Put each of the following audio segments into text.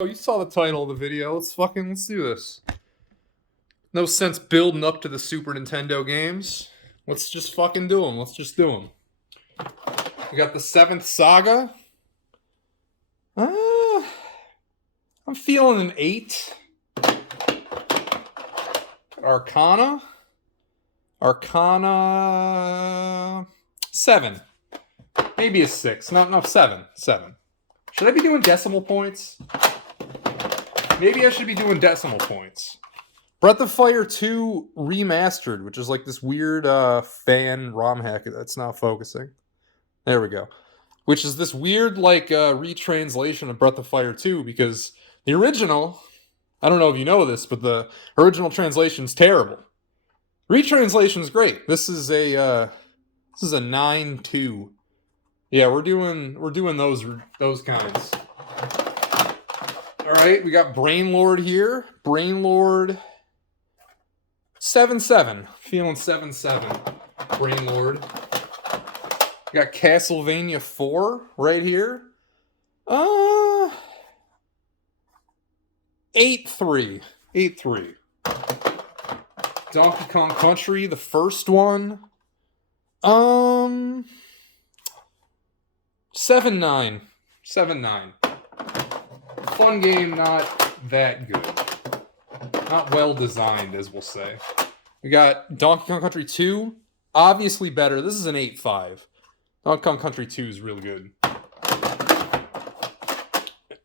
Oh, you saw the title of the video. Let's do this. No sense building up to the Super Nintendo games. Let's just fucking do them. Let's just do them. We got the Seventh Saga. I'm feeling an 8. Arcana. Arcana 7. Maybe a 6. No, 7. 7. Should I be doing decimal points? Maybe I should be doing decimal points. Breath of Fire 2 Remastered, which is like this weird fan ROM hack that's not focusing. There we go. Which is this weird like retranslation of Breath of Fire 2 because the original, I don't know if you know this, but the original translation's terrible. Retranslation's great. This is a 9-2. Yeah, we're doing those kinds. All right, we got Brainlord here. Brainlord 7-7. Feeling 7-7. Brainlord. We got Castlevania 4 right here. 8-3. 8-3. Donkey Kong Country, the first one. 7-9. 7-9. Fun game, not that good. Not well designed, as we'll say. We got Donkey Kong Country 2. Obviously better. This is an 8-5. Donkey Kong Country 2 is really good.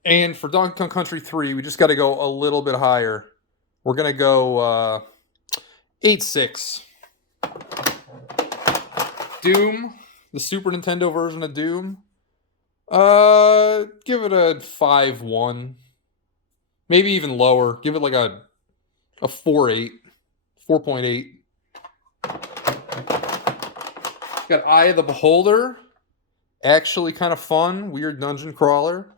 And for Donkey Kong Country 3, we just got to go a little bit higher. We're going to go 8-6. Doom, the Super Nintendo version of Doom. Give it a 5-1. Maybe even lower. Give it like a 4.8. 4.8. Got Eye of the Beholder. Actually kind of fun. Weird dungeon crawler.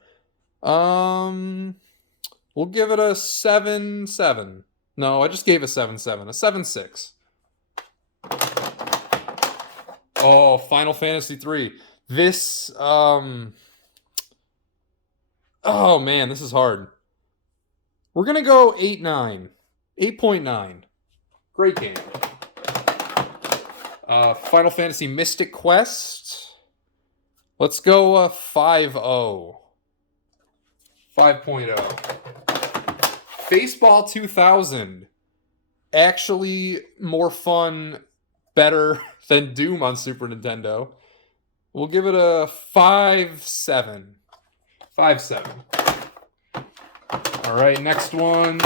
We'll give it a 7-7. No, I just gave a 7-7. A 7-6. Oh, Final Fantasy 3. This, oh man, this is hard. We're gonna go 8-9. 8.9. Great game. Final Fantasy Mystic Quest. Let's go 5-0. 5.0. Baseball 2000. Actually more fun, better than Doom on Super Nintendo. We'll give it a 5-7. 5-7. All right, next one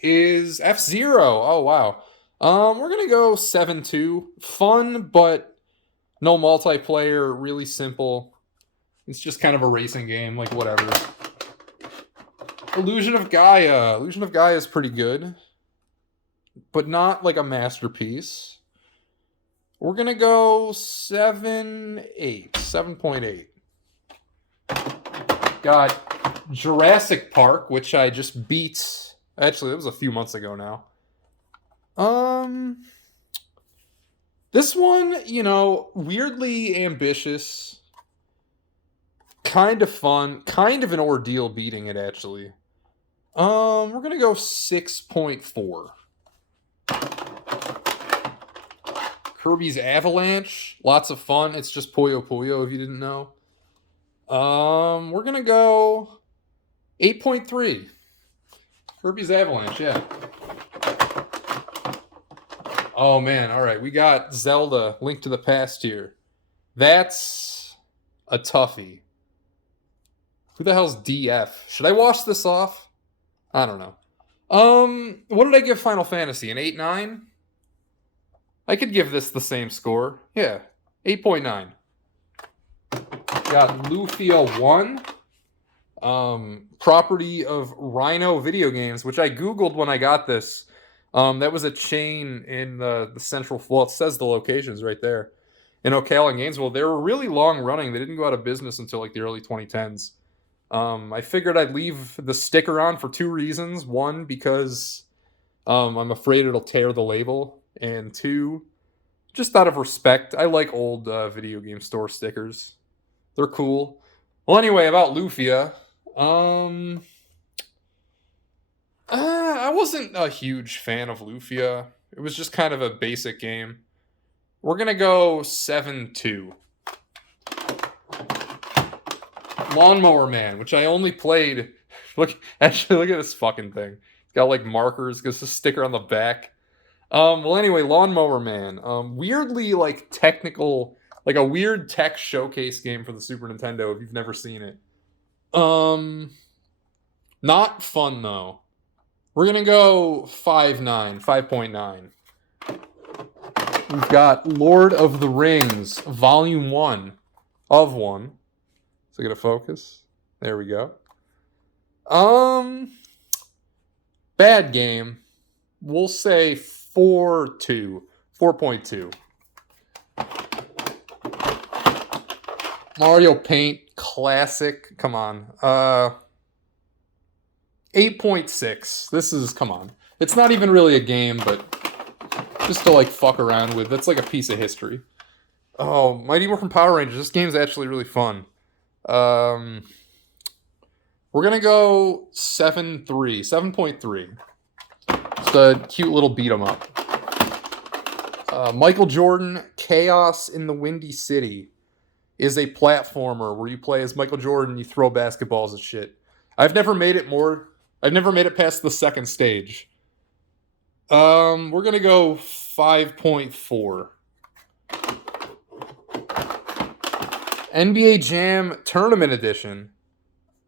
is F-Zero. Oh, wow. We're going to go 7-2. Fun, but no multiplayer, really simple. It's just kind of a racing game, like whatever. Illusion of Gaia. Illusion of Gaia is pretty good, but not like a masterpiece. We're going to go 7-8. 7.8. Got Jurassic Park, which I just beat. Actually, that was a few months ago now. This one, weirdly ambitious. Kind of fun. Kind of an ordeal beating it, actually. We're going to go 6.4. Kirby's Avalanche. Lots of fun. It's just Puyo Puyo, if you didn't know. We're going to go 8.3. Kirby's Avalanche, yeah. Oh, man. All right. We got Zelda, Link to the Past here. That's a toughie. Who the hell's DF? Should I wash this off? I don't know. What did I give Final Fantasy? An 8-9? I could give this the same score. Yeah. 8.9. Got Lufia 1. Property of Rhino Video Games, which I Googled when I got this. That was a chain in the central... Well, it says the locations right there. In Ocala and Gainesville. They were really long running. They didn't go out of business until like the early 2010s. I figured I'd leave the sticker on for 2 reasons. 1, because I'm afraid it'll tear the label. And 2, just out of respect. I like old video game store stickers. They're cool. Well, anyway, about Lufia. wasn't a huge fan of Lufia. It was just kind of a basic game. We're going to go 7-2. Lawnmower Man, which I only played. Look at this fucking thing. It's got like markers, gets a sticker on the back. Well, anyway, Lawnmower Man. Weirdly like technical, like a weird tech showcase game for the Super Nintendo if you've never seen it. Not fun though. We're gonna go 5.9, 5.9. We've got Lord of the Rings, Volume 1 of 1. So get a focus. There we go. Bad game. We'll say 4.2. 4.2. Mario Paint, classic. Come on. 8.6. This is, come on. It's not even really a game, but just to like fuck around with. That's like a piece of history. Oh, Mighty Morphin Power Rangers. This game's actually really fun. We're gonna go 7.3. 7.3. It's a cute little beat 'em up. Michael Jordan, Chaos in the Windy City is a platformer where you play as Michael Jordan and you throw basketballs at shit. I've never made it past the second stage. We're gonna go 5.4. NBA Jam Tournament Edition.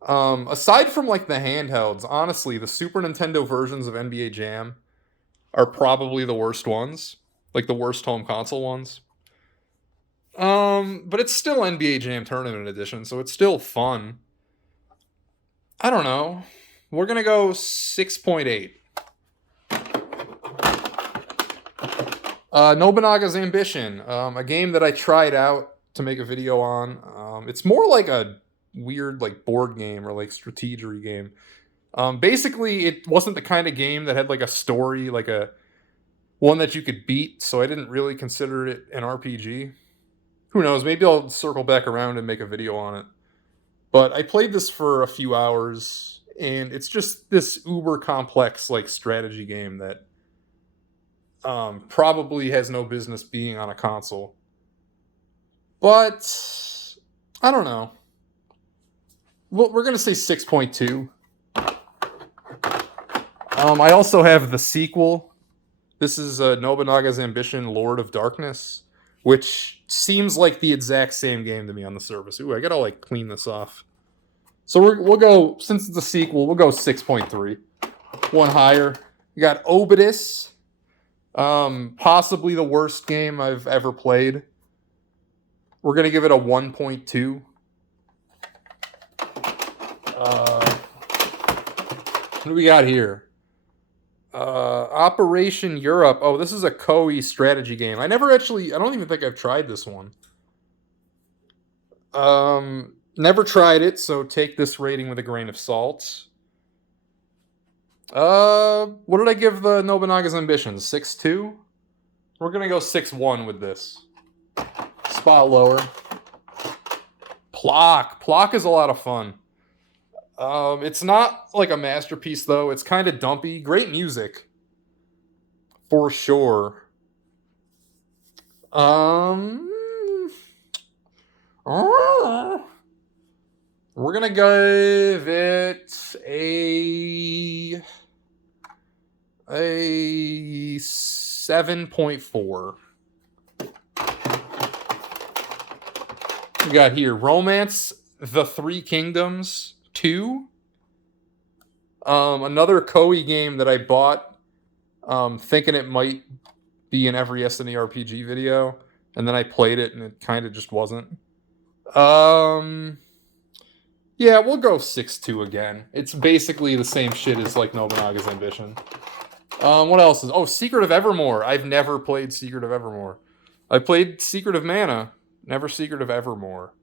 Aside from like the handhelds, honestly, the Super Nintendo versions of NBA Jam are probably the worst ones. Like the worst home console ones. But it's still NBA Jam Tournament Edition, so it's still fun. I don't know. We're gonna go 6.8. Nobunaga's Ambition, a game that I tried out to make a video on. It's more like a weird like board game or like strategy game. Basically, it wasn't the kind of game that had like a story, like a one that you could beat, so I didn't really consider it an RPG. Who knows? Maybe I'll circle back around and make a video on it. But I played this for a few hours, and it's just this uber complex like strategy game that probably has no business being on a console. But I don't know. Well, we're gonna say 6.2. I also have the sequel. This is Nobunaga's Ambition, Lord of Darkness, which seems like the exact same game to me on the surface. Ooh, I gotta like clean this off. So we'll go, since it's a sequel, we'll go 6.3. One higher. We got Obidus. Possibly the worst game I've ever played. We're gonna give it a 1.2. What do we got here? Operation Europe. Oh, this is a Koei strategy game. I don't even think I've tried this one. Never tried it, so take this rating with a grain of salt. What did I give the Nobunaga's Ambition? 6.2? We're gonna go 6.1 with this. Spot lower. Plok. Plok is a lot of fun. It's not like a masterpiece though. It's kind of dumpy. Great music. For sure. We're gonna give it a 7.4. We got here Romance the Three Kingdoms 2. Another Koei game that I bought thinking it might be in every SNE RPG video, and then I played it and it kind of just wasn't. Yeah, we'll go 6.2 again. It's basically the same shit as like Nobunaga's Ambition. What else is... Oh, Secret of Evermore. I've never played Secret of Evermore. I played Secret of Mana. Never Secret of Evermore.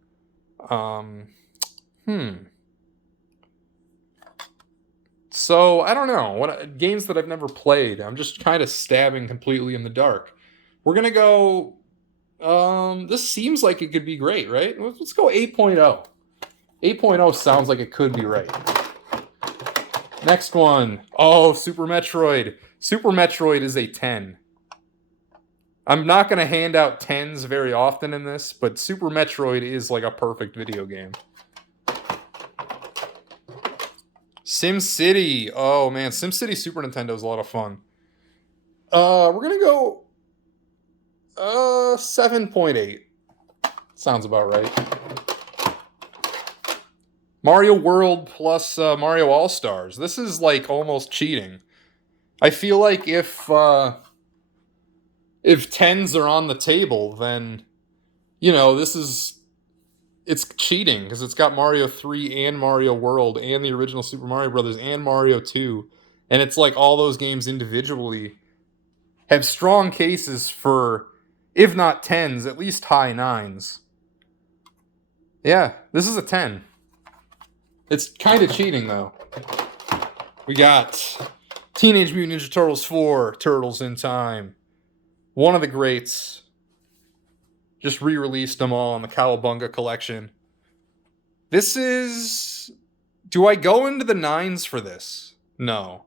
So, I don't know. What games that I've never played. I'm just kind of stabbing completely in the dark. We're going to go... this seems like it could be great, right? Let's go 8.0. 8.0 sounds like it could be right. Next one. Oh, Super Metroid. Super Metroid is a 10. I'm not going to hand out 10s very often in this, but Super Metroid is like a perfect video game. SimCity. Oh man, SimCity Super Nintendo is a lot of fun. We're going to go 7.8. Sounds about right. Mario World plus Mario All-Stars. This is like almost cheating. I feel like if 10s are on the table, then it's cheating because it's got Mario 3 and Mario World and the original Super Mario Brothers and Mario 2, and it's like all those games individually have strong cases for, if not 10s, at least high 9s. Yeah, this is a 10. It's kind of cheating though. We got Teenage Mutant Ninja Turtles 4, Turtles in Time. One of the greats. Just re-released them all in the Cowabunga collection. This is... Do I go into the 9s for this? No.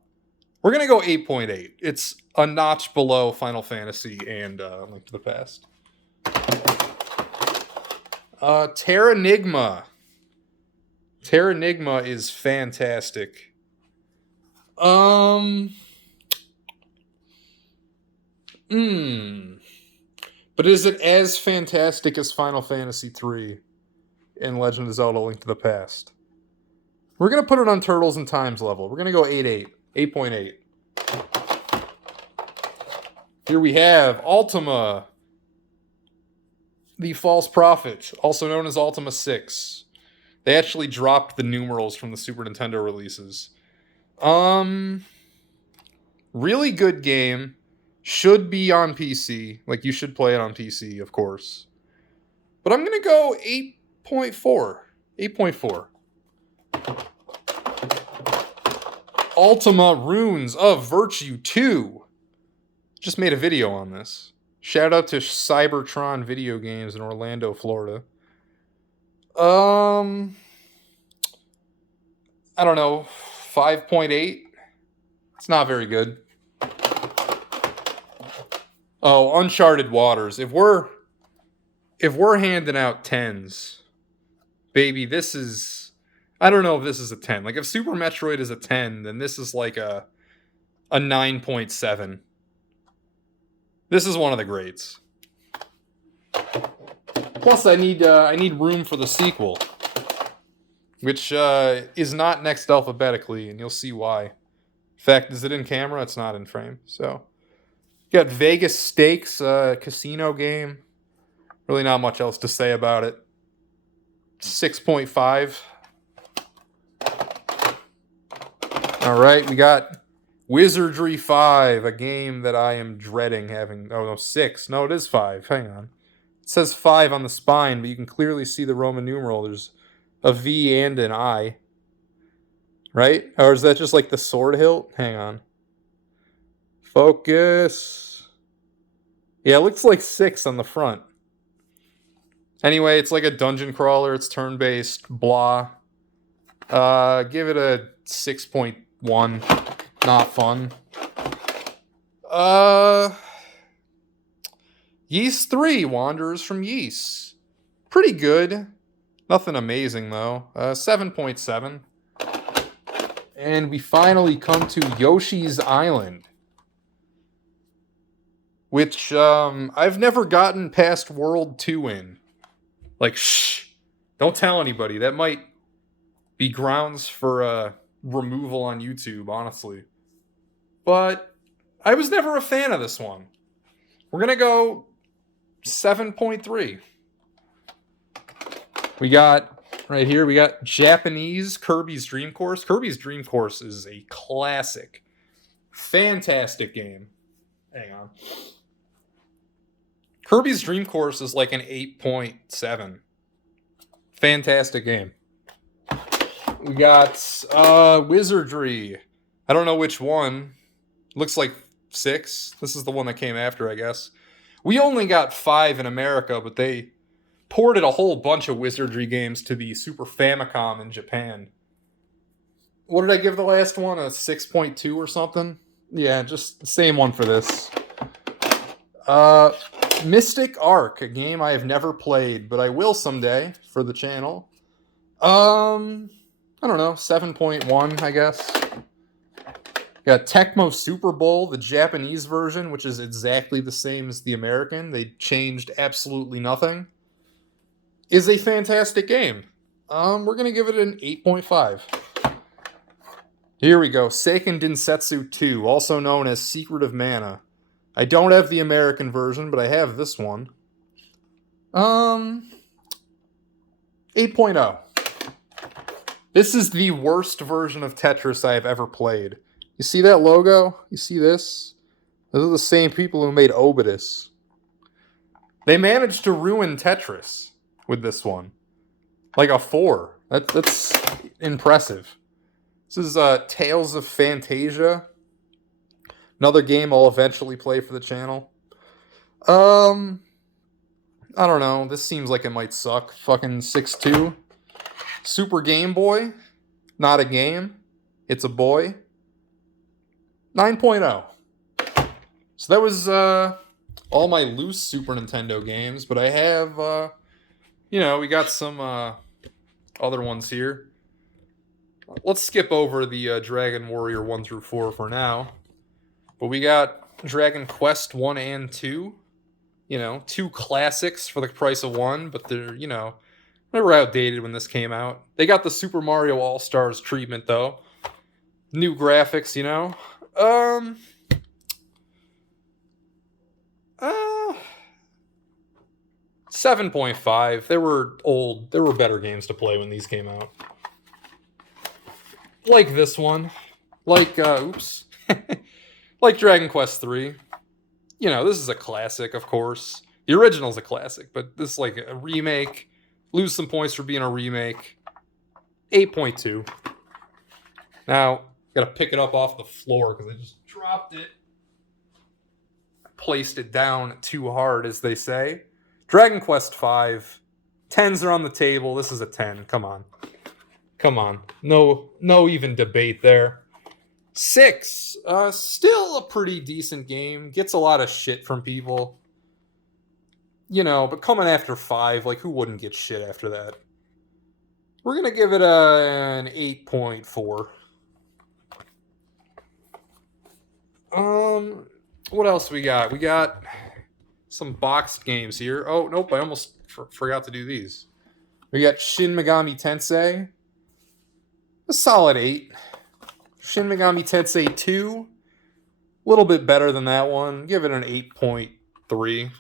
We're going to go 8.8. It's a notch below Final Fantasy and Link to the Past. Terranigma. Terranigma is fantastic. But is it as fantastic as Final Fantasy 3 and Legend of Zelda Link to the Past? We're going to put it on Turtles in Time's level. We're going to go 8.8. 8.8. Here we have Ultima, the False Prophet, also known as Ultima 6. They actually dropped the numerals from the Super Nintendo releases. Really good game. Should be on PC. Like, you should play it on PC, of course. But I'm going to go 8.4. 8.4. Ultima Runes of Virtue 2. Just made a video on this. Shout out to Cybertron Video Games in Orlando, Florida. I don't know. 5.8. It's not very good. Oh, Uncharted Waters. If we're handing out 10s, baby, this is... I don't know if this is a 10. Like, if Super Metroid is a 10, then this is like a 9.7. This is one of the greats. Plus, I need room for the sequel, which is not next alphabetically, and you'll see why. In fact, is it in camera? It's not in frame, so... Got Vegas Stakes, casino game. Really not much else to say about it. 6.5. Alright, we got Wizardry 5, a game that I am dreading having... Oh, no, 6. No, it is 5. Hang on. It says 5 on the spine, but you can clearly see the Roman numeral. There's a V and an I. Right? Or is that just like the sword hilt? Hang on. Focus. Yeah, it looks like 6 on the front. Anyway, it's like a dungeon crawler. It's turn-based. Blah. Give it a 6.1. Not fun. Ys 3, Wanderers from Ys. Pretty good. Nothing amazing, though. 7.7. And we finally come to Yoshi's Island, which I've never gotten past World 2 in. Like, shh. Don't tell anybody. That might be grounds for removal on YouTube, honestly. But I was never a fan of this one. We're going to go 7.3. We got, right here, we got Japanese Kirby's Dream Course. Kirby's Dream Course is a classic. Fantastic game. Hang on. Kirby's Dream Course is like an 8.7. Fantastic game. We got Wizardry. I don't know which one. Looks like 6. This is the one that came after, I guess. We only got 5 in America, but they ported a whole bunch of Wizardry games to the Super Famicom in Japan. What did I give the last one? A 6.2 or something? Yeah, just same one for this. Mystic Arc, a game I have never played, but I will someday for the channel. I don't know, 7.1, I guess. Got Tecmo Super Bowl, the Japanese version, which is exactly the same as the American. They changed absolutely nothing. Is a fantastic game. We're gonna give it an 8.5. Here we go. Seiken Densetsu 2, also known as Secret of Mana. I don't have the American version, but I have this one. 8.0. This is the worst version of Tetris I have ever played. You see that logo? You see this? Those are the same people who made Obidus. They managed to ruin Tetris with this one. Like a 4. That's impressive. This is Tales of Fantasia. Another game I'll eventually play for the channel. I don't know. This seems like it might suck. Fucking 6.2. Super Game Boy. Not a game. It's a boy. 9.0. So that was all my loose Super Nintendo games, but I have, we got some other ones here. Let's skip over the Dragon Warrior 1 through 4 for now. But we got Dragon Quest 1 and 2. Two classics for the price of one, but they're, they were outdated when this came out. They got the Super Mario All-Stars treatment, though. New graphics, 7.5. They were old. There were better games to play when these came out. Like this one. Like, like Dragon Quest 3. This is a classic, of course. The original's a classic, but this is like a remake. Lose some points for being a remake. 8.2. Now, gotta pick it up off the floor because I just dropped it. I placed it down too hard, as they say. Dragon Quest 5. 10s are on the table. This is a 10. Come on. No even debate there. 6. Still a pretty decent game. Gets a lot of shit from people. But coming after 5, like, who wouldn't get shit after that? We're going to give it an 8.4. What else we got? We got some boxed games here. Oh, nope, I almost forgot to do these. We got Shin Megami Tensei. A solid 8. Shin Megami Tensei 2. A little bit better than that one. Give it an 8.3.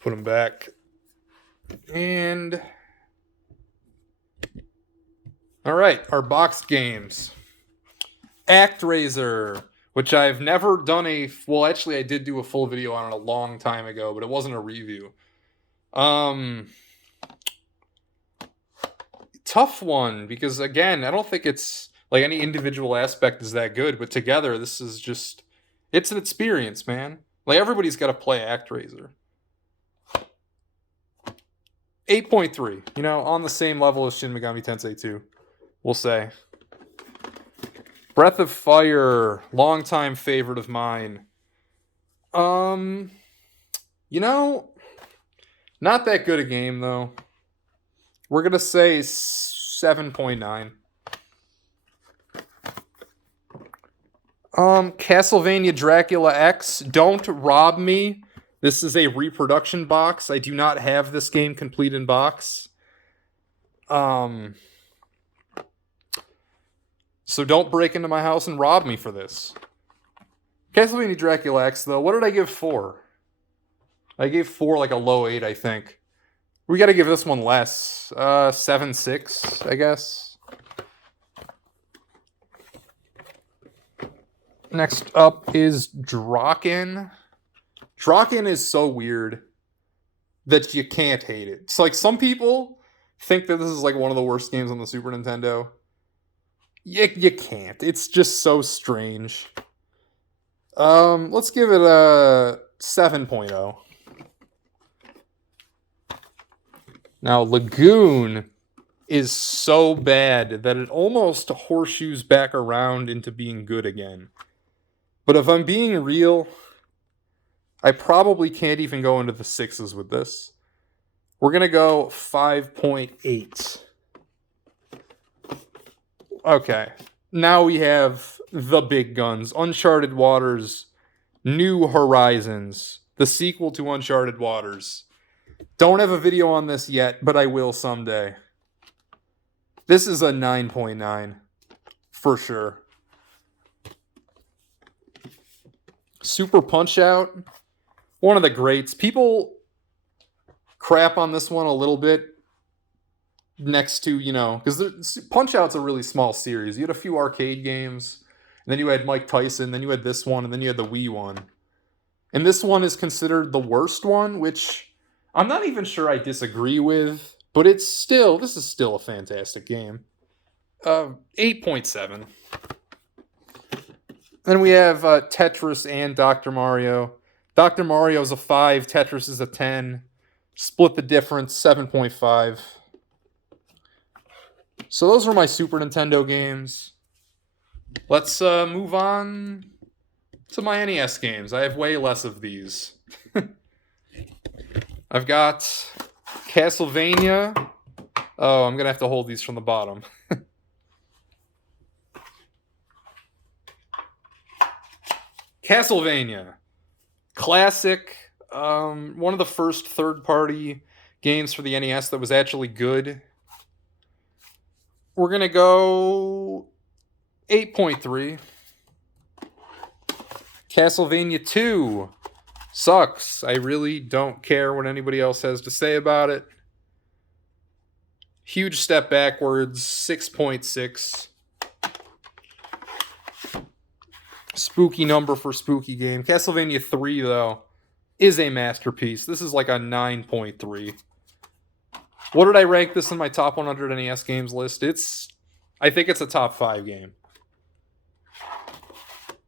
Put them back. And all right, our boxed games. ActRaiser, which I've never done actually I did do a full video on it a long time ago, but it wasn't a review. Tough one, because again, I don't think it's like any individual aspect is that good, but together this is just, it's an experience, man. Like, everybody's got to play ActRaiser. 8.3, on the same level as Shin Megami Tensei 2, we'll say. Breath of Fire, longtime favorite of mine. Not that good a game, though. We're going to say 7.9. Castlevania Dracula X, don't rob me. This is a reproduction box. I do not have this game complete in box. So don't break into my house and rob me for this. Castlevania Dracula X, though, what did I give 4? I gave 4 like a low 8, I think. We got to give this one less. 7.6, I guess. Next up is Draken. Draken is so weird that you can't hate it. It's like some people think that this is like one of the worst games on the Super Nintendo. You can't. It's just so strange. Let's give it a 7.0. Now, Lagoon. is so bad that it almost horseshoes back around into being good again. But if I'm being real, I probably can't even go into the 6s with this. We're going to go 5.8. Okay. Now we have the big guns. Uncharted Waters, New Horizons, the sequel to Uncharted Waters. Don't have a video on this yet, but I will someday. This is a 9.9 for sure. Super Punch-Out, one of the greats. People crap on this one a little bit next to, because Punch-Out's a really small series. You had a few arcade games, and then you had Mike Tyson, then you had this one, and then you had the Wii one. And this one is considered the worst one, which I'm not even sure I disagree with, but this is still a fantastic game. 8.7. Then we have Tetris and Dr. Mario. Dr. Mario is a 5, Tetris is a 10. Split the difference, 7.5. So those were my Super Nintendo games. Let's move on to my NES games. I have way less of these. I've got Castlevania. Oh, I'm going to have to hold these from the bottom. Castlevania. Classic. One of the first third-party games for the NES that was actually good. We're going to go 8.3. Castlevania 2 sucks. I really don't care what anybody else has to say about it. Huge step backwards, 6.6. Spooky number for spooky game. Castlevania 3, though, is a masterpiece. This is like a 9.3. What did I rank this in my top 100 NES games list? I think it's a top 5 game.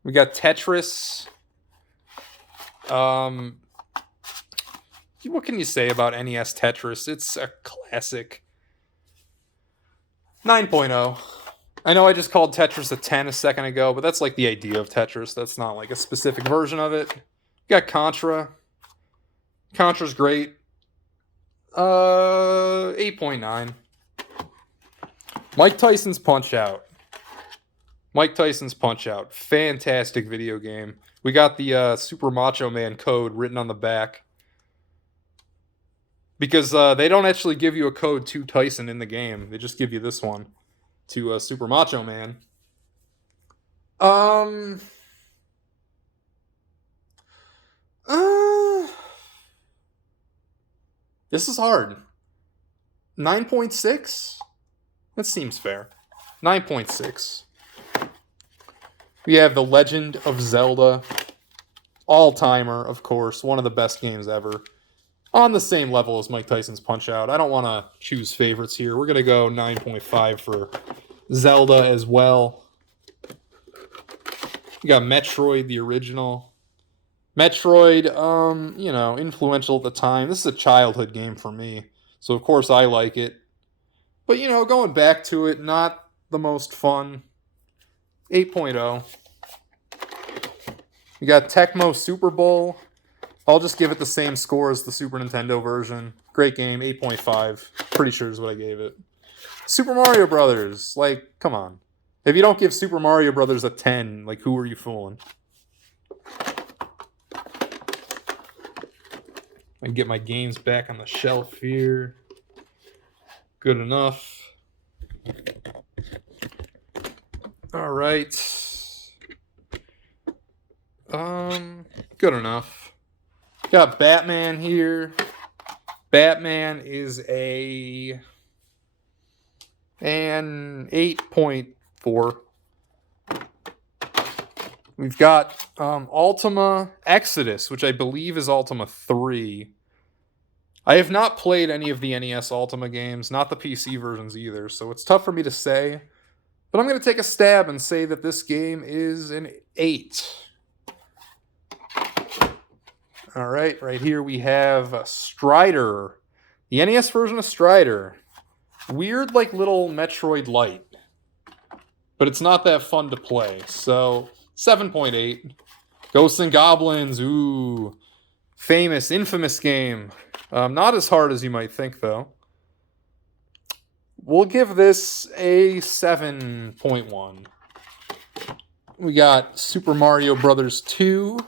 We got Tetris. What can you say about NES Tetris? It's a classic. 9.0. I know I just called Tetris a 10 a second ago, but that's like the idea of Tetris. That's not like a specific version of it. We got Contra. Contra's great. 8.9. Mike Tyson's Punch-Out. Mike Tyson's Punch-Out. Fantastic video game. We got the Super Macho Man code written on the back. Because they don't actually give you a code to Tyson in the game. They just give you this one to Super Macho Man. This is hard. 9.6? That seems fair. 9.6. We have The Legend of Zelda. All-timer, of course. One of the best games ever. On the same level as Mike Tyson's Punch-Out. I don't want to choose favorites here. We're going to go 9.5 for Zelda as well. We got Metroid, the original. Metroid, influential at the time. This is a childhood game for me. So, of course, I like it. But, going back to it, not the most fun. 8.0. We got Tecmo Super Bowl. I'll just give it the same score as the Super Nintendo version. Great game, 8.5. Pretty sure is what I gave it. Super Mario Brothers. Come on. If you don't give Super Mario Brothers a 10, who are you fooling? I can get my games back on the shelf here. Good enough. All right. Good enough. Got Batman here. Batman is an 8.4. We've got Ultima Exodus, which I believe is Ultima 3. I have not played any of the NES Ultima games, not the PC versions either, so it's tough for me to say. But I'm going to take a stab and say that this game is an 8. All right here we have Strider. The NES version of Strider. Weird, like, little Metroid Light. But it's not that fun to play. So, 7.8. Ghosts and Goblins. Ooh. Famous, infamous game. Not as hard as you might think, though. We'll give this a 7.1. We got Super Mario Brothers 2.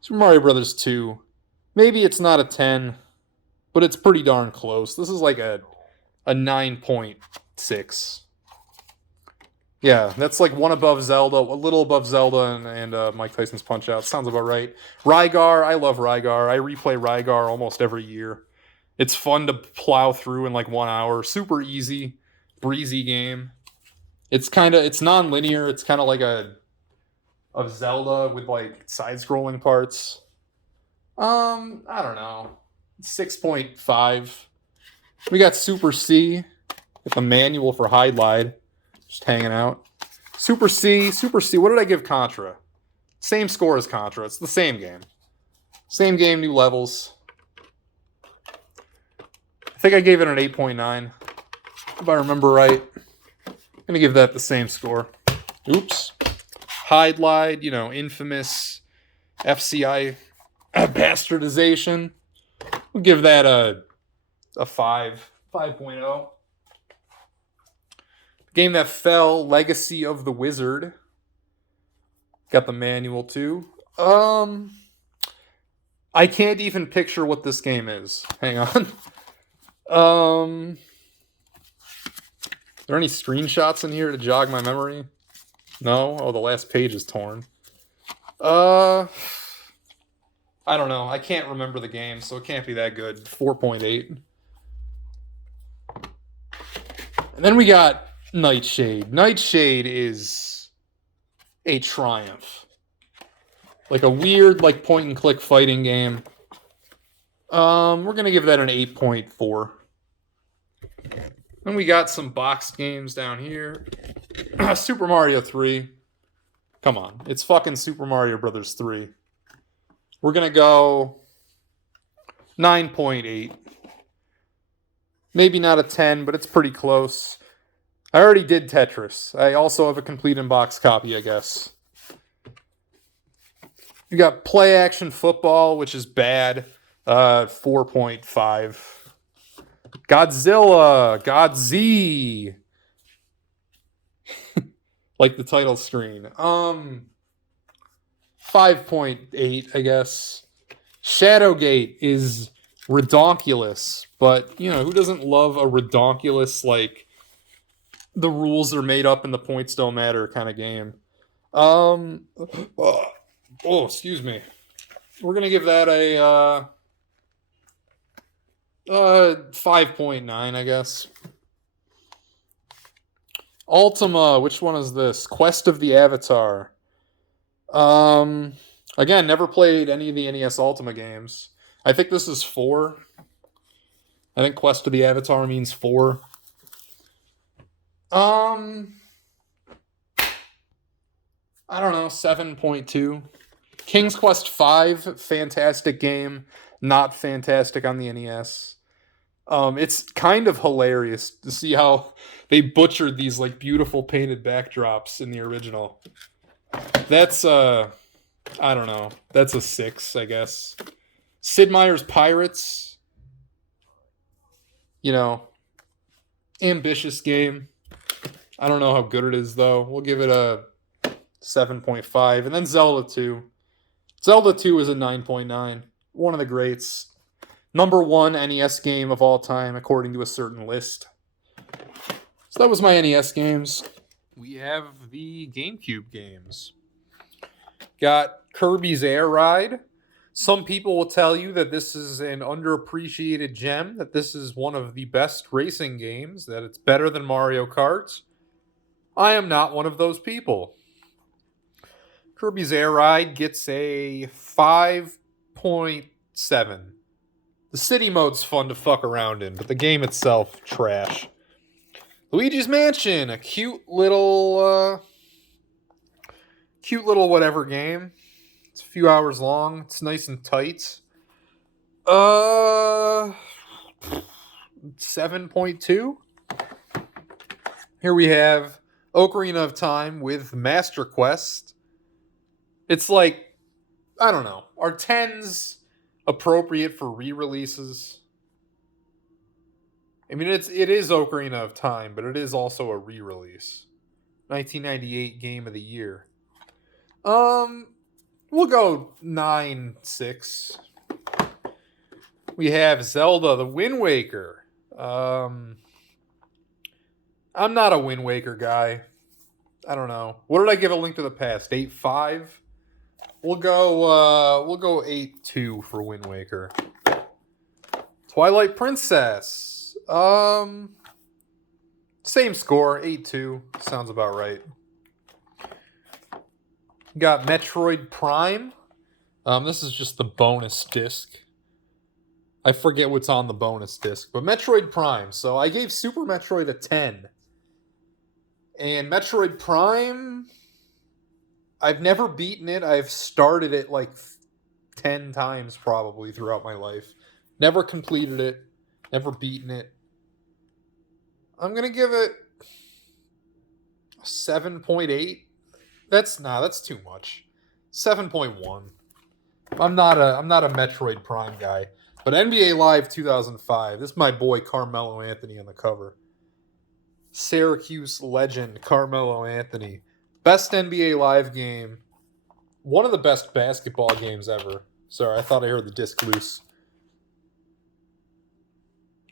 Super Mario Brothers 2. Maybe it's not a 10, but it's pretty darn close. This is like a 9.6. Yeah, that's like one above Zelda, a little above Zelda and Mike Tyson's Punch-Out. Sounds about right. Rygar, I love Rygar. I replay Rygar almost every year. It's fun to plow through in like 1 hour. Super easy, breezy game. It's non-linear. It's kind of like a Zelda with like side-scrolling parts. I don't know. 6.5. We got Super C with a manual for Hide Lied. Just hanging out. Super C. What did I give Contra? Same score as Contra. It's the same game. Same game, new levels. I think I gave it an 8.9. If I remember right. I'm going to give that the same score. Oops. Hide Lied, infamous FCI bastardization. We'll give that a 5.0. Game that fell, Legacy of the Wizard. Got the manual too. I can't even picture what this game is. Hang on. Are there any screenshots in here to jog my memory? No? Oh, the last page is torn. I don't know. I can't remember the game, so it can't be that good. 4.8. And then we got Nightshade. Nightshade is a triumph. Like a weird, like point and click fighting game. We're gonna give that an 8.4. Then we got some boxed games down here. Super Mario 3. Come on, it's fucking Super Mario Brothers 3. We're gonna go 9.8. Maybe not a 10, but it's pretty close. I already did Tetris. I also have a complete in-box copy, I guess. You got Play Action Football, which is bad. 4.5. Godzilla. Godz. Like the title screen. 5.8, I guess. Shadowgate is redonkulous, but, who doesn't love a redonkulous, like, the rules are made up and the points don't matter kind of game. Excuse me. We're going to give that a 5.9, I guess. Ultima, which one is this? Quest of the Avatar. Again, never played any of the NES Ultima games. I think this is 4. I think Quest of the Avatar means 4. I don't know, 7.2. King's Quest V, fantastic game. Not fantastic on the NES. It's kind of hilarious to see how they butchered these like beautiful painted backdrops in the original. That's I don't know. That's a 6, I guess. Sid Meier's Pirates. Ambitious game. I don't know how good it is, though. We'll give it a 7.5. And then Zelda 2. Zelda 2 is a 9.9. One of the greats. Number 1 NES game of all time, according to a certain list. So that was my NES games. We have the GameCube games. Got Kirby's Air Ride. Some people will tell you that this is an underappreciated gem, that this is one of the best racing games, that it's better than Mario Kart. I am not one of those people. Kirby's Air Ride gets a 5.7. The city mode's fun to fuck around in, but the game itself, trash. Luigi's Mansion, a cute little whatever game. It's a few hours long. It's nice and tight. 7.2. Here we have Ocarina of Time with Master Quest. It's like, I don't know. Are 10s appropriate for re-releases? I mean, it is Ocarina of Time, but it is also a re-release. 1998 Game of the Year. We'll go 9.6. We have Zelda, the Wind Waker. I'm not a Wind Waker guy. I don't know. What did I give A Link to the Past? 8.5. We'll go 8.2 for Wind Waker. Twilight Princess. Same score, 8.2. Sounds about right. Got Metroid Prime. This is just the bonus disc. I forget what's on the bonus disc, but Metroid Prime. So I gave Super Metroid a 10. And Metroid Prime, I've never beaten it. I've started it like 10 times probably throughout my life. Never completed it. Never beaten it. I'm going to give it a 7.8. That's too much. 7.1. I'm not a Metroid Prime guy. But NBA Live 2005, this is my boy Carmelo Anthony on the cover. Syracuse legend Carmelo Anthony. Best NBA Live game. One of the best basketball games ever. Sorry, I thought I heard the disc loose.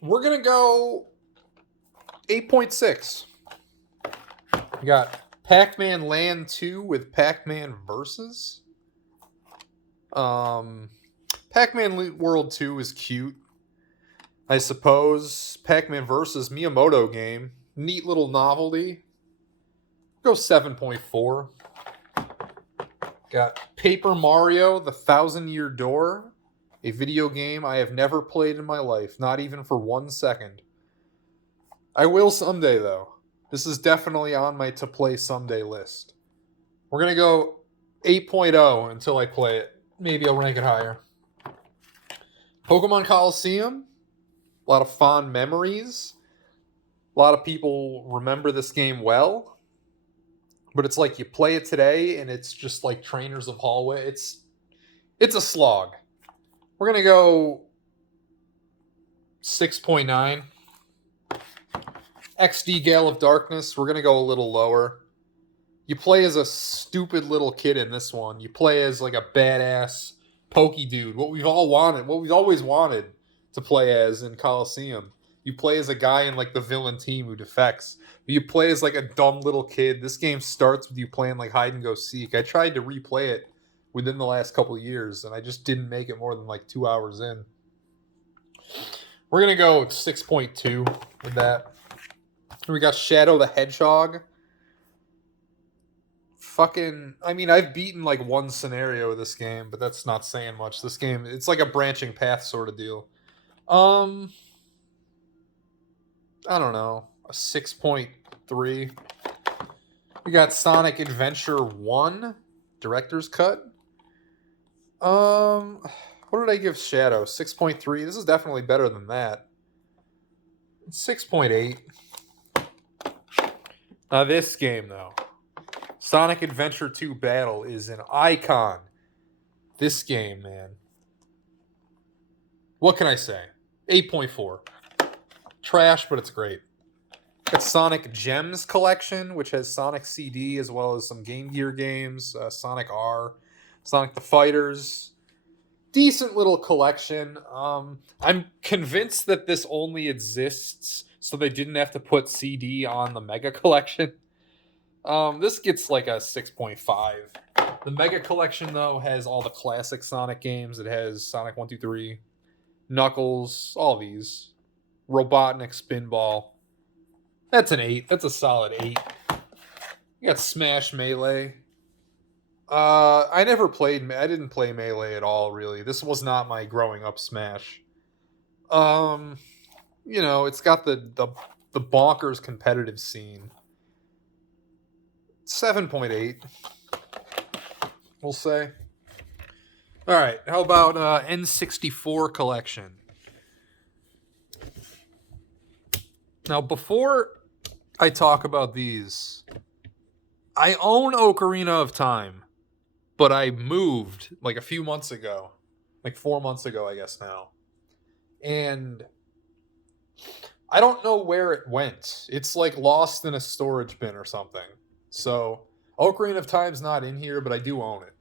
We're going to go 8.6. We got Pac-Man Land 2 with Pac-Man Versus. Pac-Man World 2 is cute, I suppose. Pac-Man vs. Miyamoto game. Neat little novelty. Go 7.4. Got Paper Mario, The 1,000-Year Door. A video game I have never played in my life. Not even for 1 second. I will someday, though. This is definitely on my to-play someday list. We're going to go 8.0 until I play it. Maybe I'll rank it higher. Pokemon Coliseum, a lot of fond memories. A lot of people remember this game well. But it's like you play it today and it's just like Trainers of Hallway. It's a slog. We're going to go 6.9. XD Gale of Darkness, we're going to go a little lower. You play as a stupid little kid in this one. You play as like a badass pokey dude. What we've always wanted to play as in Coliseum. You play as a guy in like the villain team who defects. You play as like a dumb little kid. This game starts with you playing like hide and go seek. I tried to replay it within the last couple of years, and I just didn't make it more than like 2 hours in. We're going to go 6.2 with that. We got Shadow the Hedgehog. I've beaten like one scenario of this game, but that's not saying much. This game, it's like a branching path sort of deal. I don't know, a 6.3. We got Sonic Adventure 1 Director's Cut. What did I give Shadow? 6.3. This is definitely better than that. 6.8. Now this game though, Sonic Adventure 2 Battle, is an icon. This game, man. What can I say? 8.4. Trash, but it's great. Got Sonic Gems Collection, which has Sonic CD as well as some Game Gear games. Sonic R, Sonic the Fighters. Decent little collection. I'm convinced that this only exists so they didn't have to put CD on the Mega Collection. This gets like a 6.5. The Mega Collection, though, has all the classic Sonic games. It has Sonic 1, 2, 3, Knuckles, all these. Robotnik, Spinball. That's an 8. That's a solid 8. You got Smash Melee. I didn't play Melee at all, really. This was not my growing up Smash. It's got the bonkers competitive scene. 7.8. We'll say. All right. How about N64 collection? Now, before I talk about these, I own Ocarina of Time, but I moved like a few months ago, like 4 months ago, I guess now. And I don't know where it went. It's like lost in a storage bin or something. So Ocarina of Time's not in here, but I do own it.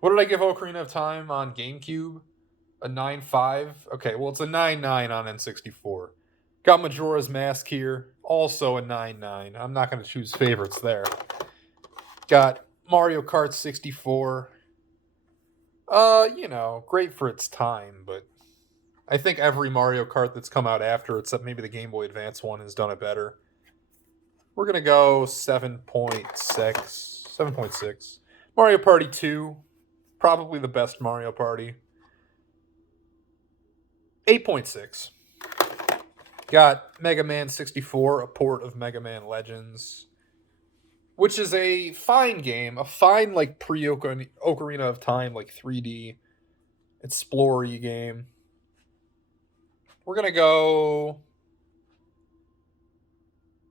What did I give Ocarina of Time on GameCube? A 9.5? Okay, well, it's a 9.9 on N64. Got Majora's Mask here, also a 9.9. I'm not going to choose favorites there. Got Mario Kart 64. Great for its time, but I think every Mario Kart that's come out after, except maybe the Game Boy Advance one, has done it better. We're going to go 7.6. 7.6. Mario Party 2, probably the best Mario Party. 8.6. Got Mega Man 64, a port of Mega Man Legends, which is a fine game, a fine like pre-Ocarina of Time, like 3D explorer-y game. We're going to go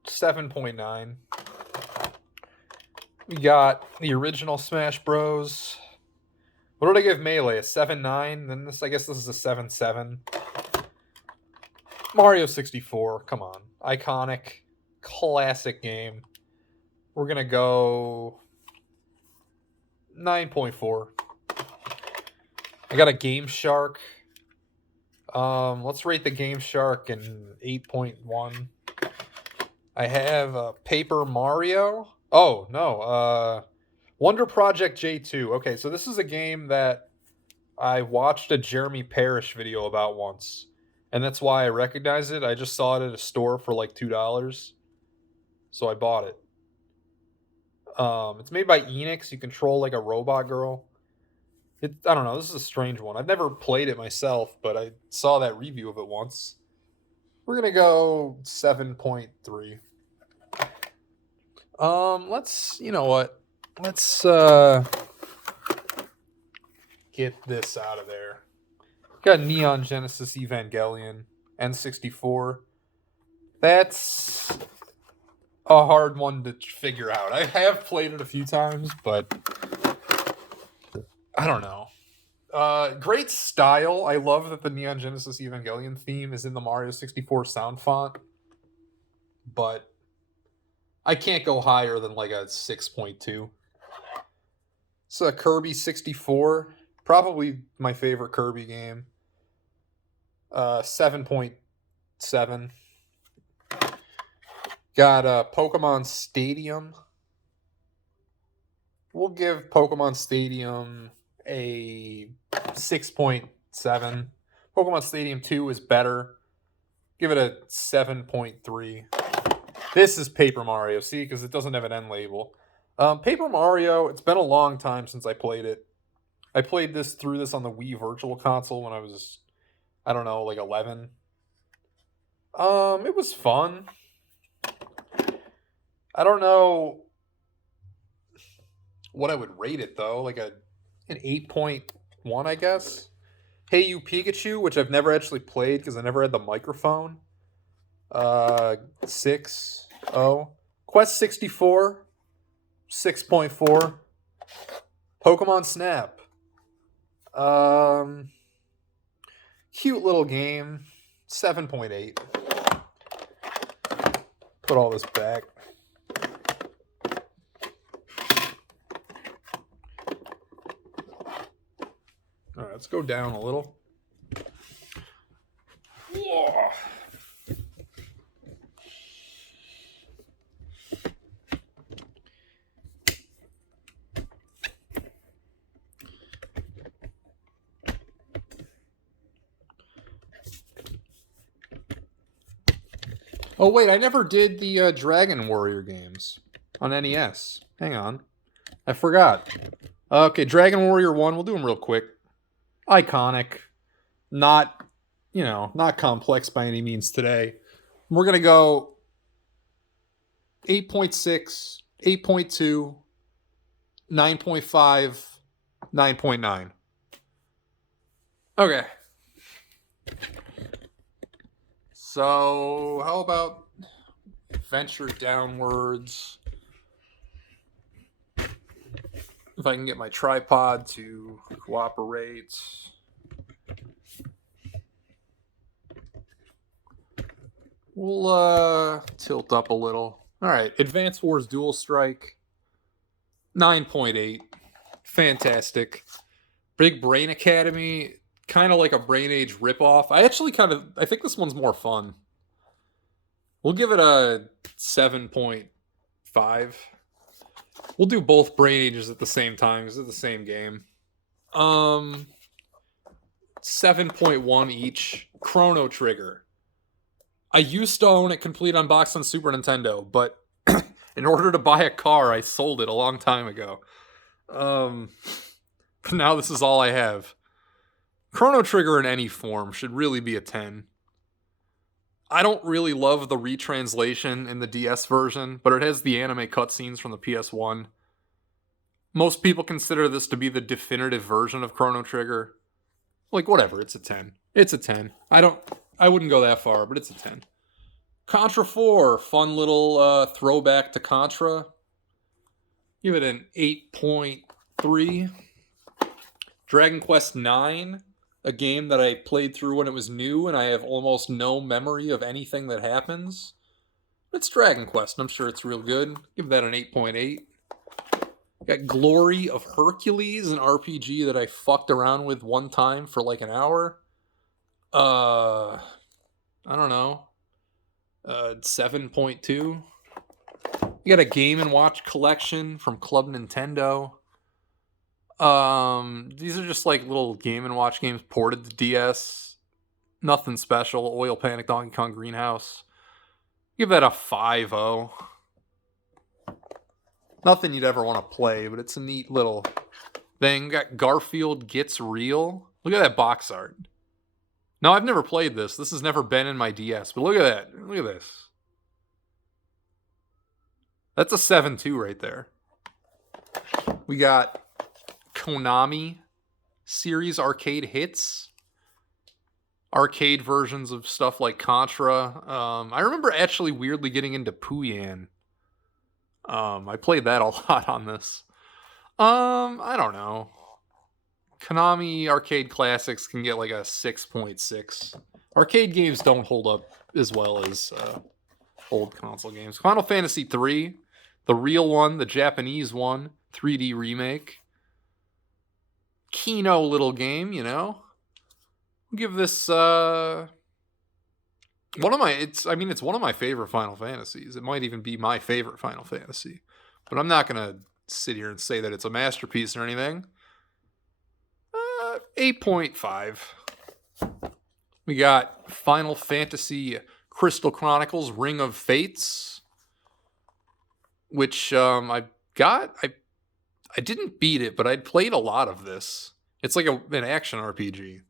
7.9. We got the original Smash Bros. What did I give Melee? A 7.9? Then I guess this is a 7.7. Mario 64, come on. Iconic, classic game. We're going to go 9.4. I got a Game Shark. Let's rate the Game Shark in 8.1. I have Paper Mario. Oh, no. Wonder Project J2. Okay, so this is a game that I watched a Jeremy Parrish video about once. And that's why I recognize it. I just saw it at a store for like $2. So I bought it. It's made by Enix. You control like a robot girl. I don't know. This is a strange one. I've never played it myself, but I saw that review of it once. We're going to go 7.3. You know what? Let's get this out of there. Got Neon Genesis Evangelion, N64. That's a hard one to figure out. I have played it a few times, but I don't know. Great style. I love that the Neon Genesis Evangelion theme is in the Mario 64 sound font, but I can't go higher than like a 6.2. It's a Kirby 64. Probably my favorite Kirby game. 7.7. Got Pokemon Stadium. We'll give Pokemon Stadium a 6.7. Pokemon Stadium 2 is better. Give it a 7.3. This is Paper Mario, see, because it doesn't have an end label. Paper Mario, it's been a long time since I played it. I played through this on the Wii Virtual Console when I was, I don't know, like 11. It was fun. I don't know what I would rate it, though. Like an 8.1, I guess. Hey You Pikachu, which I've never actually played because I never had the microphone. 6.0. Quest 64, 6.4. Pokemon Snap. Cute little game, 7.8. Put all this back. All right, let's go down a little. Whoa. Oh, wait, I never did the Dragon Warrior games on NES. Hang on. I forgot. Okay, Dragon Warrior 1, we'll do them real quick. Iconic. Not complex by any means today. We're going to go 8.6, 8.2, 9.5, 9.9. Okay. So, how about venture downwards? If I can get my tripod to cooperate. We'll tilt up a little. All right, Advance Wars Dual Strike. 9.8. Fantastic. Big Brain Academy, kind of like a Brain Age ripoff. I think this one's more fun. We'll give it a 7.5. We'll do both Brain Ages at the same time because it's the same game. 7.1 each. Chrono Trigger. I used to own it complete unboxed on Super Nintendo, but in order to buy a car, I sold it a long time ago. But now this is all I have. Chrono Trigger in any form should really be a 10. I don't really love the retranslation in the DS version, but it has the anime cutscenes from the PS1. Most people consider this to be the definitive version of Chrono Trigger. Like, whatever, it's a 10. It's a 10. I wouldn't go that far, but it's a 10. Contra 4, fun little throwback to Contra. Give it an 8.3. Dragon Quest 9, a game that I played through when it was new, and I have almost no memory of anything that happens. It's Dragon Quest, and I'm sure it's real good. Give that an 8.8. Got Glory of Hercules, an RPG that I fucked around with one time for like an hour. I don't know. 7.2. You got a Game & Watch collection from Club Nintendo. These are just like little Game & Watch games ported to DS. Nothing special. Oil Panic, Donkey Kong Greenhouse. Give that a 5.0. Nothing you'd ever want to play, but it's a neat little thing. Got Garfield Gets Real. Look at that box art. No, I've never played this. This has never been in my DS, but look at that. Look at this. That's a 7.2 right there. We got Konami series arcade hits. Arcade versions of stuff like Contra. I remember actually weirdly getting into Puyan. I played that a lot on this. I don't know. Konami arcade classics can get like a 6.6. Arcade games don't hold up as well as old console games. Final Fantasy 3, the real one, the Japanese one, 3D remake. Kino little game, you know. I'll give this it's one of my favorite Final Fantasies. It might even be my favorite Final Fantasy. But I'm not going to sit here and say that it's a masterpiece or anything. 8.5. We got Final Fantasy Crystal Chronicles Ring of Fates, which I didn't beat it, but I'd played a lot of this. It's like an action RPG.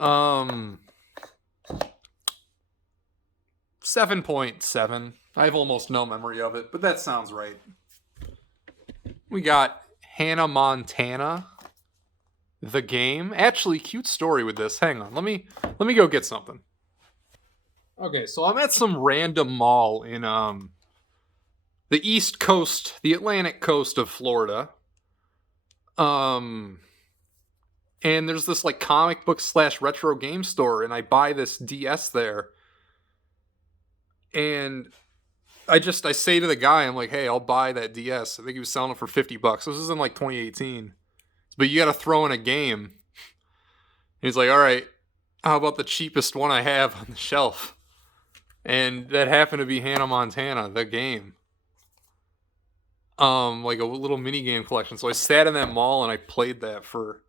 7.7. I have almost no memory of it, but that sounds right. We got Hannah Montana, the game. Actually, cute story with this. Hang on, let me go get something. Okay, so I'm at some random mall in the East Coast, the Atlantic coast of Florida. And there's this like comic book / retro game store, and I buy this DS there. And I say to the guy, I'm like, hey, I'll buy that DS. I think he was selling it for $50. This is in like 2018. But you got to throw in a game. And he's like, all right, how about the cheapest one I have on the shelf? And that happened to be Hannah Montana, the game. Like a little mini game collection. So I sat in that mall and I played that for,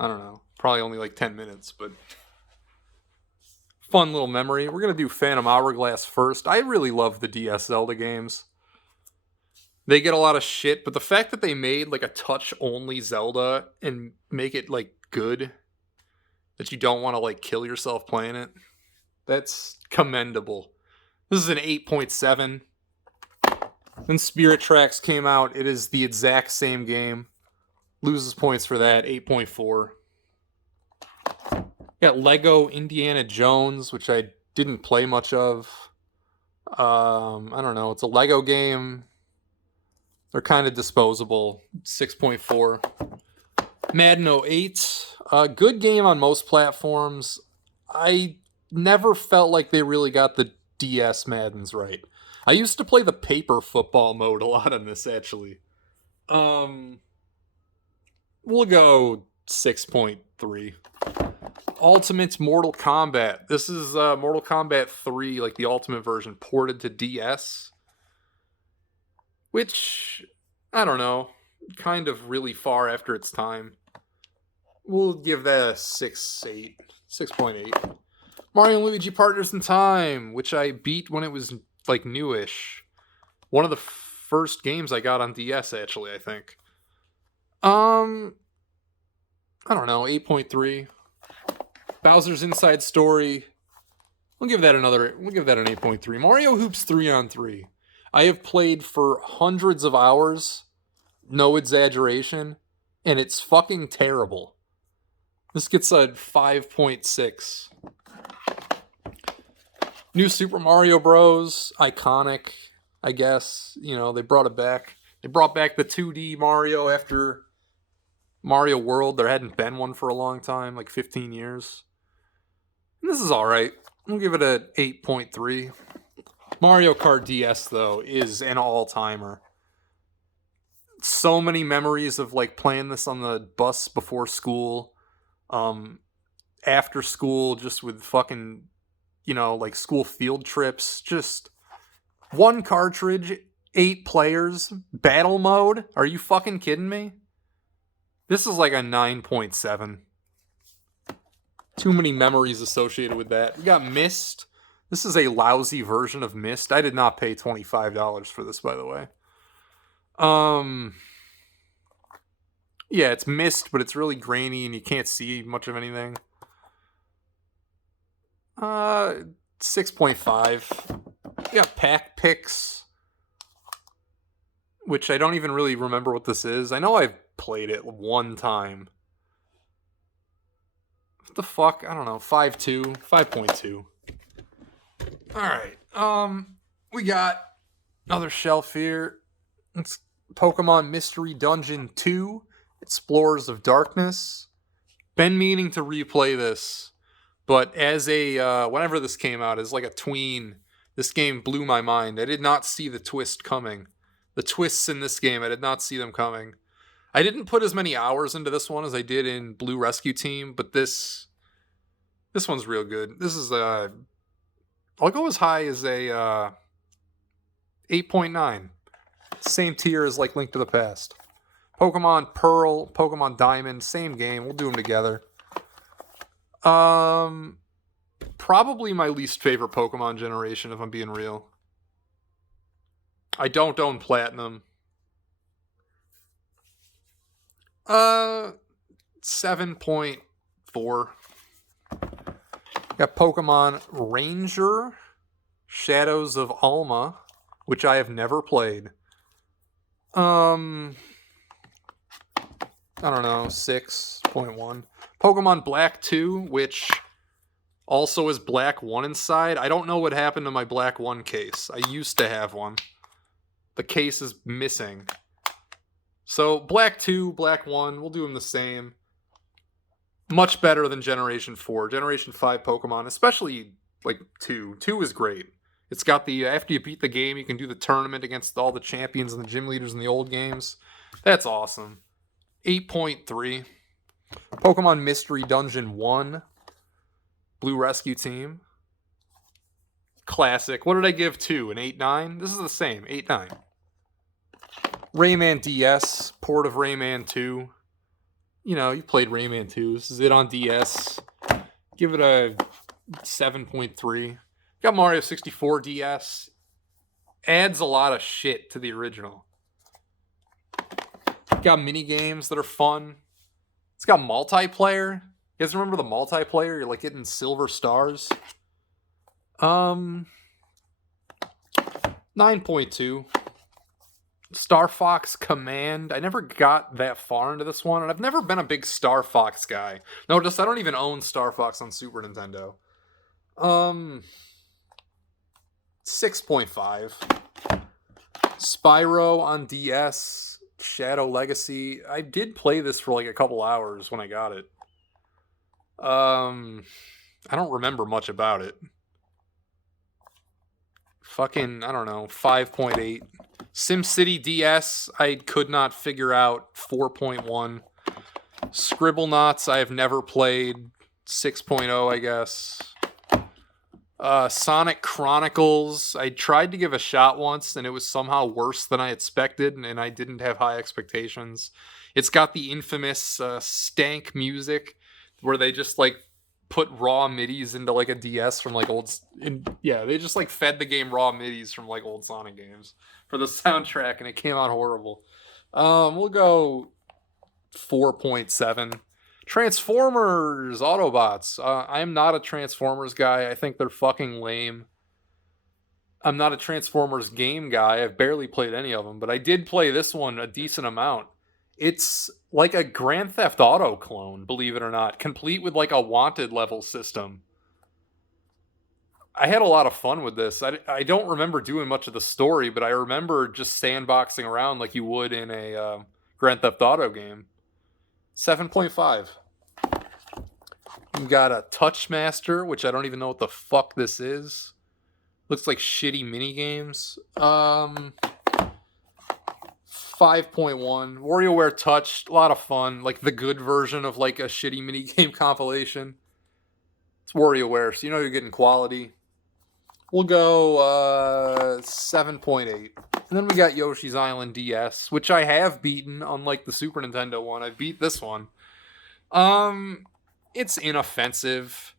I don't know, probably only like 10 minutes, but fun little memory. We're going to do Phantom Hourglass first. I really love the DS Zelda games. They get a lot of shit, but the fact that they made like a touch-only Zelda and make it like good, that you don't want to like kill yourself playing it, that's commendable. This is an 8.7. Then Spirit Tracks came out. It is the exact same game. Loses points for that, 8.4. Got Lego Indiana Jones, which I didn't play much of. I don't know. It's a Lego game. They're kind of disposable. 6.4. Madden 08. Good game on most platforms. I never felt like they really got the DS Maddens right. I used to play the paper football mode a lot on this, actually. We'll go 6.3. Ultimate Mortal Kombat. This is Mortal Kombat 3, like the Ultimate version, ported to DS. Which, I don't know, kind of really far after its time. We'll give that a 6.8. Mario and Luigi Partners in Time, which I beat when it was like newish. One of the first games I got on DS, actually, I think. I don't know, 8.3. Bowser's Inside Story. We'll give that an 8.3. Mario Hoops 3-on-3. I have played for hundreds of hours, no exaggeration, and it's fucking terrible. This gets a 5.6. New Super Mario Bros. Iconic, I guess. You know, they brought it back. They brought back the 2D Mario after Mario World. There hadn't been one for a long time, like 15 years. And this is alright. We'll give it an 8.3. Mario Kart DS, though, is an all-timer. So many memories of, like, playing this on the bus before school. After school, just with fucking, you know, like, school field trips. Just one cartridge, 8 players, battle mode. Are you fucking kidding me? This is like a 9.7. Too many memories associated with that. We got Myst. This is a lousy version of Myst. I did not pay $25 for this, by the way. Yeah, it's Myst, but it's really grainy and you can't see much of anything. 6.5. We got Pack Picks, which I don't even really remember what this is. I know I've played it one time. What the fuck? I don't know. 5.2. Alright. We got another shelf here. It's Pokemon Mystery Dungeon 2, Explorers of Darkness. Been meaning to replay this, but as a, whenever this came out, as like a tween, this game blew my mind. I did not see the twist coming. The twists in this game, I did not see them coming. I didn't put as many hours into this one as I did in Blue Rescue Team, but this one's real good. This is I'll go as high as a 8.9. Same tier as like Link to the Past. Pokemon Pearl, Pokemon Diamond, same game. We'll do them together. Probably my least favorite Pokemon generation, if I'm being real. I don't own Platinum. 7.4. Got Pokemon Ranger, Shadows of Alma, which I have never played. I don't know, 6.1. Pokemon Black 2, which also is Black 1 inside. I don't know what happened to my Black 1 case. I used to have one. The case is missing. So, Black 2, Black 1, we'll do them the same. Much better than Generation 4. Generation 5 Pokemon, especially, like, 2. 2 is great. It's got the, after you beat the game, you can do the tournament against all the champions and the gym leaders in the old games. That's awesome. 8.3. Pokemon Mystery Dungeon 1. Blue Rescue Team. Classic. What did I give 2? An 8.9? This is the same. 8.9. Rayman DS. Port of Rayman 2. You know, you played Rayman 2. This is it on DS. Give it a 7.3. Got Mario 64 DS. Adds a lot of shit to the original. Got mini games that are fun. It's got multiplayer. You guys remember the multiplayer? You're like getting silver stars. 9.2. Star Fox Command. I never got that far into this one, and I've never been a big Star Fox guy. Notice I don't even own Star Fox on Super Nintendo. 6.5. Spyro on DS, Shadow Legacy. I did play this for like a couple hours when I got it. I don't remember much about it. Fucking, I don't know, 5.8. SimCity DS, I could not figure out, 4.1. Scribblenauts, I have never played, 6.0, I guess. Sonic Chronicles, I tried to give a shot once, and it was somehow worse than I expected, and I didn't have high expectations. It's got the infamous stank music, where they just like put raw midis into like a DS from like they just like fed the game raw midis from like old Sonic games for the soundtrack, and it came out horrible. We'll go 4.7. Transformers Autobots. I am not a Transformers guy. I think they're fucking lame. I'm not a Transformers game guy. I've barely played any of them, but I did play this one a decent amount. It's like a Grand Theft Auto clone, believe it or not, complete with like a wanted level system. I had a lot of fun with this. I don't remember doing much of the story, but I remember just sandboxing around like you would in a Grand Theft Auto game. 7.5. You got a Touchmaster, which I don't even know what the fuck this is. Looks like shitty mini games. 5.1. WarioWare Touch, a lot of fun. Like the good version of like a shitty minigame compilation. It's WarioWare, so you know you're getting quality. We'll go 7.8. And then we got Yoshi's Island DS, which I have beaten, unlike the Super Nintendo one. I beat this one. It's inoffensive.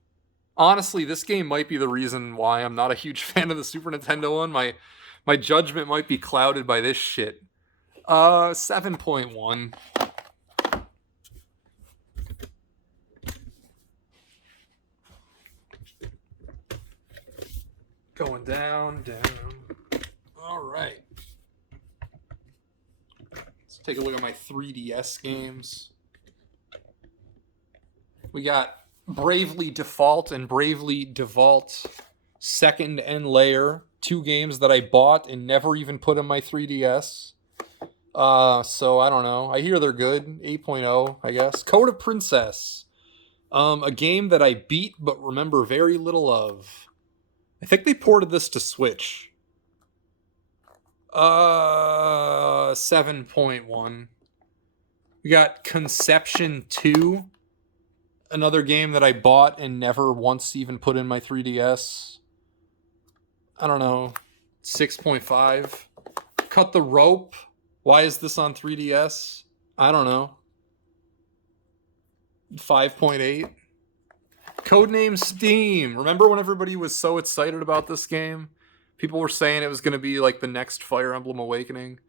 Honestly, this game might be the reason why I'm not a huge fan of the Super Nintendo one. My judgment might be clouded by this shit. 7.1. Going down. All right. Let's take a look at my 3DS games. We got Bravely Default and Bravely Default Second End Layer. 2 games that I bought and never even put in my 3DS. So I don't know. I hear they're good. 8.0, I guess. Code of Princess. A game that I beat but remember very little of. I think they ported this to Switch. 7.1. We got Conception 2. Another game that I bought and never once even put in my 3DS. I don't know. 6.5. Cut the Rope. Why is this on 3DS? I don't know. 5.8. Codename Steam. Remember when everybody was so excited about this game? People were saying it was going to be like the next Fire Emblem Awakening.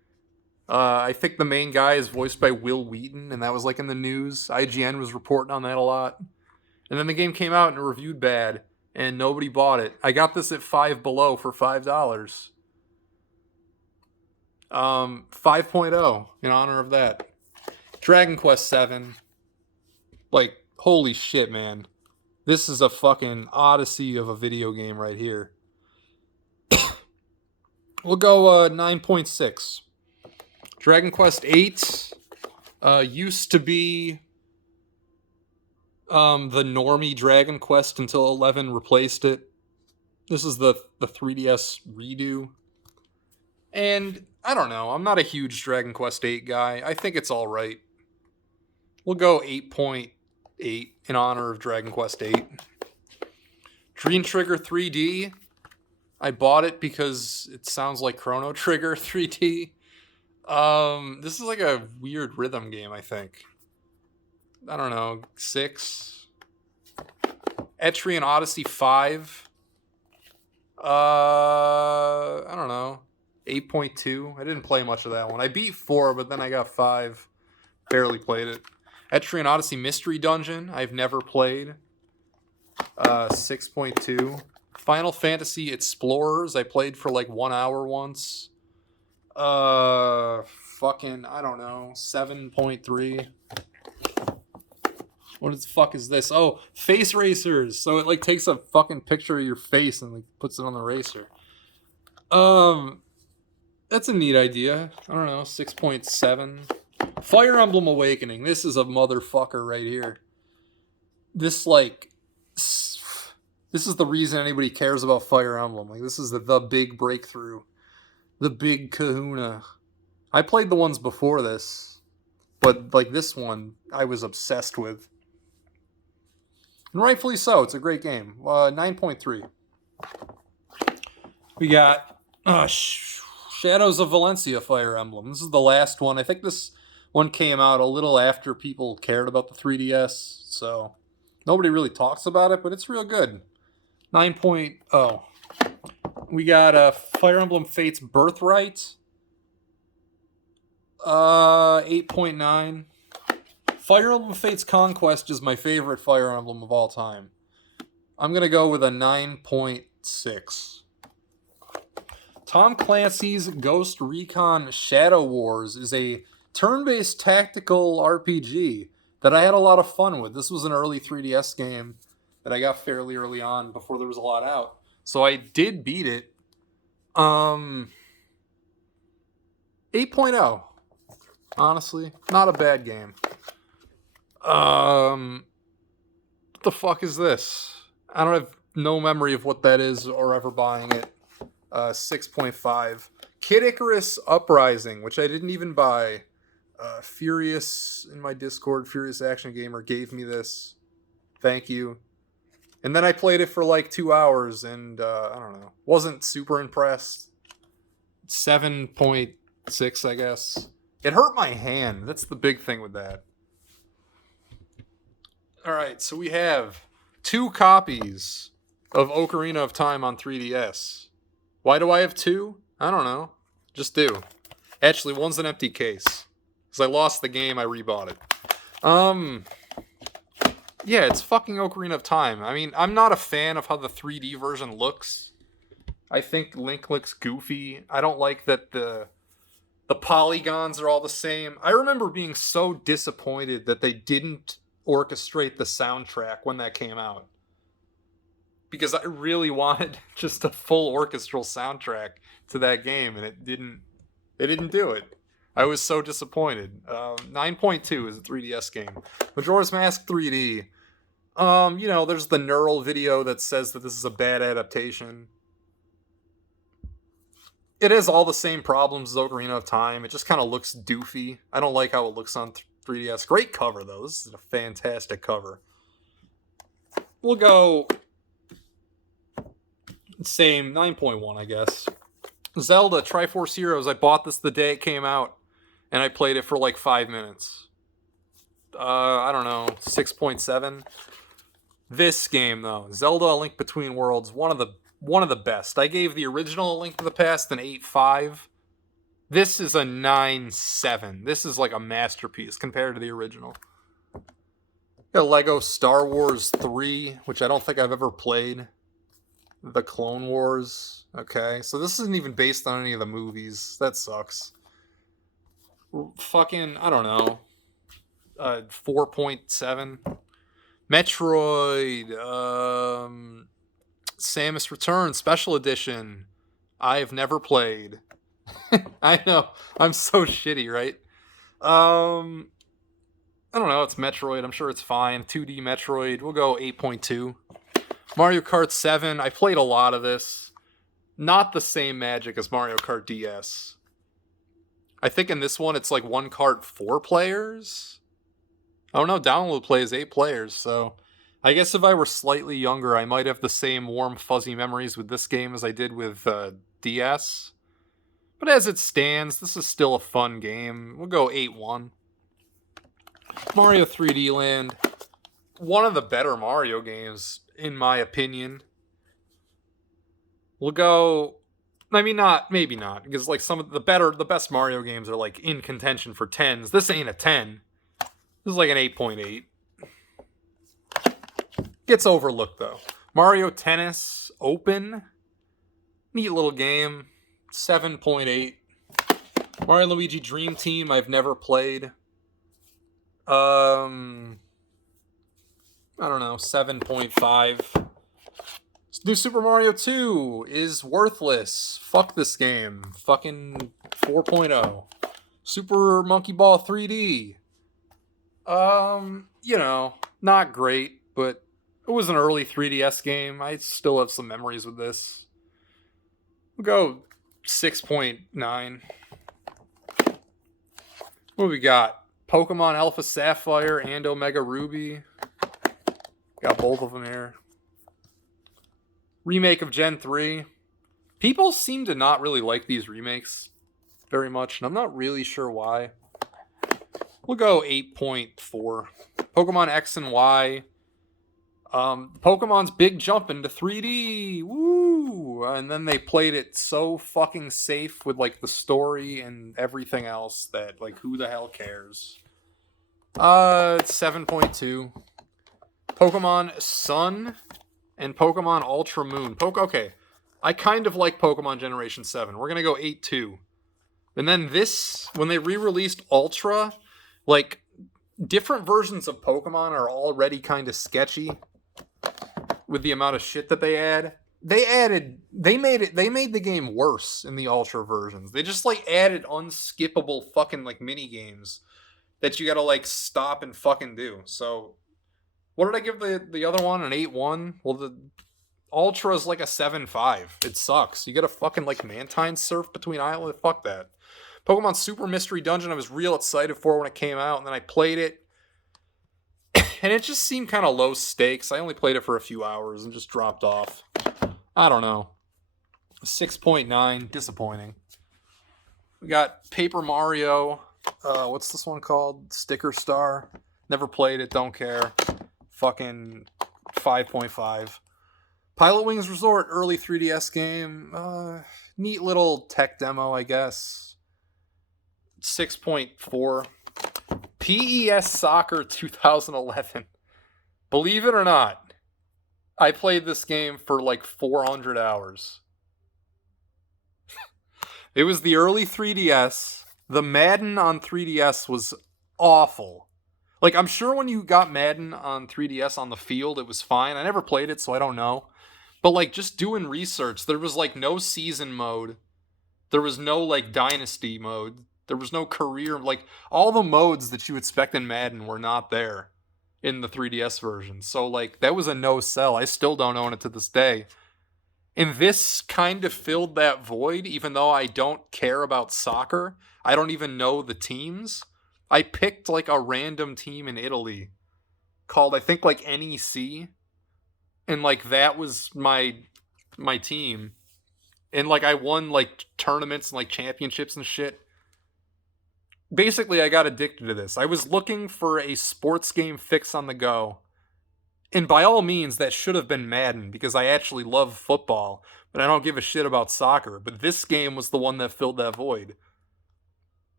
I think the main guy is voiced by Will Wheaton, and that was like in the news. IGN was reporting on that a lot. And then the game came out and it reviewed bad, and nobody bought it. I got this at Five Below for $5. 5.0 in honor of that. Dragon Quest 7. Like, holy shit, man. This is a fucking odyssey of a video game right here. We'll go 9.6. Dragon Quest 8 used to be the normie Dragon Quest until 11 replaced it. This is the 3DS redo. And I don't know, I'm not a huge Dragon Quest 8 guy. I think it's alright. We'll go 8.8 in honor of Dragon Quest 8. Dream Trigger 3D. I bought it because it sounds like Chrono Trigger 3D. This is like a weird rhythm game, I think. I don't know, 6. Etrian Odyssey 5. I don't know, 8.2. I didn't play much of that one. I beat 4, but then I got 5. Barely played it. Etrian Odyssey Mystery Dungeon. I've never played. 6.2. Final Fantasy Explorers. I played for like 1 hour once. Fucking, I don't know, 7.3. What the fuck is this? Oh, face racers. So it like takes a fucking picture of your face and like puts it on the racer. That's a neat idea. I don't know, 6.7. Fire Emblem Awakening. This is a motherfucker right here. This is the reason anybody cares about Fire Emblem. Like, this is the big breakthrough. The big kahuna. I played the ones before this, but like this one, I was obsessed with. And rightfully so. It's a great game. 9.3. We got Shadows of Valencia Fire Emblem. This is the last one. I think this one came out a little after people cared about the 3DS, so nobody really talks about it, but it's real good. 9.0. We got Fire Emblem Fates Birthright. 8.9. Fire Emblem Fates Conquest is my favorite Fire Emblem of all time. I'm going to go with a 9.6. Tom Clancy's Ghost Recon Shadow Wars is a turn-based tactical RPG that I had a lot of fun with. This was an early 3DS game that I got fairly early on before there was a lot out. So I did beat it. 8.0. Honestly, not a bad game. What the fuck is this? I don't have no memory of what that is or ever buying it. 6.5. Kid Icarus Uprising, which I didn't even buy. Furious in my Discord, Furious Action Gamer gave me this. Thank you. And then I played it for like 2 hours and I don't know. Wasn't super impressed. 7.6, I guess. It hurt my hand. That's the big thing with that. Alright, so we have 2 copies of Ocarina of Time on 3DS. Why do I have 2? I don't know. Just do. Actually, one's an empty case. Because I lost the game, I rebought it. Yeah, it's fucking Ocarina of Time. I mean, I'm not a fan of how the 3D version looks. I think Link looks goofy. I don't like that the polygons are all the same. I remember being so disappointed that they didn't orchestrate the soundtrack when that came out. Because I really wanted just a full orchestral soundtrack to that game, and it didn't do it. I was so disappointed. 9.2 is a 3DS game. Majora's Mask 3D. There's the Neural video that says that this is a bad adaptation. It has all the same problems as Ocarina of Time. It just kind of looks doofy. I don't like how it looks on 3DS. Great cover, though. This is a fantastic cover. We'll go same 9.1, I guess. Zelda Triforce Heroes. I bought this the day it came out, and I played it for like 5 minutes. I don't know, 6.7. This game, though, Zelda: A Link Between Worlds, one of the best. I gave the original Link to the Past an 8.5. This is a 9.7. This is like a masterpiece compared to the original. Got Lego Star Wars 3, which I don't think I've ever played. The Clone Wars. Okay, so this isn't even based on any of the movies. That sucks. Fucking, I don't know. 4.7. Metroid. Samus Returns Special Edition. I've never played. I know. I'm so shitty, right? I don't know. It's Metroid. I'm sure it's fine. 2D Metroid. We'll go 8.2. Mario Kart 7. I played a lot of this. Not the same magic as Mario Kart DS. I think in this one it's like one kart 4 players. I don't know. Download play is 8 players, so I guess if I were slightly younger, I might have the same warm, fuzzy memories with this game as I did with DS. But as it stands, this is still a fun game. We'll go 8.1. Mario 3D Land. One of the better Mario games, in my opinion. We'll go... I mean, maybe not. Because like some of the best Mario games are like in contention for 10s. This ain't a 10. This is like an 8.8. Gets overlooked, though. Mario Tennis Open. Neat little game. 7.8. Mario Luigi Dream Team, I've never played. I don't know, 7.5. New Super Mario 2 is worthless. Fuck this game. Fucking 4.0. Super Monkey Ball 3D. Not great, but it was an early 3DS game. I still have some memories with this. We'll go 6.9. What do we got? Pokemon Alpha Sapphire and Omega Ruby. Got both of them here. Remake of Gen 3. People seem to not really like these remakes very much, and I'm not really sure why. We'll go 8.4. Pokemon X and Y. Pokemon's big jump into 3D. Woo! And then they played it so fucking safe with like the story and everything else that like who the hell cares? It's 7.2. Pokemon Sun and Pokemon Ultra Moon. Okay. I kind of like Pokemon Generation 7. We're going to go 8.2. And then this, when they re-released Ultra, like, different versions of Pokemon are already kind of sketchy with the amount of shit that they add. They made the game worse in the Ultra versions. They just, like, added unskippable fucking, like, mini games that you gotta, like, stop and fucking do. So, what did I give the other one? An 8.1? Well, the Ultra is like a 7.5. It sucks. You gotta fucking, like, Mantine surf between islands. Fuck that. Pokemon Super Mystery Dungeon I was real excited for when it came out, and then I played it, and it just seemed kind of low stakes. I only played it for a few hours and just dropped off. I don't know. 6.9, disappointing. We got Paper Mario. What's this one called? Sticker Star. Never played it, don't care. Fucking 5.5. Pilot Wings Resort, early 3DS game. Neat little tech demo, I guess. 6.4. PES Soccer 2011. Believe it or not, I played this game for like 400 hours. It was the early 3DS. The Madden on 3DS was awful. Like, I'm sure when you got Madden on 3DS on the field, it was fine. I never played it, so I don't know. But, like, just doing research, there was, like, no season mode. There was no, like, dynasty mode. There was no career. Like, all the modes that you expect in Madden were not there in the 3DS version. So, like, that was a no-sell. I still don't own it to this day. And this kind of filled that void, even though I don't care about soccer. I don't even know the teams. I picked, like, a random team in Italy called, I think, like, NEC. And, like, that was my team. And, like, I won, like, tournaments and, like, championships and shit. Basically, I got addicted to this. I was looking for a sports game fix on the go. And by all means, that should have been Madden, because I actually love football, but I don't give a shit about soccer. But this game was the one that filled that void.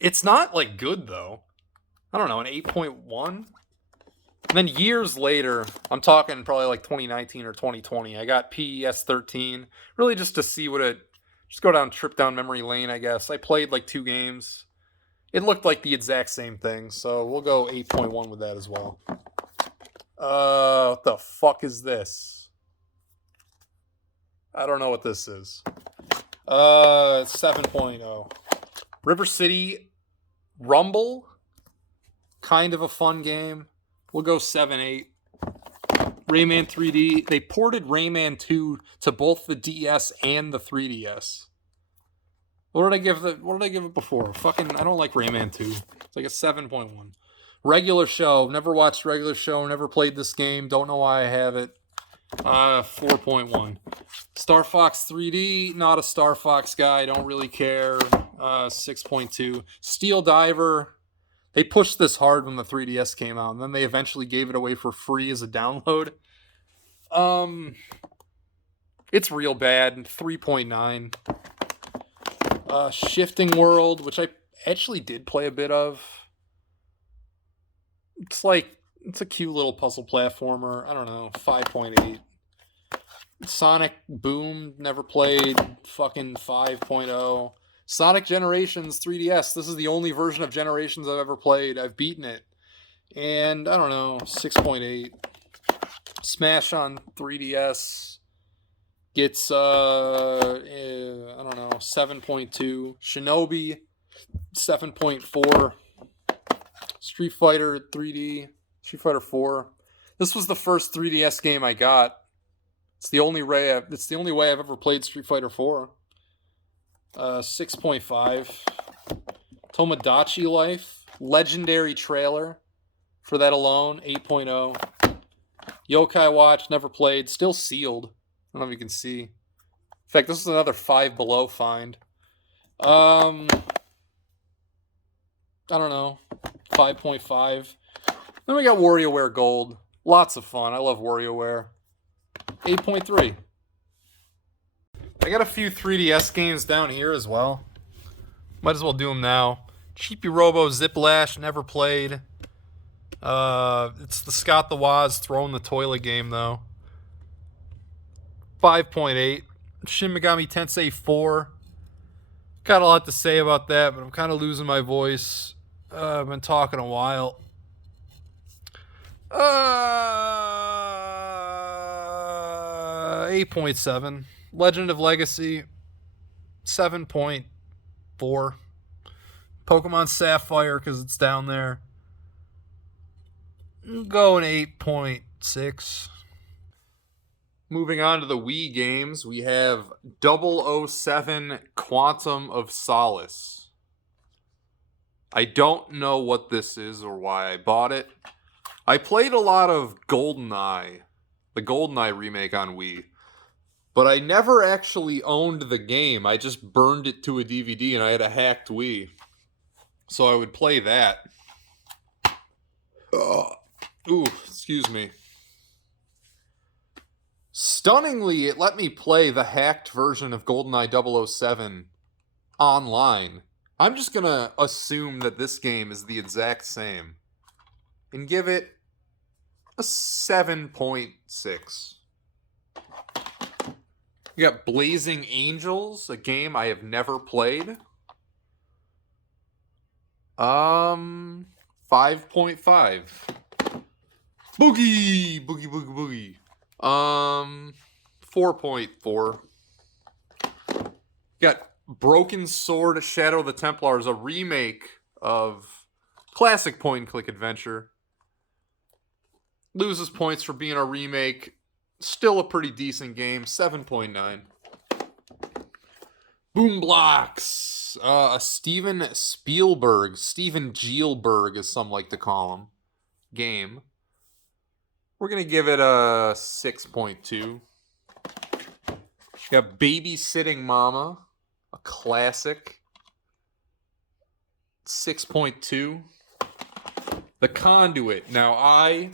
It's not, like, good, though. I don't know, an 8.1? And then years later, I'm talking probably like 2019 or 2020, I got PES 13, really just to see just go trip down memory lane, I guess. I played like 2 games. It looked like the exact same thing, so we'll go 8.1 with that as well. What the fuck is this? I don't know what this is. 7.0. River City Rumble. Kind of a fun game. We'll go 7.8. Rayman 3D. They ported Rayman 2 to both the DS and the 3DS. What did I give it before? Fucking, I don't like Rayman 2. It's like a 7.1. Regular Show. Never watched Regular Show. Never played this game. Don't know why I have it. 4.1. Star Fox 3D. Not a Star Fox guy. Don't really care. 6.2. Steel Diver. They pushed this hard when the 3DS came out, and then they eventually gave it away for free as a download. It's real bad. 3.9. Shifting World, which I actually did play a bit of. It's a cute little puzzle platformer. I don't know, 5.8. Sonic Boom, never played. Fucking 5.0. Sonic Generations 3DS. This is the only version of Generations I've ever played. I've beaten it. And I don't know, 6.8. Smash on 3DS gets I don't know, 7.2. Shinobi 7.4. Street Fighter 3D, Street Fighter 4. This was the first 3DS game I got. It's the only way I've ever played Street Fighter 4. 6.5. Tomodachi Life, legendary trailer for that alone, 8.0. Yokai Watch, never played, still sealed. I don't know if you can see. In fact, this is another Five Below find. I don't know, 5.5. Then we got WarioWare Gold. Lots of fun. I love WarioWare. 8.3. I got a few 3DS games down here as well. Might as well do them now. Cheapy Robo Ziplash, never played. It's the Scott the Woz Throw in the Toilet game, though. 5.8. Shin Megami Tensei 4. Got a lot to say about that, but I'm kind of losing my voice. I've been talking a while. 8.7. Legend of Legacy, 7.4. Pokemon Sapphire, because it's down there, going 8.6. Moving on to the Wii games, we have 007 Quantum of Solace. I don't know what this is or why I bought it. I played a lot of GoldenEye, the GoldenEye remake on Wii, but I never actually owned the game. I just burned it to a DVD and I had a hacked Wii. So I would play that. Ooh, excuse me. Stunningly, it let me play the hacked version of GoldenEye 007 online. I'm just gonna assume that this game is the exact same and give it a 7.6. You got Blazing Angels, a game I have never played. 5.5. Boogie, boogie, boogie, boogie. 4.4. Got Broken Sword Shadow of the Templars, a remake of classic point-and-click adventure. Loses points for being a remake. Still a pretty decent game. 7.9. Boom Blocks. A Steven Gielberg, as some like to call him, game. We're going to give it a 6.2. Got Babysitting Mama, a classic. 6.2. The Conduit. Now, I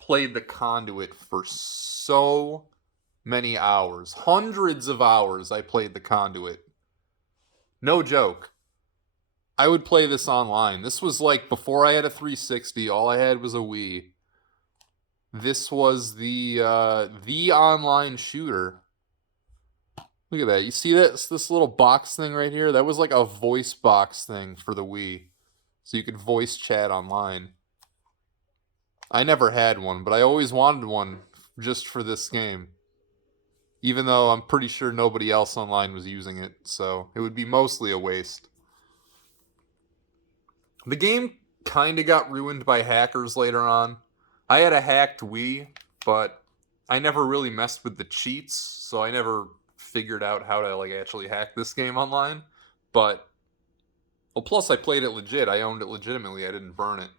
played The Conduit for so many hours. Hundreds of hours I played The Conduit. No joke. I would play this online. This was like before I had a 360. All I had was a Wii. This was the online shooter. Look at that. You see this little box thing right here? That was like a voice box thing for the Wii. So you could voice chat online. I never had one, but I always wanted one just for this game. Even though I'm pretty sure nobody else online was using it, so it would be mostly a waste. The game kind of got ruined by hackers later on. I had a hacked Wii, but I never really messed with the cheats, so I never figured out how to actually hack this game online. But, well, plus I played it legit. I owned it legitimately. I didn't burn it.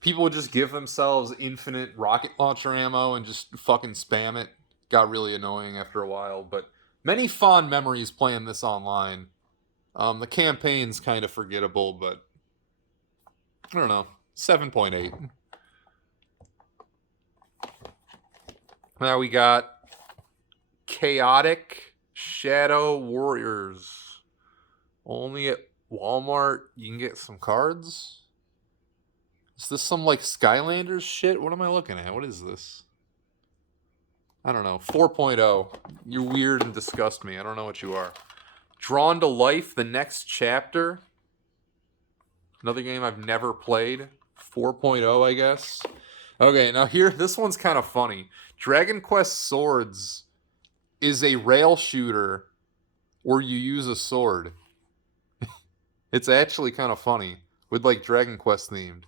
People would just give themselves infinite rocket launcher ammo and just fucking spam it. Got really annoying after a while, but many fond memories playing this online. The campaign's kind of forgettable, but I don't know. 7.8. Now we got Chaotic Shadow Warriors. Only at Walmart you can get some cards. Is this some Skylanders shit? What am I looking at? What is this? I don't know. 4.0. You're weird and disgust me. I don't know what you are. Drawn to Life, the next chapter. Another game I've never played. 4.0, I guess. Okay, now here, this one's kind of funny. Dragon Quest Swords is a rail shooter where you use a sword. It's actually kind of funny with like Dragon Quest themed.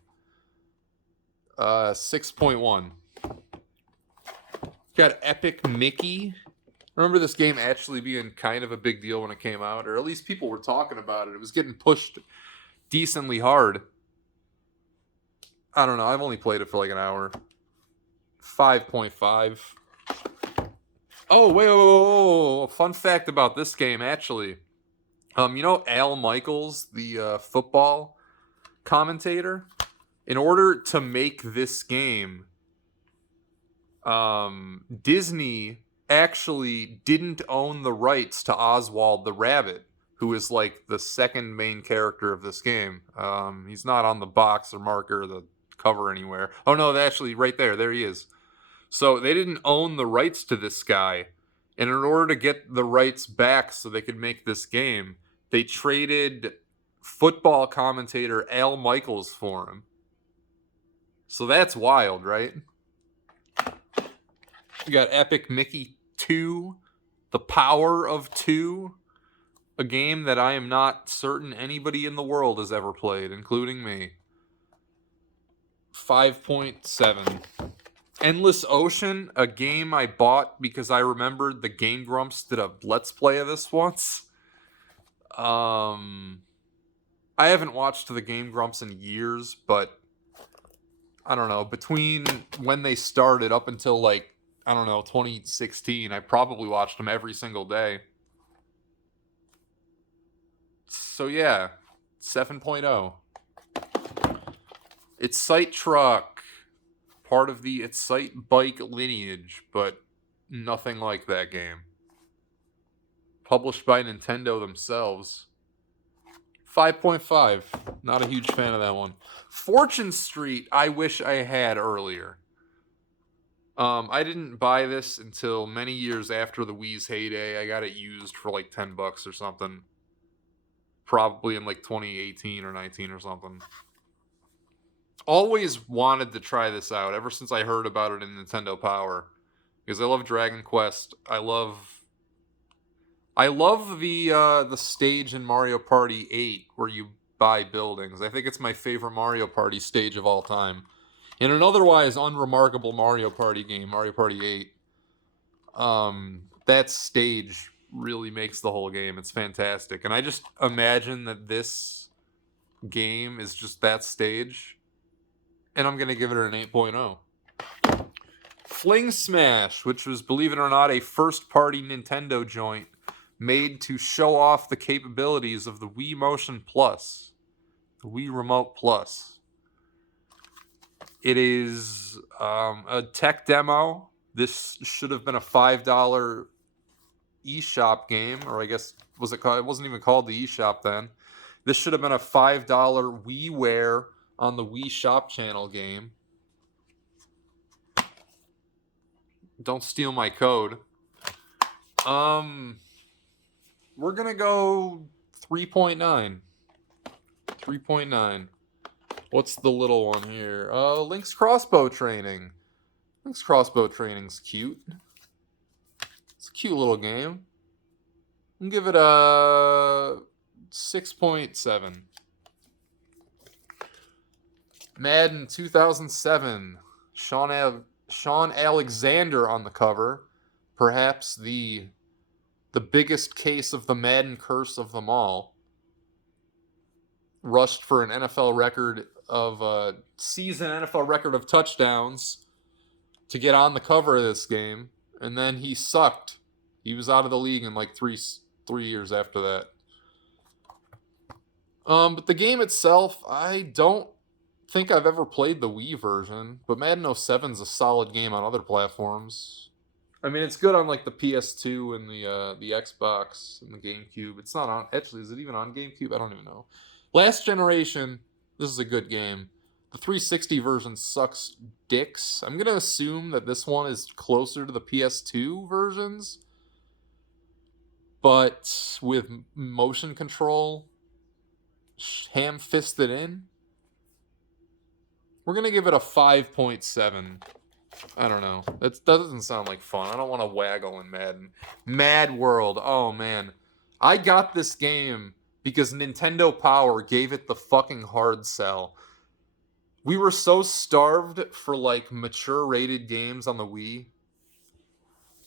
6.1. Got Epic Mickey. Remember this game actually being kind of a big deal when it came out, or at least people were talking about it. It was getting pushed decently hard. I don't know. I've only played it for like an hour. 5.5. Oh, wait. Fun fact about this game, actually. You know Al Michaels, the football commentator? In order to make this game, Disney actually didn't own the rights to Oswald the Rabbit, who is like the second main character of this game. He's not on the box or marker or the cover anywhere. Oh no, actually right there he is. So they didn't own the rights to this guy, and in order to get the rights back so they could make this game, they traded football commentator Al Michaels for him. So that's wild, right? You got Epic Mickey 2, The Power of 2, a game that I am not certain anybody in the world has ever played, including me. 5.7. Endless Ocean, a game I bought because I remembered the Game Grumps did a Let's Play of this once. I haven't watched the Game Grumps in years, but I don't know, between when they started up until like, I don't know, 2016, I probably watched them every single day. So yeah, 7.0. Excite Truck, part of the Excite Bike lineage, but nothing like that game. Published by Nintendo themselves. 5.5. Not a huge fan of that one. Fortune Street, I wish I had earlier. I didn't buy this until many years after the Wii's heyday. I got it used for like $10 or something. Probably in like 2018 or 19 or something. Always wanted to try this out ever since I heard about it in Nintendo Power. Because I love Dragon Quest. I love the stage in Mario Party 8 where you buy buildings. I think it's my favorite Mario Party stage of all time. In an otherwise unremarkable Mario Party game, Mario Party 8, that stage really makes the whole game. It's fantastic. And I just imagine that this game is just that stage. And I'm going to give it an 8.0. Fling Smash, which was, believe it or not, a first-party Nintendo joint made to show off the capabilities of the Wii Motion Plus, the Wii Remote Plus. It is a tech demo. This should have been a $5 eShop game, or I guess was it called? It wasn't even called the eShop then. This should have been a $5 WiiWare on the Wii Shop Channel game. Don't steal my code. We're gonna go 3.9. 3.9. What's the little one here? Link's Crossbow Training. Link's Crossbow Training's cute. It's a cute little game. I'm gonna give it a 6.7. Madden 2007. Sean Alexander on the cover. Perhaps the biggest case of the Madden curse of them all. Rushed for an NFL record of season NFL record of touchdowns to get on the cover of this game, and then he sucked. He was out of the league in like three years after that. But the game itself, I don't think I've ever played the Wii version, but Madden 07's a solid game on other platforms. I mean, it's good on like the PS2 and the Xbox and the GameCube. It's not on. Actually, is it even on GameCube? I don't even know. Last Generation, this is a good game. The 360 version sucks dicks. I'm going to assume that this one is closer to the PS2 versions, but with motion control ham-fisted in. We're going to give it a 5.7. I don't know. That doesn't sound like fun. I don't want to waggle in Madden. Mad World. Oh, man. I got this game because Nintendo Power gave it the fucking hard sell. We were so starved for, like, mature rated games on the Wii.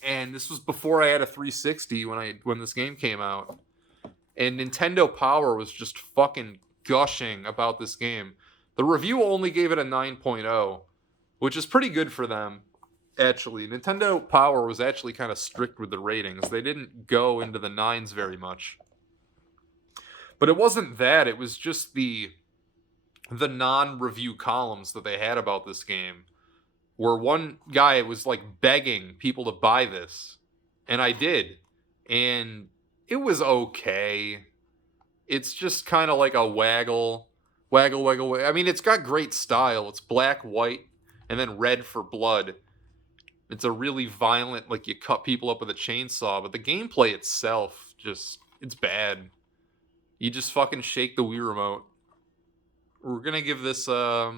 And this was before I had a 360 when this game came out. And Nintendo Power was just fucking gushing about this game. The review only gave it a 9.0. Which is pretty good for them, actually. Nintendo Power was actually kind of strict with the ratings. They didn't go into the 9s very much. But it wasn't that. It was just the non-review columns that they had about this game. Where one guy was like begging people to buy this. And I did. And it was okay. It's just kind of like a waggle. I mean, it's got great style. It's black, white, and then red for blood. It's a really violent, like you cut people up with a chainsaw, but the gameplay itself, it's bad. You just fucking shake the Wii remote. We're gonna give this a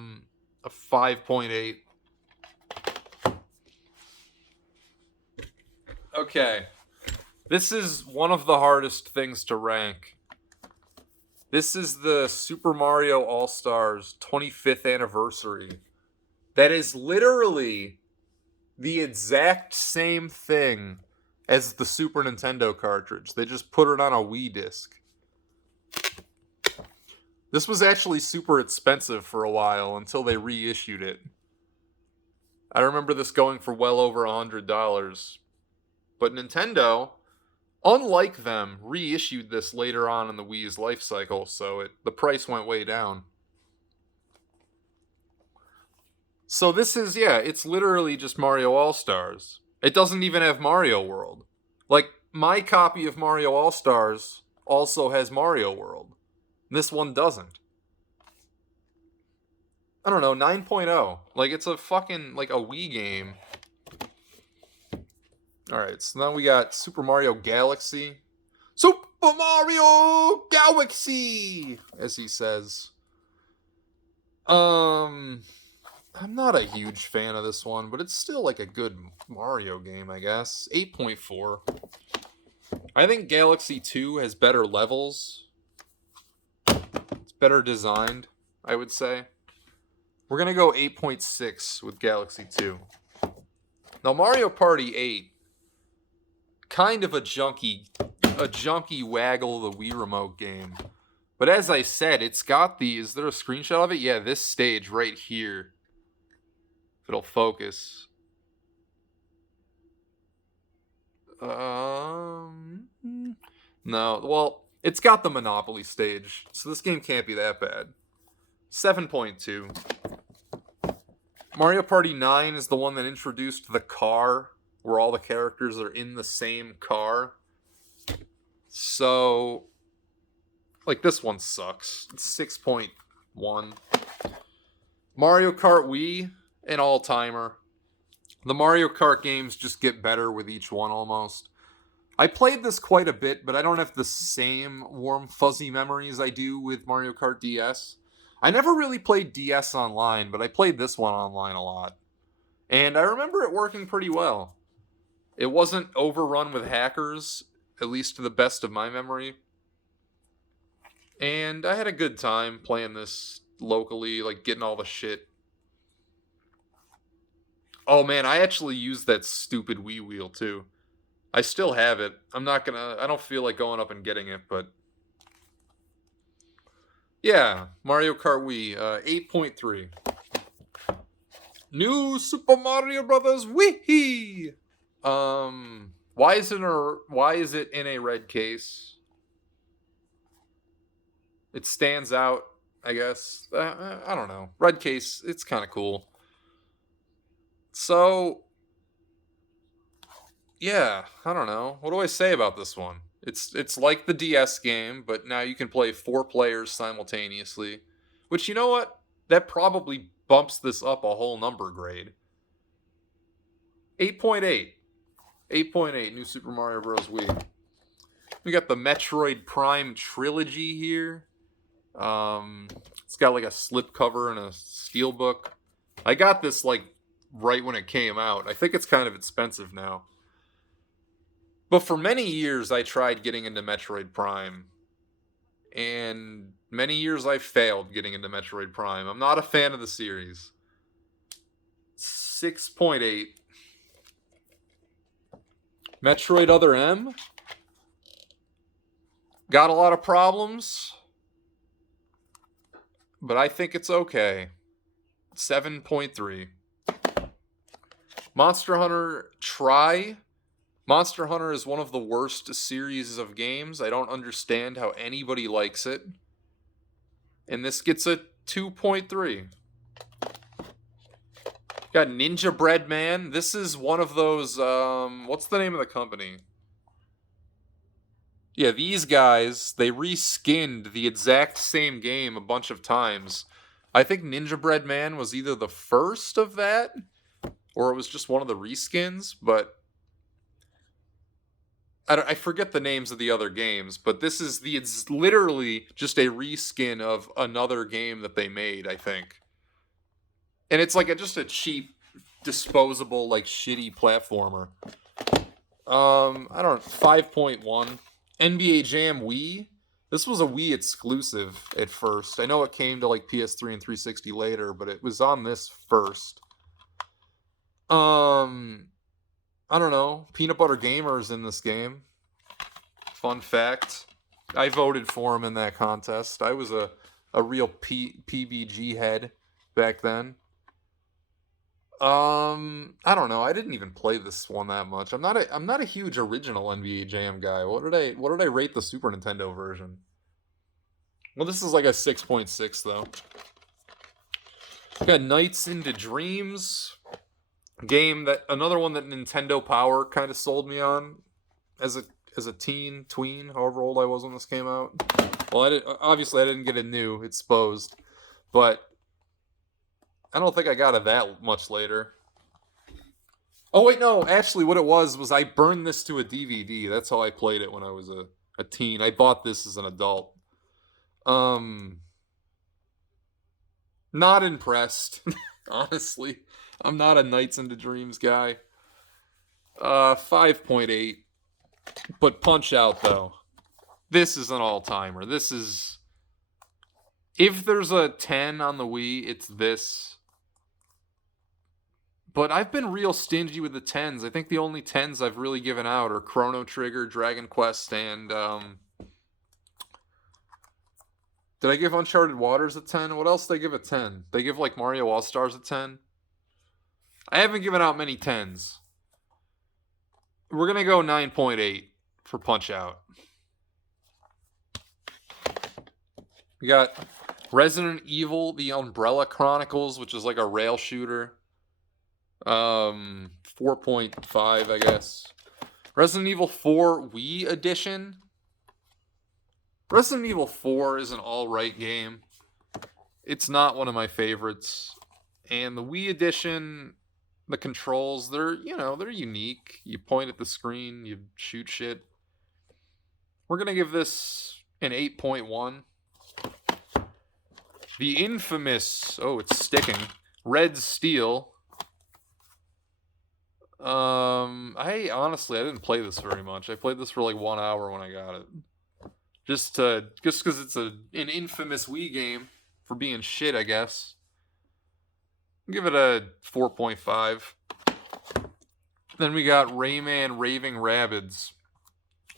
5.8. Okay. This is one of the hardest things to rank. This is the Super Mario All-Stars 25th anniversary. That is literally the exact same thing as the Super Nintendo cartridge. They just put it on a Wii disc. This was actually super expensive for a while until they reissued it. I remember this going for well over $100. But Nintendo, unlike them, reissued this later on in the Wii's life cycle, so the price went way down. So this is, it's literally just Mario All-Stars. It doesn't even have Mario World. Like, my copy of Mario All-Stars also has Mario World. This one doesn't. I don't know, 9.0. Like, it's a fucking, like, a Wii game. Alright, so now we got Super Mario Galaxy. Super Mario Galaxy! As he says. I'm not a huge fan of this one, but it's still like a good Mario game, I guess. 8.4. I think Galaxy 2 has better levels. It's better designed, I would say. We're going to go 8.6 with Galaxy 2. Now, Mario Party 8, kind of a junky waggle the Wii remote game. But as I said, it's got is there a screenshot of it? Yeah, this stage right here. If it'll focus. No, well, it's got the Monopoly stage, so this game can't be that bad. 7.2. Mario Party 9 is the one that introduced the car, where all the characters are in the same car. So, like, this one sucks. It's 6.1. Mario Kart Wii, an all-timer. The Mario Kart games just get better with each one almost. I played this quite a bit, but I don't have the same warm, fuzzy memories I do with Mario Kart DS. I never really played DS online, but I played this one online a lot. And I remember it working pretty well. It wasn't overrun with hackers, at least to the best of my memory. And I had a good time playing this locally, like getting all the shit. Oh man, I actually used that stupid Wii wheel too. I still have it. I don't feel like going up and getting it, but yeah, Mario Kart Wii, 8.3. New Super Mario Brothers Wii! Why is it in a red case? It stands out, I guess. I don't know. Red case, it's kind of cool. So, yeah, I don't know. What do I say about this one? It's like the DS game, but now you can play 4 players simultaneously. Which, you know what? That probably bumps this up a whole number grade. 8.8. 8.8, New Super Mario Bros. Wii. We got the Metroid Prime trilogy here. Let's It's got like a slipcover and a steelbook. I got this like right when it came out. I think it's kind of expensive now. But for many years, I tried getting into Metroid Prime. And many years I failed getting into Metroid Prime. I'm not a fan of the series. 6.8. Metroid Other M. Got a lot of problems. But I think it's okay. 7.3. Monster Hunter Tri. Monster Hunter is one of the worst series of games. I don't understand how anybody likes it. And this gets a 2.3. Got Ninja Bread Man. This is one of those, what's the name of the company? Yeah, these guys, they reskinned the exact same game a bunch of times. I think Ninja Bread Man was either the first of that, or it was just one of the reskins, but I forget the names of the other games, but it's literally just a reskin of another game that they made, I think. And it's like just a cheap, disposable, like shitty platformer. I don't know, 5.1. NBA Jam Wii. This was a Wii exclusive at first. I know it came to like PS3 and 360 later, but it was on this first. I don't know. Peanut Butter Gamer is in this game. Fun fact. I voted for him in that contest. I was a real PBG head back then. I don't know. I didn't even play this one that much. I'm not a huge original NBA Jam guy. What did I rate the Super Nintendo version? Well, this is like a 6.6 though. Got Nights into Dreams. Game that another one that Nintendo Power kind of sold me on as a tween, however old I was when this came out. Well, obviously I didn't get it new, exposed, but I don't think I got it that much later. Oh wait, no, actually what it was I burned this to a DVD. That's how I played it when I was a teen. I bought this as an adult. Not impressed, honestly. I'm not a Nights into Dreams guy. 5.8. But Punch Out, though. This is an all-timer. This is... If there's a 10 on the Wii, it's this. But I've been real stingy with the 10s. I think the only 10s I've really given out are Chrono Trigger, Dragon Quest, and... Did I give Uncharted Waters a 10? What else did they give a 10? They give, like, Mario All-Stars a 10? I haven't given out many 10s. We're going to go 9.8 for Punch-Out. We got Resident Evil, The Umbrella Chronicles, which is like a rail shooter. 4.5, I guess. Resident Evil 4 Wii Edition. Resident Evil 4 is an alright game. It's not one of my favorites. And the Wii Edition... The controls, they're unique. You point at the screen, you shoot shit. We're going to give this an 8.1. The infamous, it's sticking, Red Steel. I didn't play this very much. I played this for like 1 hour when I got it. Just because it's an infamous Wii game for being shit, I guess. Give it a 4.5. Then we got Rayman Raving Rabbids.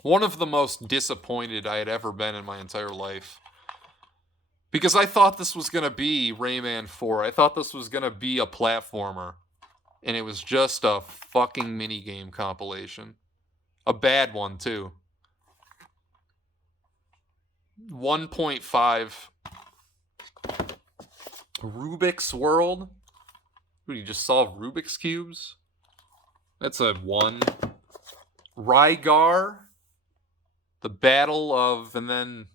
One of the most disappointed I had ever been in my entire life. Because I thought this was going to be Rayman 4. I thought this was going to be a platformer. And it was just a fucking minigame compilation. A bad one, too. 1.5. Rubik's World. What, you just solve Rubik's Cubes? That's a 1. Rygar. The Battle of... And then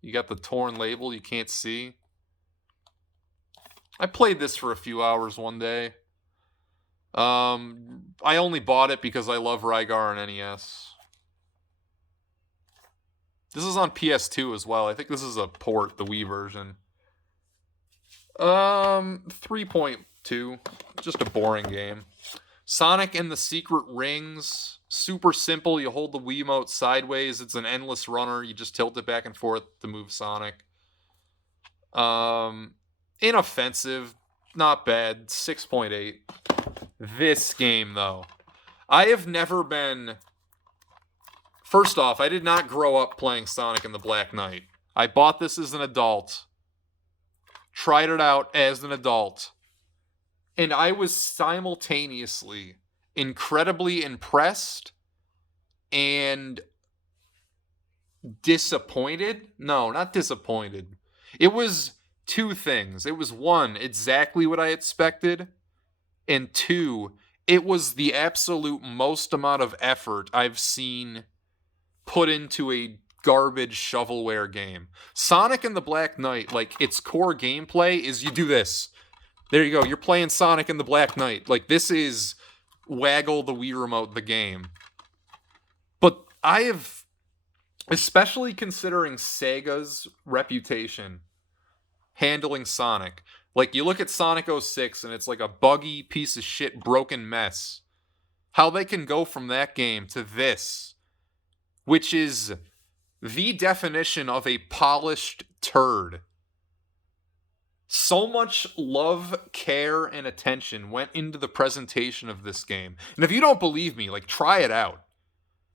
you got the torn label you can't see. I played this for a few hours one day. I only bought it because I love Rygar on NES. This is on PS2 as well. I think this is a port, the Wii version. 3.2. Just a boring game. Sonic and the Secret Rings. Super simple. You hold the Wiimote sideways. It's an endless runner. You just tilt it back and forth to move Sonic. Inoffensive. Not bad. 6.8. This game, though. I have never been... First off, I did not grow up playing Sonic and the Black Knight. I bought this as an adult. Tried it out as an adult. And I was simultaneously incredibly impressed and disappointed. No, not disappointed. It was two things. It was one, exactly what I expected. And two, it was the absolute most amount of effort I've seen put into a garbage shovelware game. Sonic and the Black Knight, like, its core gameplay is you do this. There you go. You're playing Sonic and the Black Knight. Like, this is waggle the Wii remote the game. But I have, especially considering Sega's reputation handling Sonic. Like, you look at Sonic 06 and it's like a buggy piece of shit broken mess. How they can go from that game to this, which is the definition of a polished turd. So much love, care, and attention went into the presentation of this game. And if you don't believe me, like, try it out.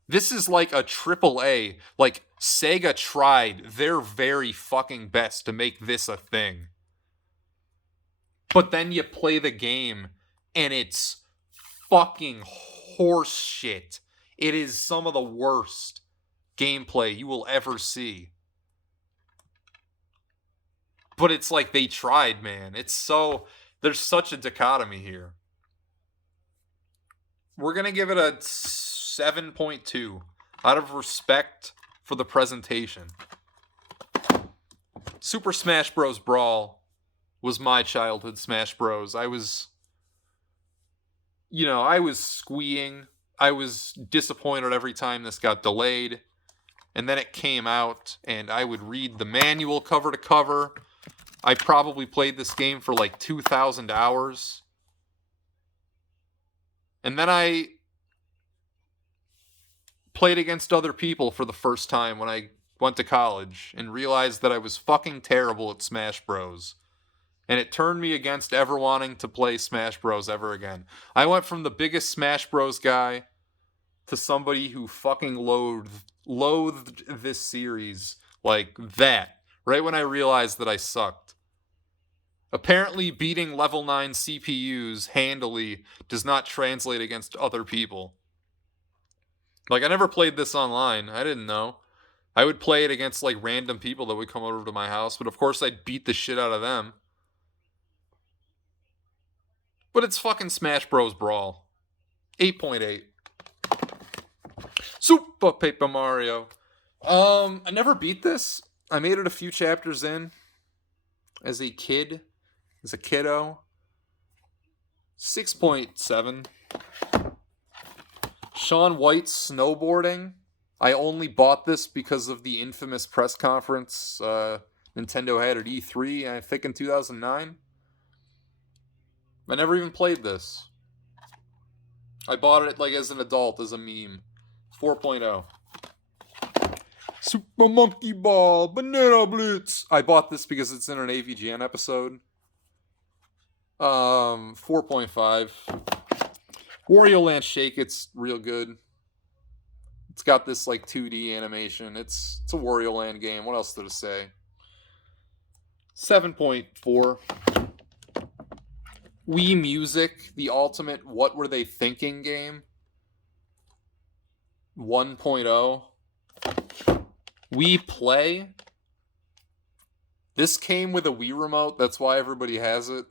This is like a AAA. Like, Sega tried their very fucking best to make this a thing. But then you play the game, and it's fucking horse shit. It is some of the worst gameplay you will ever see. But it's like they tried, man. It's so... There's such a dichotomy here. We're going to give it a 7.2 out of respect for the presentation. Super Smash Bros. Brawl was my childhood Smash Bros. I was squeeing. I was disappointed every time this got delayed. And then it came out, and I would read the manual cover to cover. I probably played this game for like 2,000 hours. And then I played against other people for the first time when I went to college and realized that I was fucking terrible at Smash Bros. And it turned me against ever wanting to play Smash Bros. Ever again. I went from the biggest Smash Bros. Guy to somebody who fucking loathed this series like that, right when I realized that I sucked. Apparently, beating level 9 CPUs handily does not translate against other people. Like, I never played this online. I didn't know. I would play it against, like, random people that would come over to my house, but of course I'd beat the shit out of them. But it's fucking Smash Bros. Brawl. 8.8. Super Paper Mario. I never beat this. I made it a few chapters in. As a kid. As a kiddo. 6.7. Shaun White's snowboarding. I only bought this because of the infamous press conference Nintendo had at E3, I think in 2009. I never even played this. I bought it like as an adult, as a meme. 4.0. Super Monkey Ball, Banana Blitz. I bought this because it's in an AVGN episode. 4.5. Wario Land Shake, it's real good. It's got this like 2D animation. It's a Wario Land game. What else to say? 7.4. Wii Music, the ultimate What Were They Thinking game. 1.0. Wii Play. This came with a Wii remote. That's why everybody has it.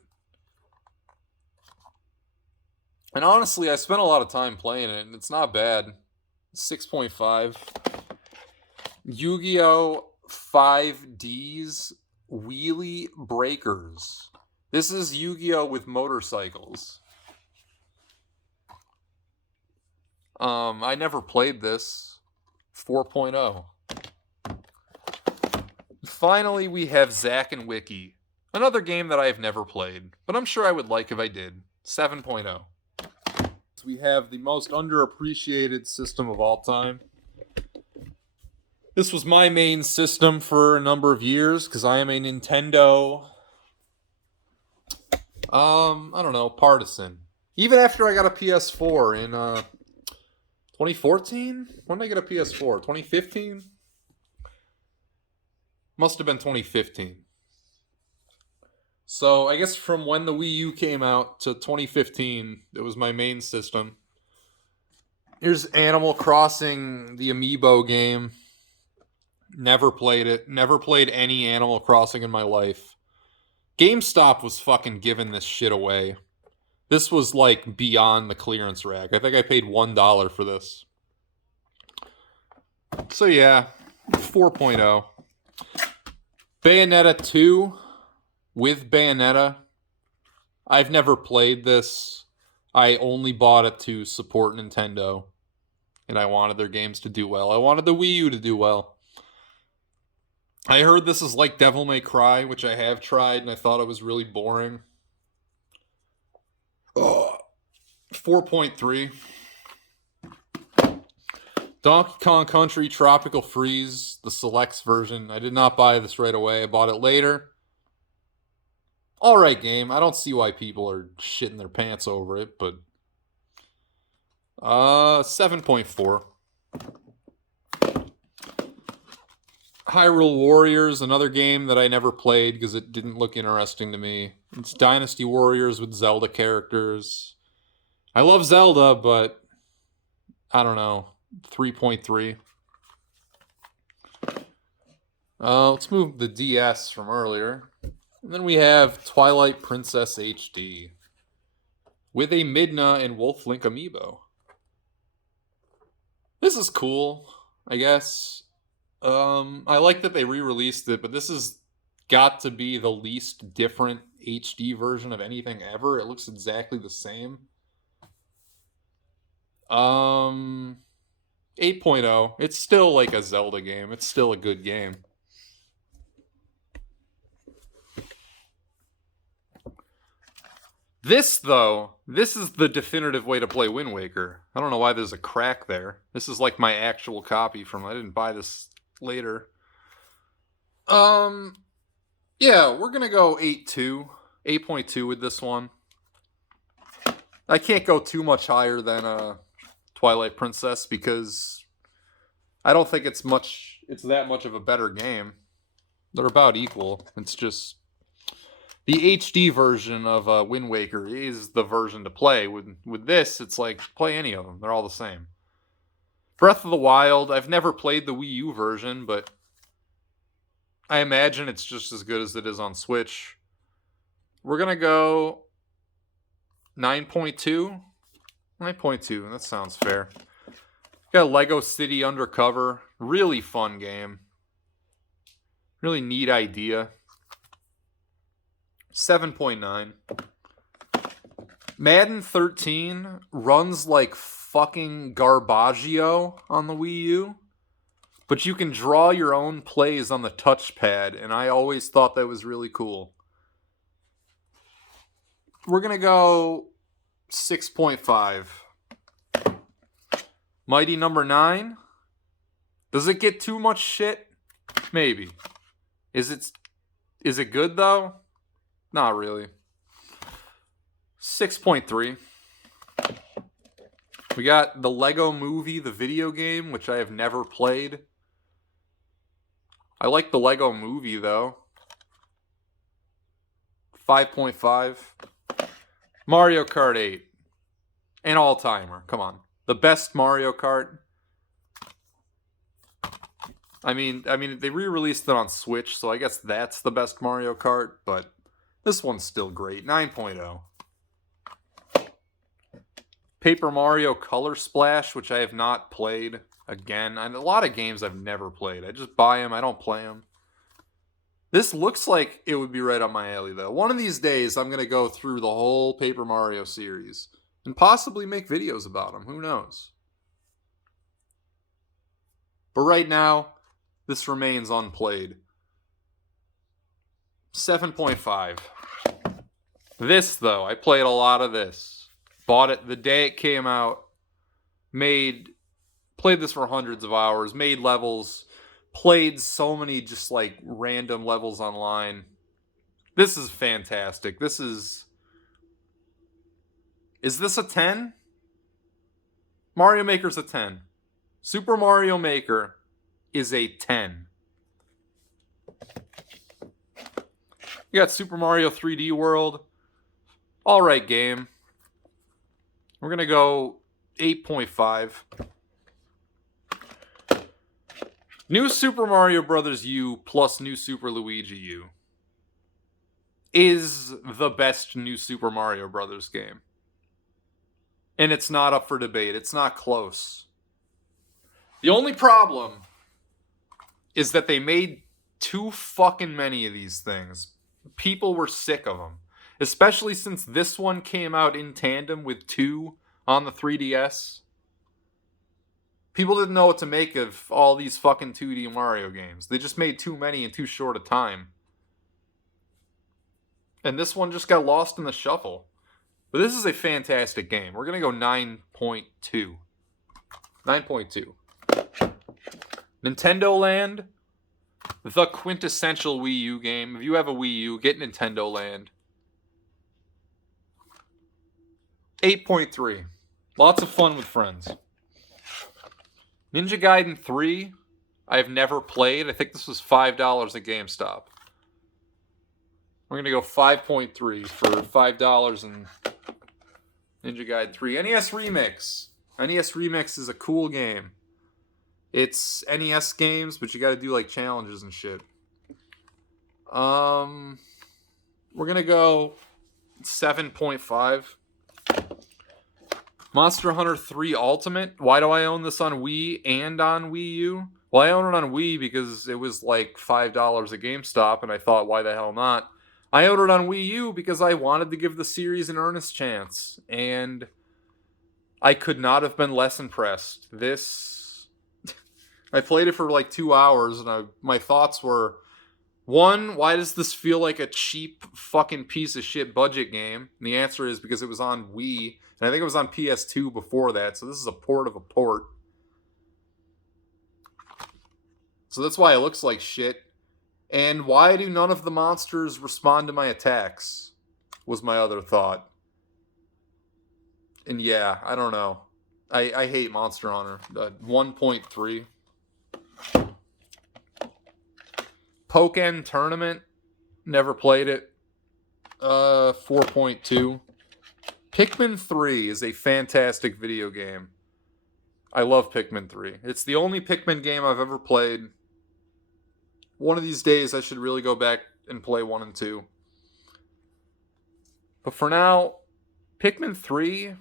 And honestly, I spent a lot of time playing it, and it's not bad. 6.5. Yu-Gi-Oh! 5D's Wheelie Breakers. This is Yu-Gi-Oh! With motorcycles. I never played this. 4.0. Finally, we have Zack and Wiki. Another game that I have never played, but I'm sure I would like if I did. 7.0. We have the most underappreciated system of all time. This was my main system for a number of years because I am a Nintendo I don't know, partisan. Even after I got a PS4 in 2014? When did I get a PS4? 2015? Must have been 2015. So I guess from when the Wii U came out to 2015, it was my main system. Here's Animal Crossing, the Amiibo game. Never played it. Never played any Animal Crossing in my life. GameStop was fucking giving this shit away. This was like beyond the clearance rack. I think I paid $1 for this. So yeah, 4.0. Bayonetta 2 with Bayonetta. I've never played this. I only bought it to support Nintendo. And I wanted their games to do well. I wanted the Wii U to do well. I heard this is like Devil May Cry, which I have tried, and I thought it was really boring. 4.3. Donkey Kong Country Tropical Freeze, the Selects version. I did not buy this right away. I bought it later. Alright game. I don't see why people are shitting their pants over it, but... 7.4. Hyrule Warriors, another game that I never played because it didn't look interesting to me. It's Dynasty Warriors with Zelda characters. I love Zelda, but I don't know. 3.3. Let's move the DS from earlier. And then we have Twilight Princess HD with a Midna and Wolf Link amiibo. This is cool, I guess. I like that they re-released it, but this has got to be the least different HD version of anything ever. It looks exactly the same. 8.0. It's still like a Zelda game. It's still a good game. This, though, this is the definitive way to play Wind Waker. I don't know why there's a crack there. This is like my actual copy from... I didn't buy this later. Yeah, we're gonna go 8.2. 8.2 with this one. I can't go too much higher than Twilight Princess because I don't think it's that much of a better game. They're about equal. It's just the HD version of Wind Waker is the version to play. With this, it's like play any of them. They're all the same. Breath of the Wild, I've never played the Wii U version, but I imagine it's just as good as it is on Switch. We're going to go 9.2. 9.2, that sounds fair. Got Lego City Undercover. Really fun game. Really neat idea. 7.9. Madden 13 runs like fucking Garbaggio on the Wii U, but you can draw your own plays on the touchpad, and I always thought that was really cool. We're gonna go 6.5. Mighty Number 9. Does it get too much shit? Maybe. Is it good though? Not really. 6.3. We got the Lego Movie, the video game, which I have never played. I like the Lego Movie, though. 5.5. Mario Kart 8. An all-timer. Come on. The best Mario Kart. I mean, they re-released it on Switch, so I guess that's the best Mario Kart, but this one's still great. 9.0. Paper Mario Color Splash, which I have not played. Again, and a lot of games I've never played. I just buy them, I don't play them. This looks like it would be right up my alley, though. One of these days, I'm going to go through the whole Paper Mario series and possibly make videos about them. Who knows? But right now, this remains unplayed. 7.5. This, though, I played a lot of this. Bought it the day it came out. Played this for hundreds of hours. Made levels. Played so many just like random levels online. This is fantastic. Is this a 10? Mario Maker's a 10. Super Mario Maker is a 10. You got Super Mario 3D World. Alright game. We're going to go 8.5. New Super Mario Bros. U plus New Super Luigi U is the best New Super Mario Bros. Game. And it's not up for debate. It's not close. The only problem is that they made too fucking many of these things. People were sick of them. Especially since this one came out in tandem with 2 on the 3DS. People didn't know what to make of all these fucking 2D Mario games. They just made too many in too short a time. And this one just got lost in the shuffle. But this is a fantastic game. We're going to go 9.2. 9.2. Nintendo Land. The quintessential Wii U game. If you have a Wii U, get Nintendo Land. 8.3. Lots of fun with friends. Ninja Gaiden 3. I have never played. I think this was $5 at GameStop. We're going to go 5.3 for $5 in Ninja Gaiden 3. NES Remix. NES Remix is a cool game. It's NES games, but you got to do like challenges and shit. We're going to go 7.5. Monster Hunter 3 Ultimate. Why do I own this on Wii and on Wii U? Well, I own it on Wii because it was like $5 at GameStop, and I thought, why the hell not? I own it on Wii U because I wanted to give the series an earnest chance, and I could not have been less impressed. I played it for like 2 hours, and my thoughts were, 1, why does this feel like a cheap fucking piece of shit budget game? And the answer is because it was on Wii, and I think it was on PS2 before that, so this is a port of a port. So that's why it looks like shit. And why do none of the monsters respond to my attacks? Was my other thought. And yeah, I don't know. I hate Monster Hunter. 1.3. Pokken Tournament. Never played it. 4.2. Pikmin 3 is a fantastic video game. I love Pikmin 3. It's the only Pikmin game I've ever played. One of these days I should really go back and play 1 and 2. But for now, Pikmin 3...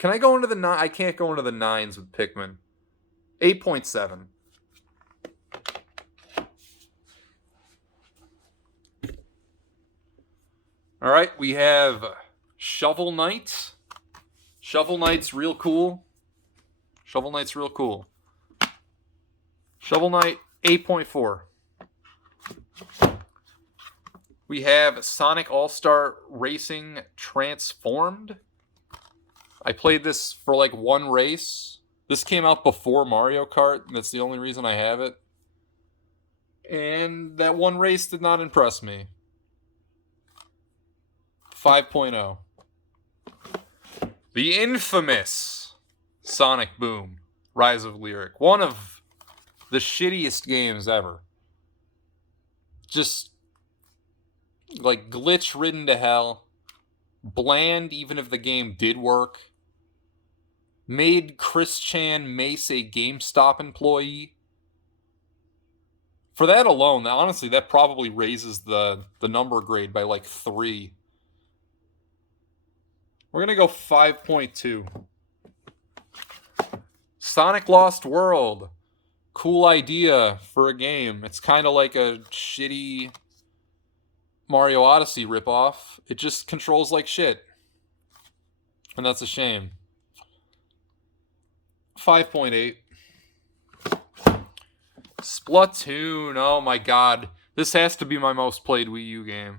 Can I go into the 9? I can't go into the 9s with Pikmin. 8.7. Alright, we have Shovel Knight. Shovel Knight's real cool. Shovel Knight's real cool. Shovel Knight, 8.4. We have Sonic All-Star Racing Transformed. I played this for like 1 race. This came out before Mario Kart, and that's the only reason I have it. And that 1 race did not impress me. 5.0. The infamous Sonic Boom, Rise of Lyric. One of the shittiest games ever. Just like glitch-ridden to hell. Bland, even if the game did work. Made Chris Chan Mace a GameStop employee. For that alone, honestly, that probably raises the number grade by like 3. We're going to go 5.2. Sonic Lost World. Cool idea for a game. It's kind of like a shitty Mario Odyssey ripoff. It just controls like shit. And that's a shame. 5.8. Splatoon. Oh my god. This has to be my most played Wii U game.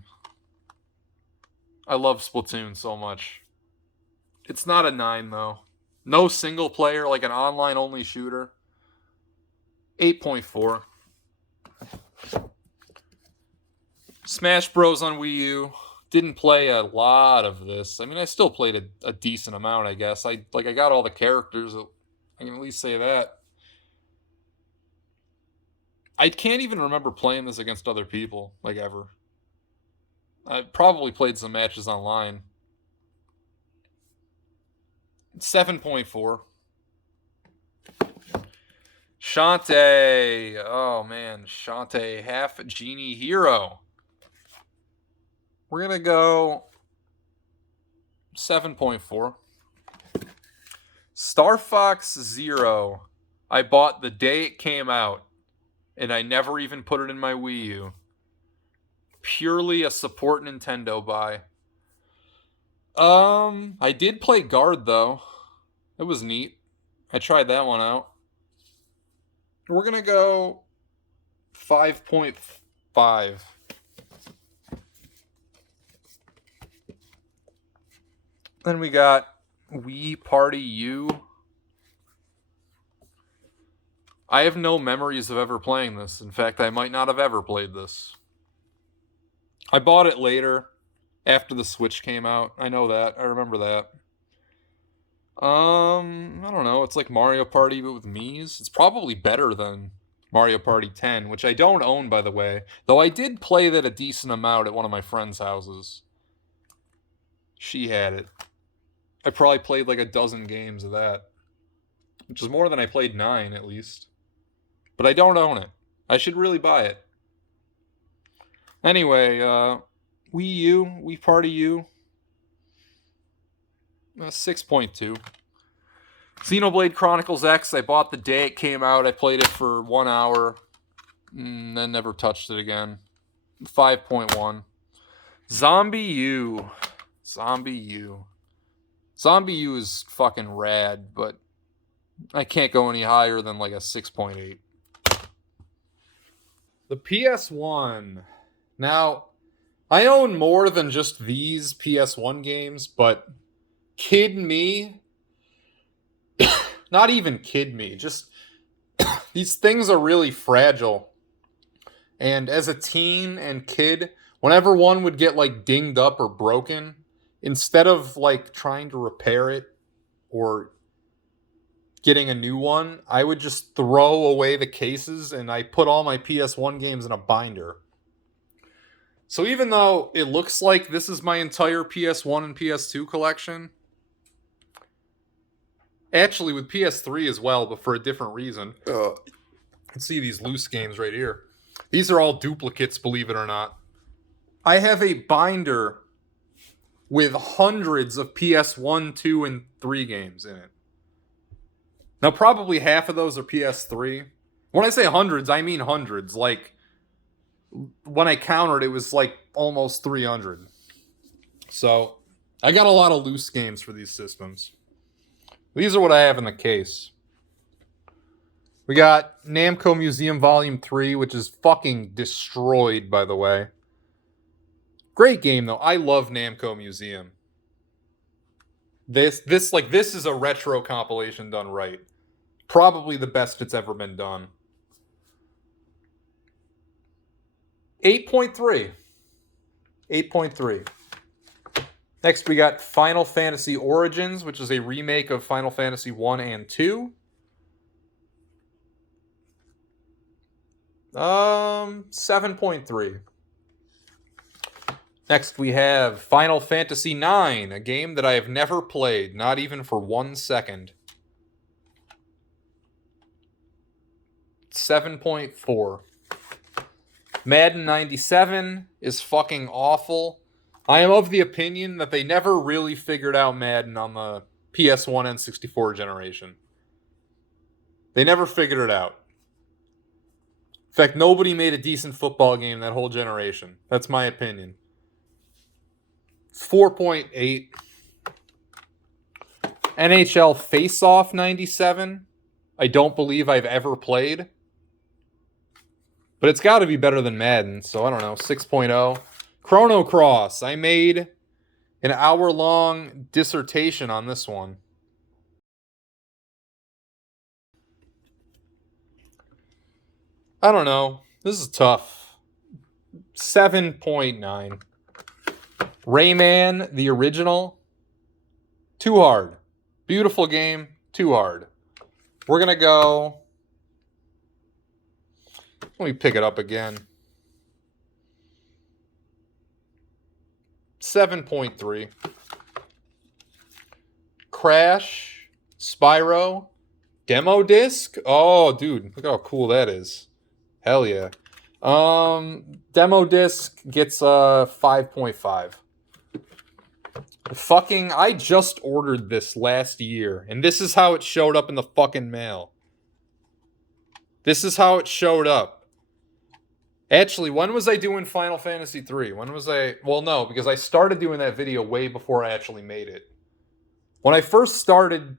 I love Splatoon so much. It's not a 9, though. No single player, like an online only shooter. 8.4. Smash Bros. On Wii U. Didn't play a lot of this. I mean, I still played a decent amount, I guess. I got all the characters. I can at least say that. I can't even remember playing this against other people, like ever. I probably played some matches online. 7.4. Shantae. Oh, man. Shantae, half Genie Hero. We're going to go 7.4. Star Fox Zero. I bought the day it came out, and I never even put it in my Wii U. Purely a support Nintendo buy. I did play Guard, though. It was neat. I tried that one out. We're going to go 5.5. Then we got Wii Party U. I have no memories of ever playing this. In fact, I might not have ever played this. I bought it later, after the Switch came out. I know that. I remember that. I don't know. It's like Mario Party, but with Mii's. It's probably better than Mario Party 10, which I don't own, by the way. Though I did play that a decent amount at one of my friends' houses. She had it. I probably played like a dozen games of that. Which is more than I played 9, at least. But I don't own it. I should really buy it. Anyway, Wii U, Wii Party U. 6.2. Xenoblade Chronicles X, I bought the day it came out. I played it for 1 hour. Then never touched it again. 5.1. Zombie U. Zombie U. Zombie U is fucking rad, but I can't go any higher than like a 6.8. The PS1. Now, I own more than just these PS1 games, but Kid Me, not even Kid Me, just these things are really fragile. And as a teen and kid, whenever one would get like dinged up or broken, instead of like trying to repair it or getting a new one, I would just throw away the cases and I put all my PS1 games in a binder. So even though it looks like this is my entire PS1 and PS2 collection, actually with PS3 as well, but for a different reason. You can see these loose games right here. These are all duplicates, believe it or not. I have a binder with hundreds of PS1, 2, and 3 games in it. Now, probably half of those are PS3. When I say hundreds, I mean hundreds. Like, when I counted, it was like almost 300. So, I got a lot of loose games for these systems. These are what I have in the case. We got Namco Museum Volume 3, which is fucking destroyed, by the way. Great game, though. I love Namco Museum. This is a retro compilation done right. Probably the best it's ever been done. 8.3. 8.3. Next, we got Final Fantasy Origins, which is a remake of Final Fantasy 1 and 2. 7.3. Next, we have Final Fantasy IX, a game that I have never played, not even for 1 second. 7.4. Madden 97 is fucking awful. I am of the opinion that they never really figured out Madden on the PS1 and 64 generation. They never figured it out. In fact, nobody made a decent football game that whole generation. That's my opinion. 4.8. NHL Face-Off 97. I don't believe I've ever played. But it's got to be better than Madden, so I don't know, 6.0. Chrono Cross. I made an hour-long dissertation on this one. I don't know. This is tough. 7.9. Rayman, the original. Too hard. Beautiful game. Too hard. We're going to go... Let me pick it up again. 7.3. Crash. Spyro. Demo disc? Oh, dude. Look how cool that is. Hell yeah. Demo disc gets 5.5. Fucking, I just ordered this last year, and this is how it showed up in the fucking mail. This is how it showed up. Actually, when was I doing Final Fantasy 3? When was I... Well, no, because I started doing that video way before I actually made it. When I first started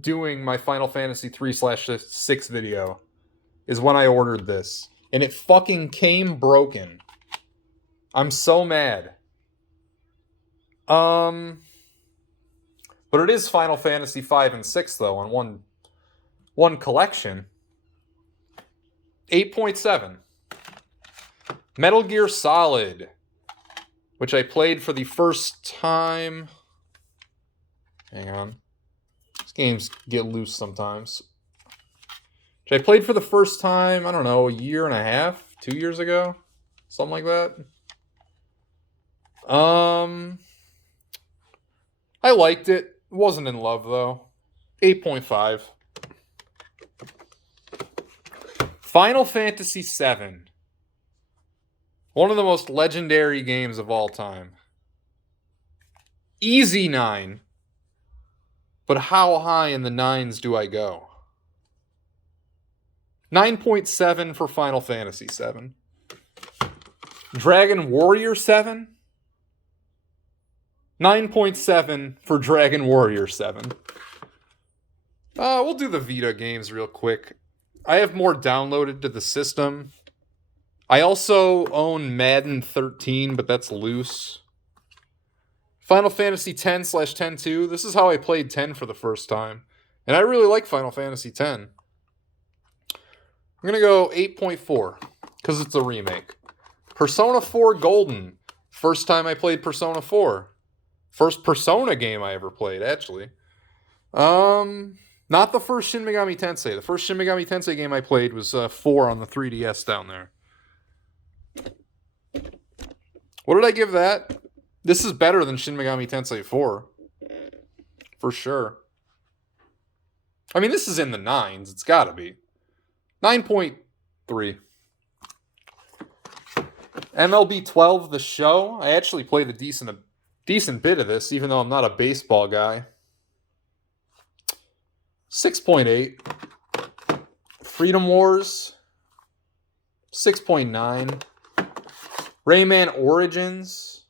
doing my Final Fantasy 3/6 video is when I ordered this. And it fucking came broken. I'm so mad. But it is Final Fantasy 5 and 6 though on one collection. 8.7. Metal Gear Solid, which I played for the first time. Hang on. These games get loose sometimes. Which I played for the first time, I don't know, a year and a half, 2 years ago, something like that. I liked it. Wasn't in love though. 8.5. Final Fantasy VII. One of the most legendary games of all time. Easy 9. But how high in the 9s do I go? 9.7 for Final Fantasy VII. Dragon Warrior 7. 9.7 for Dragon Warrior 7. We'll do the Vita games real quick. I have more downloaded to the system. I also own Madden 13, but that's loose. Final Fantasy 10/10-2. This is how I played 10 for the first time. And I really like Final Fantasy 10. I'm going to go 8.4 because it's a remake. Persona 4 Golden. First time I played Persona 4. First Persona game I ever played, actually. Not the first Shin Megami Tensei. The first Shin Megami Tensei game I played was 4 on the 3DS down there. What did I give that? This is better than Shin Megami Tensei 4. For sure. I mean, this is in the 9s. It's gotta be. 9.3. MLB 12, The Show. I actually played a decent bit of this, even though I'm not a baseball guy. 6.8. Freedom Wars. 6.9. Rayman Origins.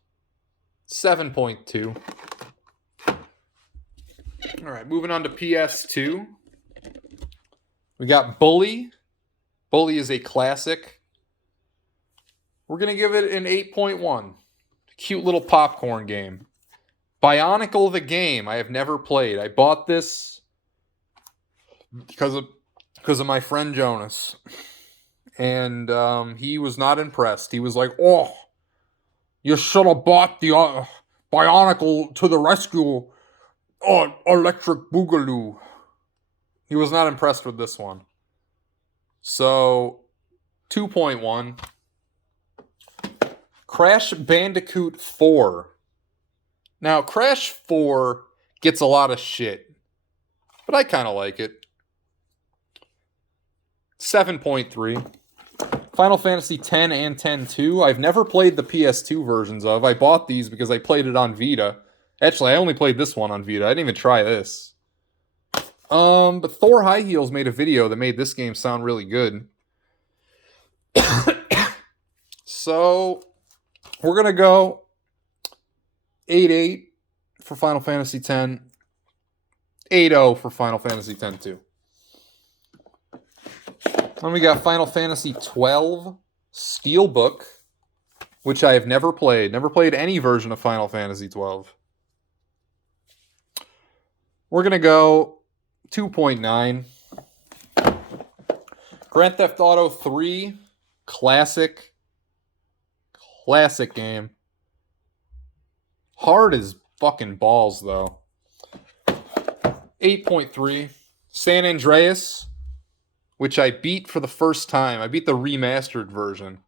7.2. Alright, moving on to PS2. We got Bully. Bully is a classic. We're going to give it an 8.1. Cute little popcorn game. Bionicle the game. I have never played. I bought this because of my friend Jonas. And he was not impressed. He was like, "Oh, you should have bought the Bionicle to the rescue. Oh, Electric Boogaloo." He was not impressed with this one. So, 2.1. Crash Bandicoot 4. Now, Crash 4 gets a lot of shit, but I kind of like it. 7.3. Final Fantasy X and X-2. I've never played the PS2 versions of. I bought these because I played it on Vita. Actually, I only played this one on Vita. I didn't even try this. But Thor High Heels made a video that made this game sound really good. So, we're going to go 8.8 for Final Fantasy X. 8.0 for Final Fantasy X-2. Then we got Final Fantasy 12. Steelbook, which I have never played. Never played any version of Final Fantasy 12. We're going to go 2.9. Grand Theft Auto 3, classic game. Hard as fucking balls, though. 8.3. San Andreas, which I beat for the first time. I beat the remastered version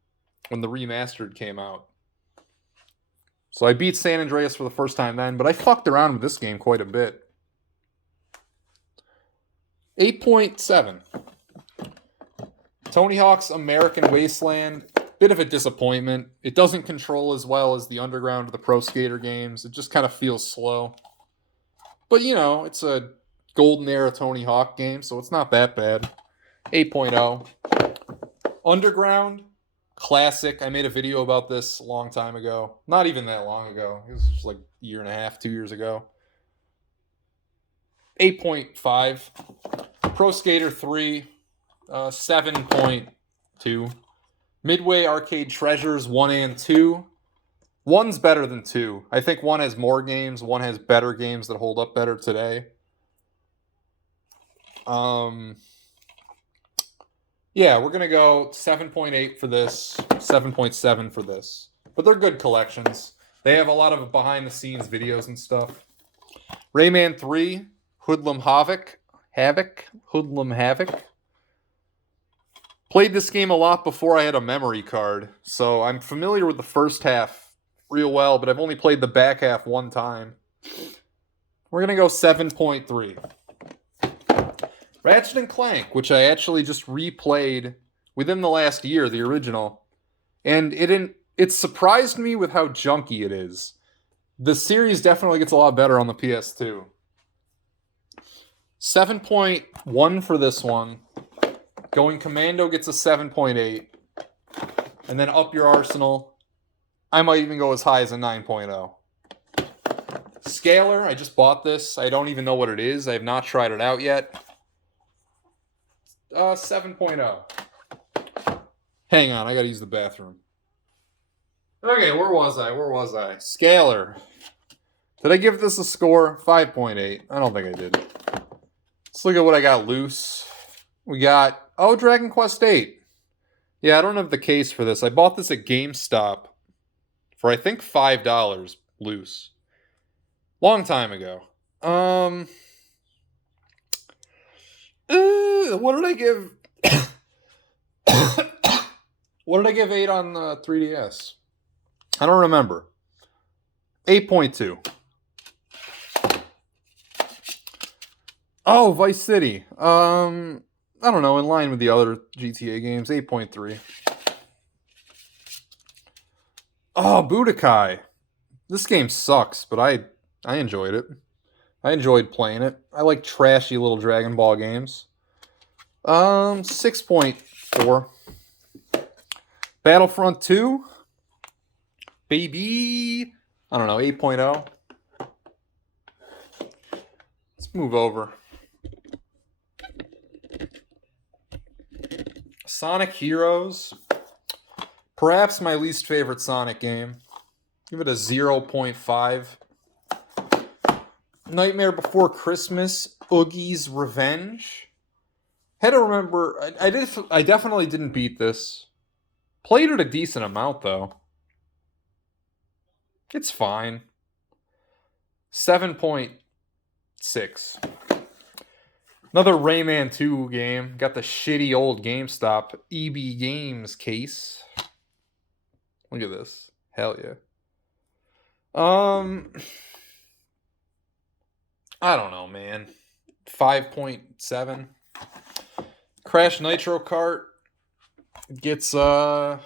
when the remastered came out. So I beat San Andreas for the first time then, but I fucked around with this game quite a bit. 8.7. Tony Hawk's American Wasteland, bit of a disappointment. It doesn't control as well as the Underground or the Pro Skater games. It just kind of feels slow. But, you know, it's a golden era Tony Hawk game, so it's not that bad. 8.0. Underground, classic. I made a video about this a long time ago. Not even that long ago. It was just like a year and a half, 2 years ago. 8.5. Pro Skater 3, 7.2. Midway Arcade Treasures 1 and 2. 1's better than 2. I think 1 has more games. 1 has better games that hold up better today. Yeah, we're going to go 7.8 for this, 7.7 for this. But they're good collections. They have a lot of behind-the-scenes videos and stuff. Rayman 3, Hoodlum Havoc. Hoodlum Havoc. Played this game a lot before I had a memory card, so I'm familiar with the first half real well, but I've only played the back half one time. We're going to go 7.3. Ratchet & Clank, which I actually just replayed within the last year, the original, and it surprised me with how junky it is. The series definitely gets a lot better on the PS2. 7.1 for this one. Going Commando gets a 7.8. And then up your arsenal, I might even go as high as a 9.0. Scalar, I just bought this. I don't even know what it is. I have not tried it out yet. 7.0. Hang on, I gotta use the bathroom. Okay, where was I? Scalar. Did I give this a score? 5.8. I don't think I did. Let's look at what I got loose. We got, Dragon Quest VIII. Yeah, I don't have the case for this. I bought this at GameStop for, I think, $5 loose. Long time ago. What did I give? What did I give 8 on the 3DS? I don't remember. 8.2. Oh, Vice City. I don't know, in line with the other GTA games, 8.3. Oh, Budokai. This game sucks, but I enjoyed it. I enjoyed playing it. I like trashy little Dragon Ball games. 6.4. Battlefront 2. Baby. I don't know, 8.0. Let's move over. Sonic Heroes. Perhaps my least favorite Sonic game. Give it a 0.5. Nightmare Before Christmas. Oogie's Revenge. Had to remember, I definitely didn't beat this. Played it a decent amount, though. It's fine. 7.6. Another Rayman 2 game. Got the shitty old GameStop EB Games case. Look at this. Hell yeah. I don't know, man. 5.7. Crash Nitro Kart gets 5.8.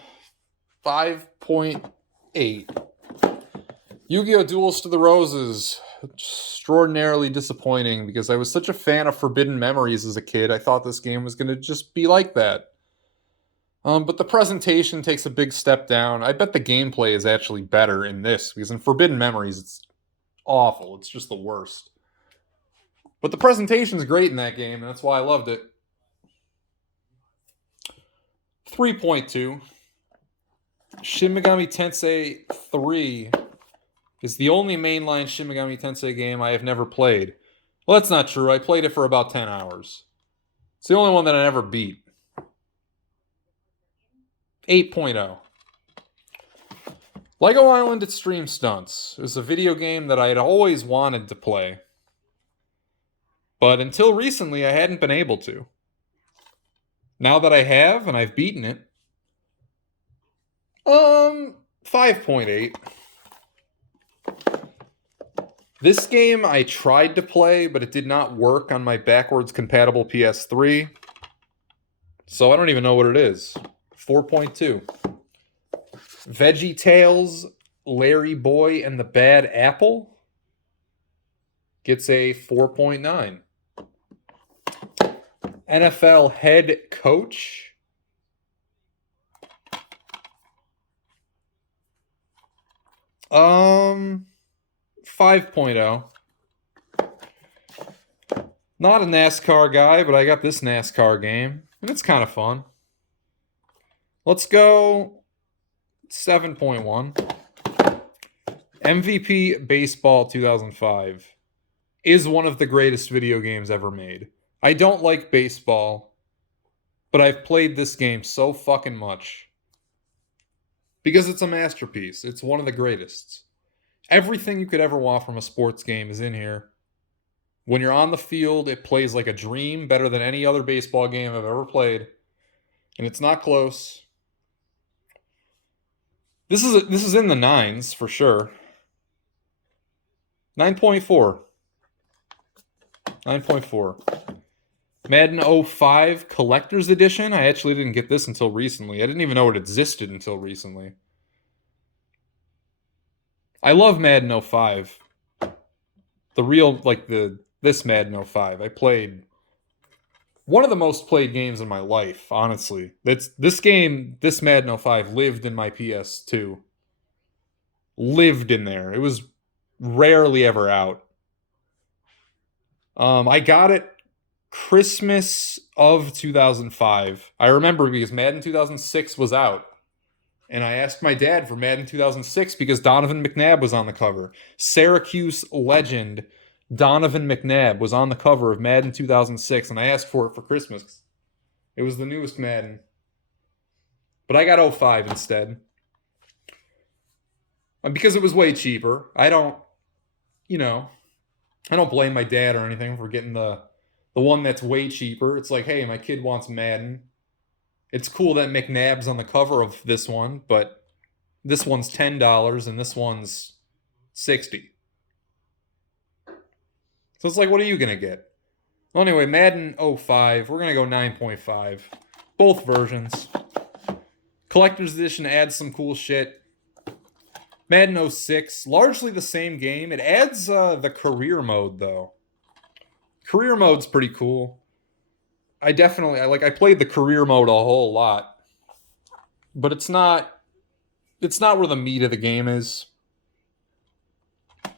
Yu-Gi-Oh! Duels to the Roses. Extraordinarily disappointing because I was such a fan of Forbidden Memories as a kid. I thought this game was going to just be like that. But the presentation takes a big step down. I bet the gameplay is actually better in this because in Forbidden Memories it's awful. It's just the worst. But the presentation's great in that game, and that's why I loved it. 3.2. Shin Megami Tensei 3 is the only mainline Shin Megami Tensei game I have never played. Well, that's not true. I played it for about 10 hours. It's the only one that I never beat. 8.0. Lego Island Extreme Stunts is a video game that I had always wanted to play. But until recently, I hadn't been able to. Now that I have, and I've beaten it, 5.8. This game I tried to play, but it did not work on my backwards compatible PS3. So I don't even know what it is. 4.2. Veggie Tales, Larry Boy and the Bad Apple gets a 4.9. NFL Head Coach. Um, 5.0. Not a NASCAR guy, but I got this NASCAR game, and it's kind of fun. Let's go 7.1. MVP Baseball 2005 is one of the greatest video games ever made. I don't like baseball, but I've played this game so fucking much. Because it's a masterpiece. It's one of the greatest. Everything you could ever want from a sports game is in here. When you're on the field, it plays like a dream, better than any other baseball game I've ever played. And it's not close. This is in the 9s for sure. 9.4. 9.4. Madden 05 Collector's Edition. I actually didn't get this until recently. I didn't even know it existed until recently. I love Madden 05. The real, like this Madden 05. I played one of the most played games in my life, honestly. This Madden 05 lived in my PS2. Lived in there. It was rarely ever out. I got it Christmas of 2005. I remember because Madden 2006 was out. And I asked my dad for Madden 2006 because Donovan McNabb was on the cover. Syracuse legend Donovan McNabb was on the cover of Madden 2006, and I asked for it for Christmas. It was the newest Madden. But I got 05 instead. Because it was way cheaper. I don't blame my dad or anything for getting the one that's way cheaper. It's like, hey, my kid wants Madden. It's cool that McNabb's on the cover of this one, but this one's $10 and this one's $60. So it's like, what are you going to get? Well, anyway, Madden 05, we're going to go 9.5. Both versions. Collector's Edition adds some cool shit. Madden 06, largely the same game. It adds the career mode, though. Career mode's pretty cool. I played the career mode a whole lot. But it's not where the meat of the game is. I'm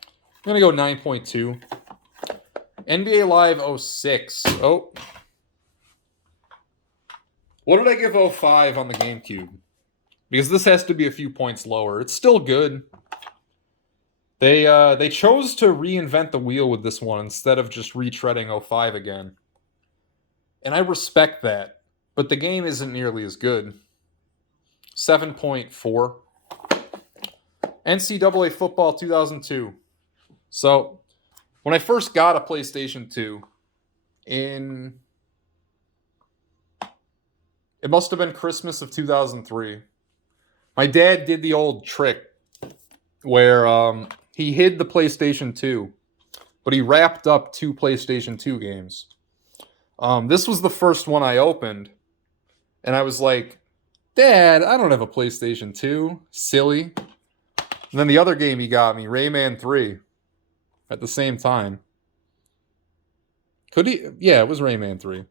going to go 9.2. NBA Live 06. Oh. What did I give 05 on the GameCube? Because this has to be a few points lower. It's still good. They chose to reinvent the wheel with this one instead of just retreading 05 again. And I respect that. But the game isn't nearly as good. 7.4. NCAA Football 2002. So, when I first got a PlayStation 2, it must have been Christmas of 2003. My dad did the old trick where he hid the PlayStation 2, but he wrapped up 2 PlayStation 2 games. This was the first one I opened, and I was like, Dad, I don't have a PlayStation 2. Silly. And then the other game he got me, Rayman 3, at the same time. Could he? Yeah, it was Rayman 3.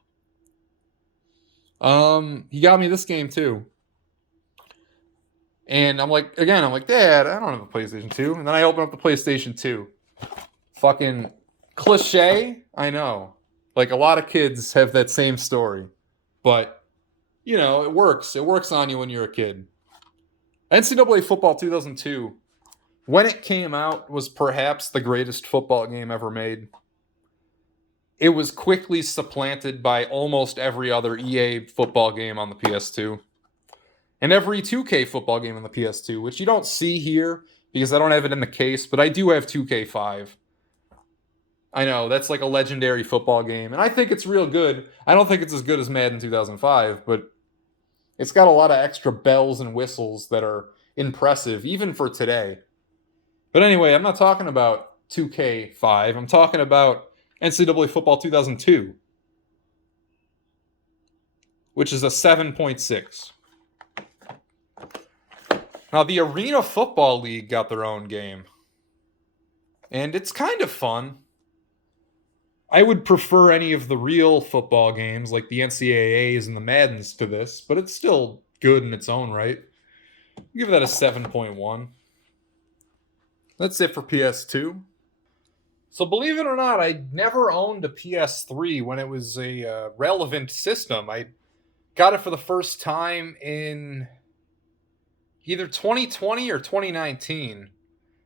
He got me this game too. And I'm like, Dad, I don't have a PlayStation 2. And then I open up the PlayStation 2. Fucking cliche, I know. Like, a lot of kids have that same story. But, it works. It works on you when you're a kid. NCAA Football 2002, when it came out, was perhaps the greatest football game ever made. It was quickly supplanted by almost every other EA football game on the PS2. And every 2K football game on the PS2, which you don't see here because I don't have it in the case, but I do have 2K5. I know, that's like a legendary football game, and I think it's real good. I don't think it's as good as Madden 2005, but it's got a lot of extra bells and whistles that are impressive, even for today. But anyway, I'm not talking about 2K5. I'm talking about NCAA Football 2002, which is a 7.6. Now, the Arena Football League got their own game, and it's kind of fun. I would prefer any of the real football games, like the NCAAs and the Maddens, to this, but it's still good in its own right. I'll give that a 7.1. That's it for PS2. So believe it or not, I never owned a PS3 when it was a relevant system. I got it for the first time in either 2020 or 2019,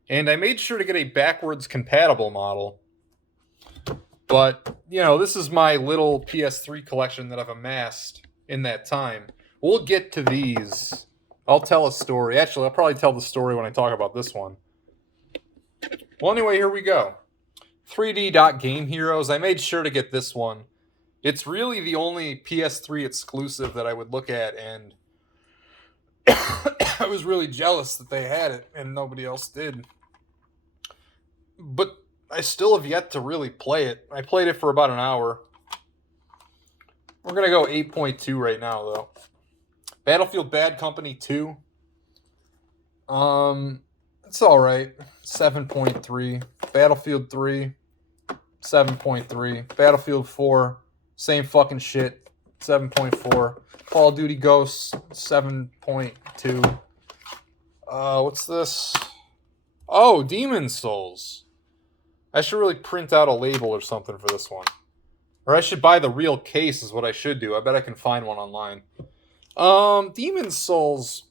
and I made sure to get a backwards compatible model. But, you know, this is my little PS3 collection that I've amassed in that time. We'll get to these. I'll tell a story. Actually, I'll probably tell the story when I talk about this one. Well, anyway, here we go. 3D Game Heroes. I made sure to get this one. It's really the only PS3 exclusive that I would look at, and I was really jealous that they had it and nobody else did. But I still have yet to really play it. I played it for about an hour. We're going to go 8.2 right now, though. Battlefield Bad Company 2. It's alright. 7.3. Battlefield 3. 7.3. Battlefield 4. Same fucking shit. 7.4. Call of Duty Ghosts. 7.2. What's this? Oh, Demon Souls. I should really print out a label or something for this one. Or I should buy the real case is what I should do. I bet I can find one online. Demon Souls.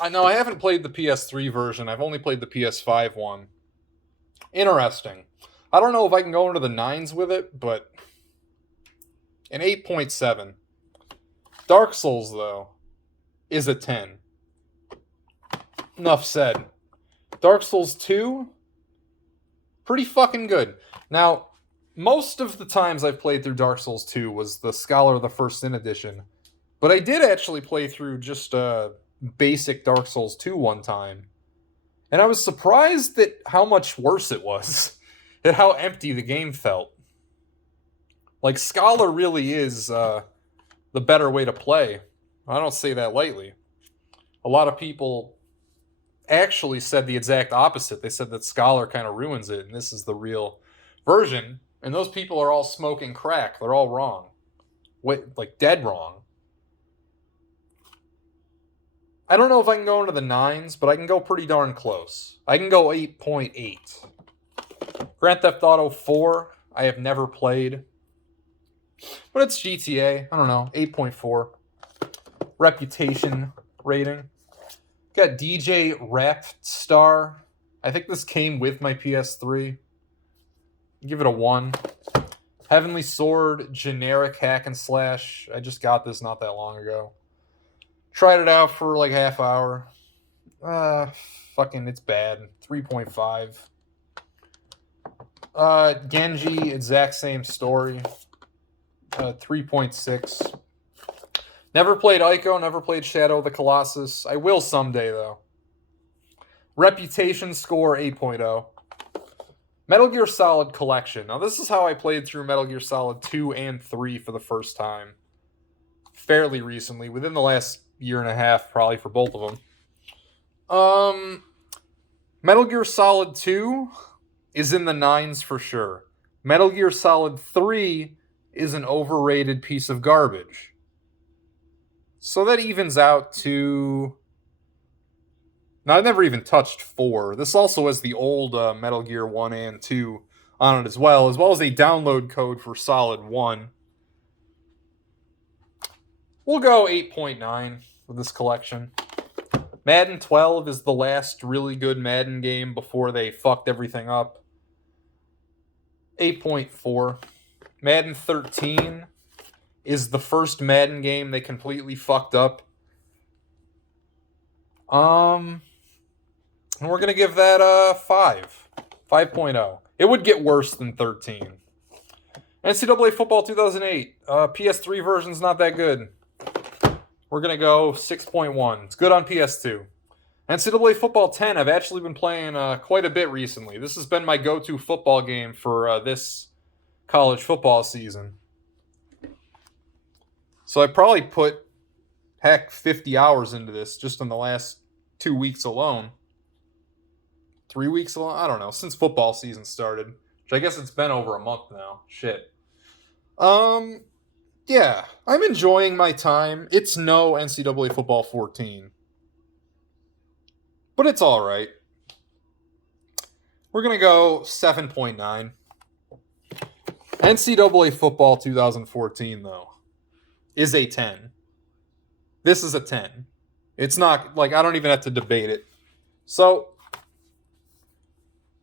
I know I haven't played the PS3 version. I've only played the PS5 one. Interesting. I don't know if I can go into the 9s with it, but an 8.7. Dark Souls, though, is a 10. Enough said. Dark Souls 2, pretty fucking good. Now, most of the times I've played through Dark Souls 2 was the Scholar of the First Sin edition. But I did actually play through just basic Dark Souls 2 one time. And I was surprised at how much worse it was. At how empty the game felt. Like, Scholar really is the better way to play. I don't say that lightly. A lot of people actually said the exact opposite. They said that Scholar kind of ruins it, and this is the real version. And those people are all smoking crack. They're all wrong. Wait, like, dead wrong. I don't know if I can go into the 9s, but I can go pretty darn close. I can go 8.8. Grand Theft Auto 4, I have never played. But it's GTA. I don't know, 8.4. Reputation rating. Got DJ Rapstar. I think this came with my PS3. Give it a 1. Heavenly Sword, generic hack and slash. I just got this not that long ago. Tried it out for like half hour. Fucking, it's bad. 3.5. Genji, exact same story. 3.6. Never played Ico, never played Shadow of the Colossus. I will someday, though. Reputation score 8.0. Metal Gear Solid Collection. Now, this is how I played through Metal Gear Solid 2 and 3 for the first time. Fairly recently, within the last year and a half, probably, for both of them. Metal Gear Solid 2 is in the 9s for sure. Metal Gear Solid 3 is an overrated piece of garbage. So that evens out to... Now, I've never even touched 4. This also has the old Metal Gear 1 and 2 on it as well as a download code for Solid 1. We'll go 8.9 for this collection. Madden 12 is the last really good Madden game before they fucked everything up. 8.4. Madden 13 is the first Madden game they completely fucked up. And we're going to give that a 5. 5.0. It would get worse than 13. NCAA Football 2008. PS3 version's not that good. We're going to go 6.1. It's good on PS2. NCAA Football 10, I've actually been playing quite a bit recently. This has been my go-to football game for this college football season. So I probably put, 50 hours into this just in the last 2 weeks alone. 3 weeks alone? I don't know. Since football season started. Which I guess it's been over a month now. Shit. Yeah. I'm enjoying my time. It's no NCAA Football 14. But it's alright. We're going to go 7.9. NCAA Football 2014, though, is a 10. This is a 10. It's not, I don't even have to debate it. So,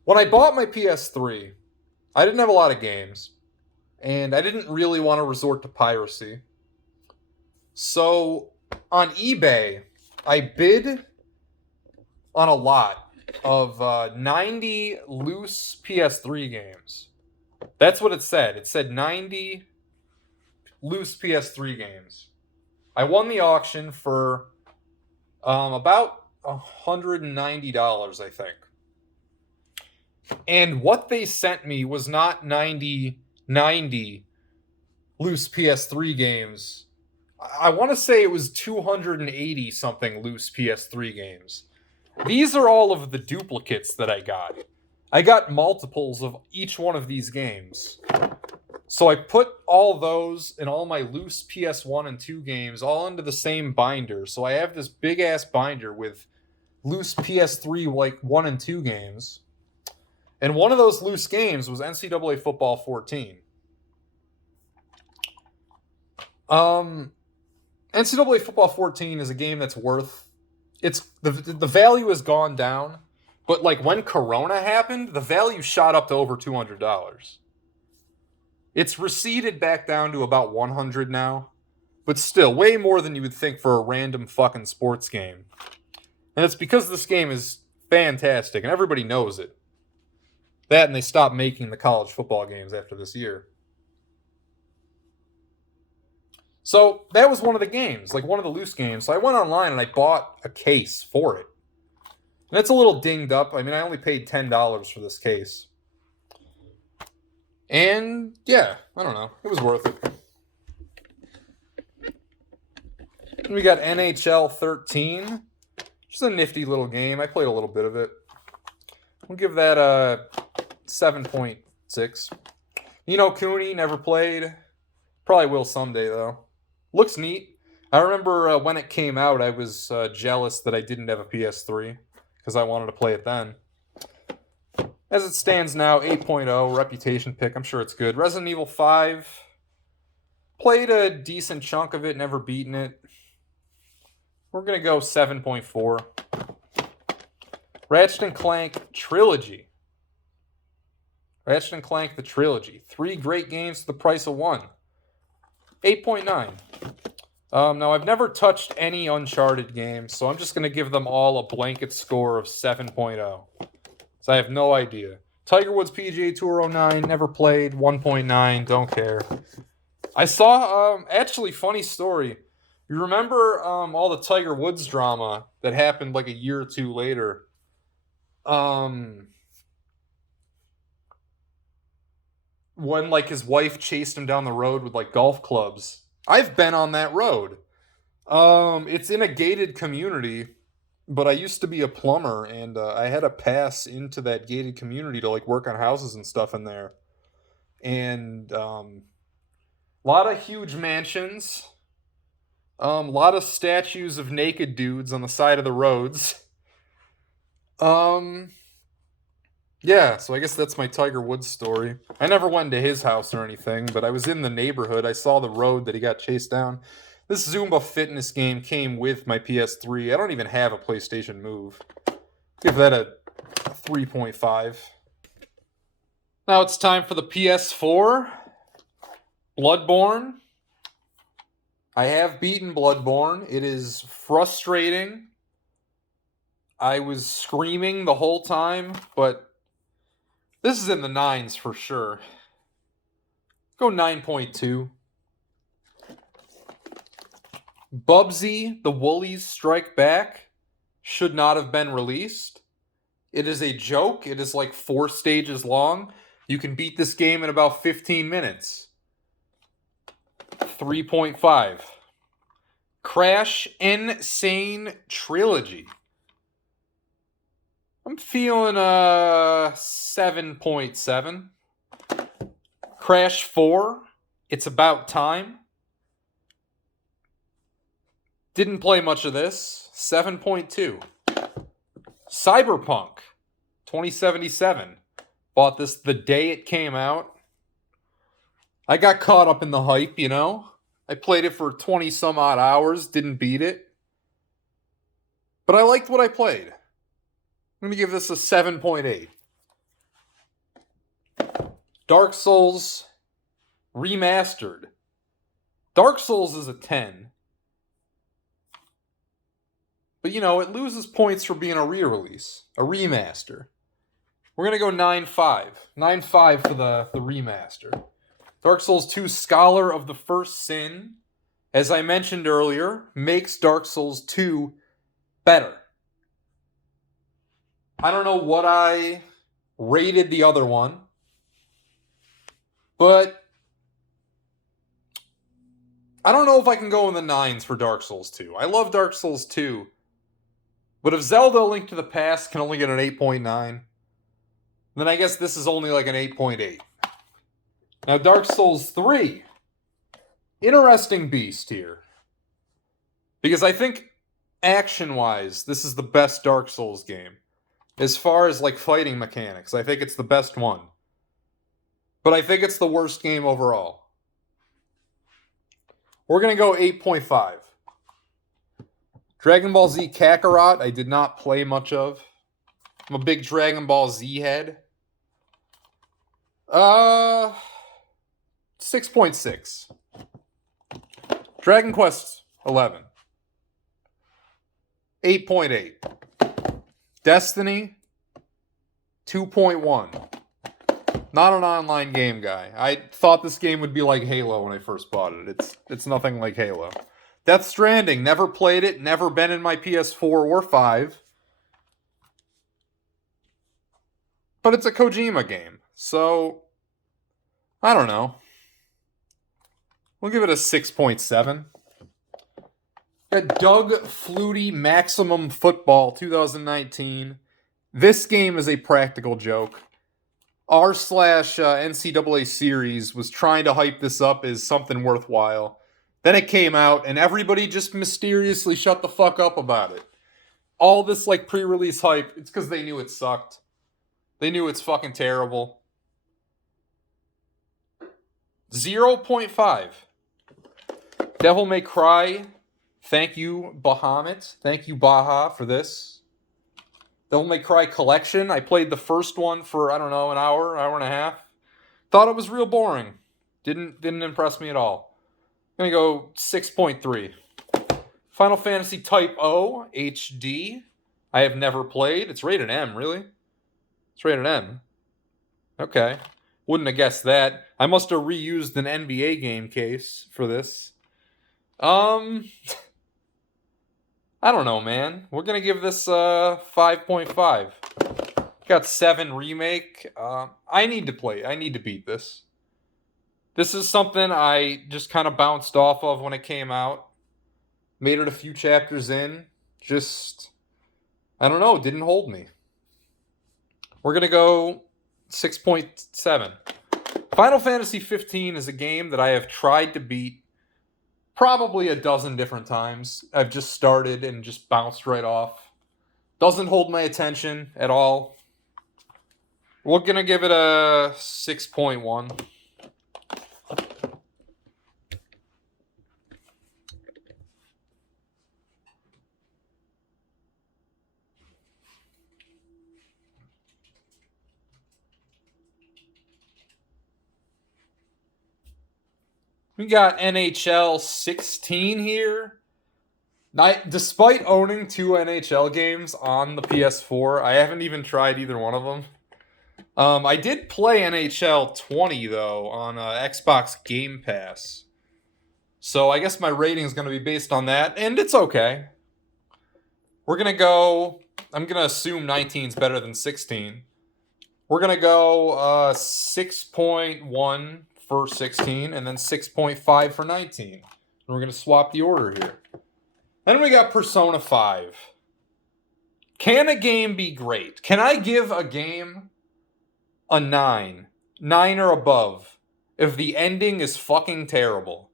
when I bought my PS3, I didn't have a lot of games, and I didn't really want to resort to piracy. So, on eBay, I bid on a lot of 90 loose PS3 games. That's what it said. It said 90 loose PS3 games. I won the auction for about $190, I think. And what they sent me was not 90 loose PS3 games. I want to say it was 280 something loose PS3 games. These are all of the duplicates that I got. I got multiples of each one of these games. So I put all those and all my loose PS1 and 2 games all into the same binder. So I have this big ass binder with loose PS3 1 and 2 games. And one of those loose games was NCAA Football 14. NCAA Football 14 is a game that's worth... the value has gone down, but when Corona happened, the value shot up to over $200. It's receded back down to about $100 now, but still way more than you would think for a random fucking sports game. And it's because this game is fantastic and everybody knows it. That and they stopped making the college football games after this year. So that was one of the games, one of the loose games. So I went online and I bought a case for it. And it's a little dinged up. I mean, I only paid $10 for this case. And yeah, I don't know. It was worth it. And we got NHL 13. Just a nifty little game. I played a little bit of it. We'll give that a 7.6. Cooney, never played. Probably will someday, though. Looks neat. I remember when it came out, I was jealous that I didn't have a PS3 because I wanted to play it then. As it stands now, 8.0, reputation pick. I'm sure it's good. Resident Evil 5. Played a decent chunk of it, never beaten it. We're going to go 7.4. Ratchet & Clank Trilogy. Ratchet & Clank the Trilogy. 3 great games for the price of 1. 8.9. Now, I've never touched any Uncharted games, so I'm just going to give them all a blanket score of 7.0. So I have no idea. Tiger Woods PGA Tour 09, never played. 1.9, don't care. I saw, actually, funny story. You remember all the Tiger Woods drama that happened a year or two later? When his wife chased him down the road with golf clubs. I've been on that road. It's in a gated community, but I used to be a plumber and I had to pass into that gated community to work on houses and stuff in there. And a lot of huge mansions, a lot of statues of naked dudes on the side of the roads. Yeah, so I guess that's my Tiger Woods story. I never went to his house or anything, but I was in the neighborhood. I saw the road that he got chased down. This Zumba fitness game came with my PS3. I don't even have a PlayStation Move. Give that a 3.5. Now it's time for the PS4. Bloodborne. I have beaten Bloodborne. It is frustrating. I was screaming the whole time, but this is in the 9s for sure. Go 9.2. Bubsy, the Woolies Strike Back should not have been released. It is a joke. It is like 4 stages long. You can beat this game in about 15 minutes. 3.5. Crash Insane Trilogy. I'm feeling a 7.7. Crash 4. It's About Time. Didn't play much of this. 7.2. Cyberpunk 2077. Bought this the day it came out. I got caught up in the hype, you know. I played it for 20 some odd hours. Didn't beat it. But I liked what I played. I'm going to give this a 7.8. Dark Souls Remastered. Dark Souls is a 10. But, you know, it loses points for being a re-release, a remaster. We're going to go 9.5. 9.5 for the remaster. Dark Souls 2 Scholar of the First Sin, as I mentioned earlier, makes Dark Souls 2 better. I don't know what I rated the other one, but I don't know if I can go in the 9s for Dark Souls 2. I love Dark Souls 2. But if Zelda A Link to the Past can only get an 8.9, then I guess this is only like an 8.8. Now, Dark Souls 3. Interesting beast here. Because I think, action-wise, this is the best Dark Souls game. As far as, like, fighting mechanics, I think it's the best one. But I think it's the worst game overall. We're going to go 8.5. Dragon Ball Z Kakarot, I did not play much of. I'm a big Dragon Ball Z head. 6.6. Dragon Quest 11. 8.8. Destiny 2.1. Not an online game guy. I thought this game would be like Halo when I first bought it. It's nothing like Halo. Death Stranding, never played it, never been in my PS4 or 5. But it's a Kojima game, so I don't know. We'll give it a 6.7. Got Doug Flutie Maximum Football 2019. This game is a practical joke. r/NCAA series was trying to hype this up as something worthwhile. Then it came out, and everybody just mysteriously shut the fuck up about it. All this, like, pre-release hype, it's because they knew it sucked. They knew it's fucking terrible. 0.5. Devil May Cry. Thank you, Bahamut. Thank you, Baha, for this. Devil May Cry Collection. I played the first one for, I don't know, an hour and a half. Thought it was real boring. Didn't impress me at all. I'm going to go 6.3. Final Fantasy Type O HD. I have never played. It's rated M, really? It's rated M. Okay. Wouldn't have guessed that. I must have reused an NBA game case for this. I don't know, man. We're going to give this 5.5. Got 7 remake. I need to play. I need to beat this. This is something I just kind of bounced off of when it came out. Made it a few chapters in. Just, I don't know, didn't hold me. We're going to go 6.7. Final Fantasy 15 is a game that I have tried to beat probably a dozen different times. I've just started and just bounced right off. Doesn't hold my attention at all. We're going to give it a 6.1. We got NHL 16 here. Despite owning 2 NHL games on the PS4, I haven't even tried either one of them. I did play NHL 20, though, on Xbox Game Pass. So I guess my rating is going to be based on that, and it's okay. We're going to go... I'm going to assume 19 is better than 16. We're going to go 6.1 for 16, and then 6.5 for 19. And we're going to swap the order here. Then we got Persona 5. Can a game be great? Can I give a game a 9? 9 or above if the ending is fucking terrible?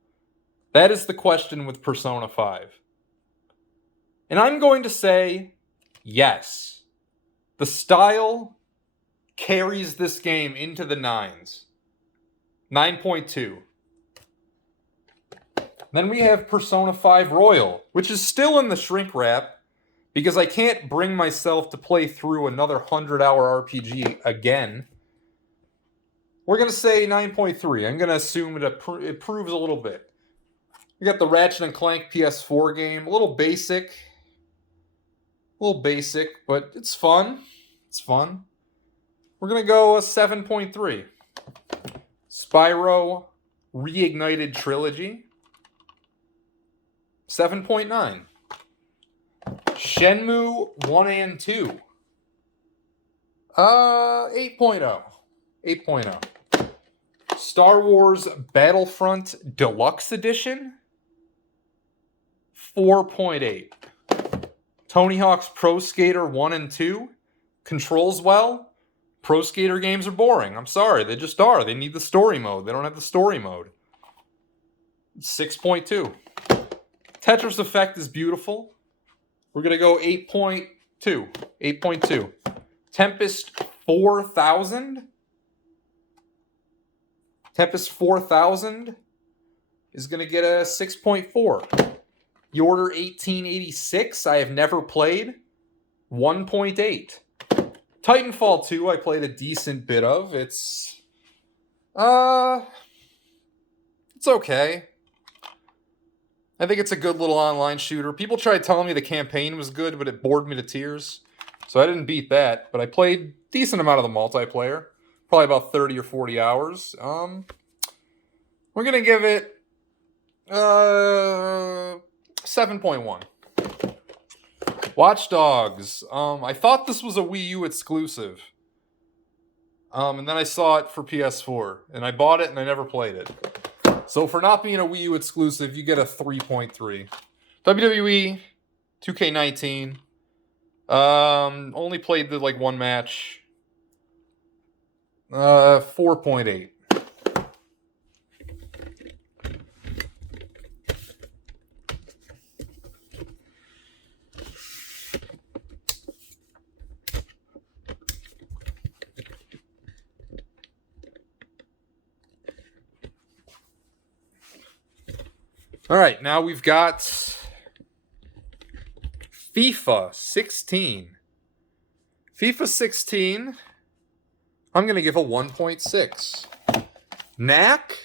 That is the question with Persona 5. And I'm going to say yes. The style carries this game into the 9s. 9.2. Then we have Persona 5 Royal, which is still in the shrink wrap because I can't bring myself to play through another 100-hour RPG again. We're going to say 9.3. I'm going to assume it proves a little bit. We got the Ratchet & Clank PS4 game. A little basic, but it's fun. It's fun. We're going to go a 7.3. Spyro Reignited Trilogy. 7.9. Shenmue 1 and 2. 8.0. 8.0. Star Wars Battlefront Deluxe Edition. 4.8. Tony Hawk's Pro Skater 1 and 2. Controls well. Pro Skater games are boring. I'm sorry, they just are. They need the story mode. They don't have the story mode. 6.2. Tetris Effect is beautiful. We're going to go 8.2. 8.2. Tempest 4000. Tempest 4000 is going to get a 6.4. Yorder 1886, I have never played. 1.8. Titanfall 2, I played a decent bit of. It's okay. I think it's a good little online shooter. People tried telling me the campaign was good, but it bored me to tears. So I didn't beat that, but I played a decent amount of the multiplayer. Probably about 30 or 40 hours. We're going to give it 7.1. Watch Dogs. I thought this was a Wii U exclusive. And then I saw it for PS4. And I bought it and I never played it. So for not being a Wii U exclusive, you get a 3.3. WWE 2K19. Only played the one match. 4.8. All right, now we've got FIFA 16. FIFA 16, I'm going to give a 1.6. Knack,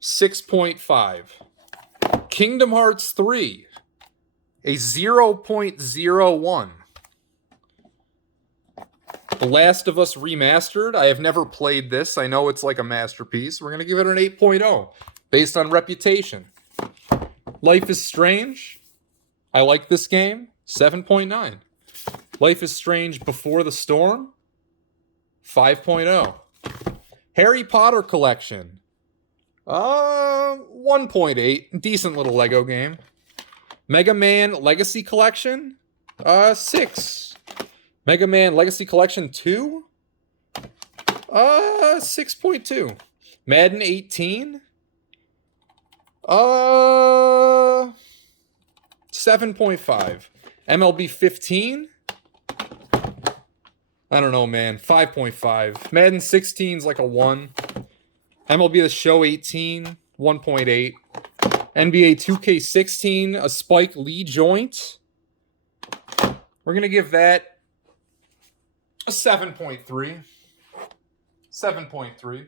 6.5. Kingdom Hearts 3, a 0.01. The Last of Us Remastered, I have never played this. I know it's like a masterpiece. We're going to give it an 8.0. Based on reputation. Life is Strange. I like this game. 7.9. Life is Strange Before the Storm. 5.0. Harry Potter Collection. 1.8. Decent little Lego game. Mega Man Legacy Collection. 6. Mega Man Legacy Collection 2. 6.2. Madden 18. 7.5. MLB 15. I don't know, man. 5.5. Madden 16 is like a 1. MLB The Show 18. 1.8. NBA 2K16, a Spike Lee joint. We're going to give that a 7.3. 7.3.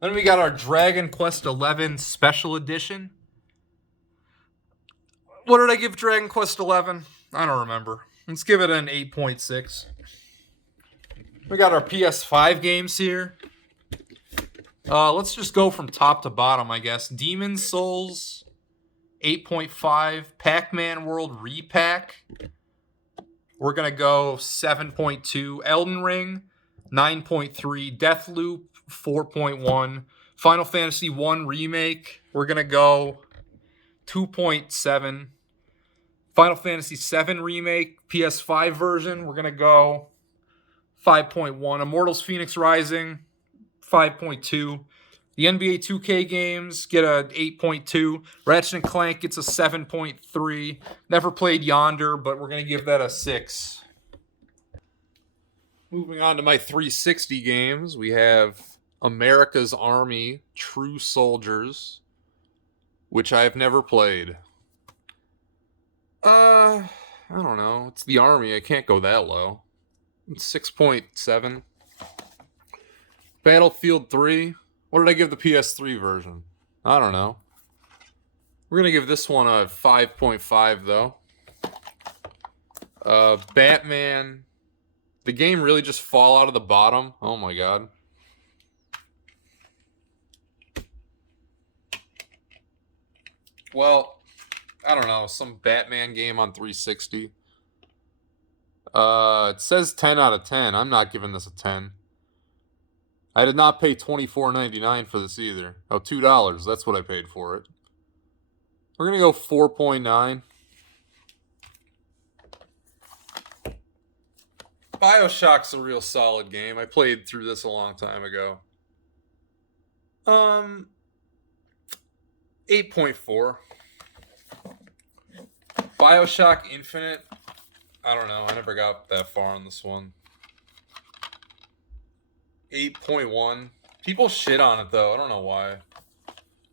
Then we got our Dragon Quest XI Special Edition. What did I give Dragon Quest XI? I don't remember. Let's give it an 8.6. We got our PS5 games here. Let's just go from top to bottom, I guess. Demon's Souls, 8.5. Pac-Man World Repack, we're going to go 7.2. Elden Ring, 9.3. Deathloop, 4.1. Final Fantasy 1 Remake, we're going to go 2.7. Final Fantasy 7 Remake, PS5 version, we're going to go 5.1. Immortals Phoenix Rising, 5.2. The NBA 2K games get a 8.2. Ratchet and Clank gets a 7.3. Never played Yonder, but we're going to give that a 6. Moving on to my 360 games, we have America's Army True Soldiers, which I have never played. I don't know. It's the Army. I can't go that low. It's 6.7. Battlefield 3. What did I give the PS3 version? I don't know. We're going to give this one a 5.5, though. Batman. The game really just fall out of the bottom. Oh, my God. Well, I don't know, some Batman game on 360. It says 10 out of 10. I'm not giving this a 10. I did not pay $24.99 for this either. Oh, $2. That's what I paid for it. We're going to go 4.9. BioShock's a real solid game. I played through this a long time ago. 8.4. BioShock Infinite. I don't know. I never got that far on this one. 8.1. People shit on it, though. I don't know why.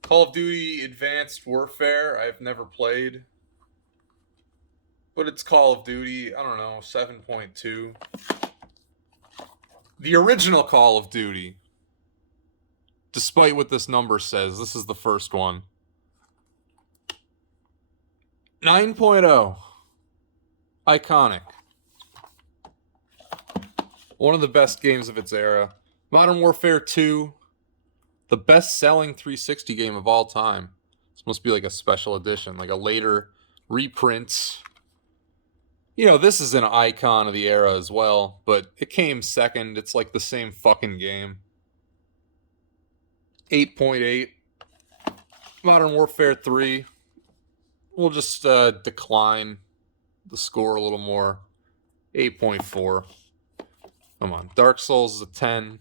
Call of Duty Advanced Warfare. I've never played. But it's Call of Duty. I don't know. 7.2. The original Call of Duty. Despite what this number says, this is the first one. 9.0. Iconic. One of the best games of its era. Modern Warfare 2. The best-selling 360 game of all time. This must be like a special edition, like a later reprint. You know, this is an icon of the era as well, but it came second. It's like the same fucking game. 8.8. Modern Warfare 3. We'll just decline the score a little more. 8.4. Come on. Dark Souls is a 10.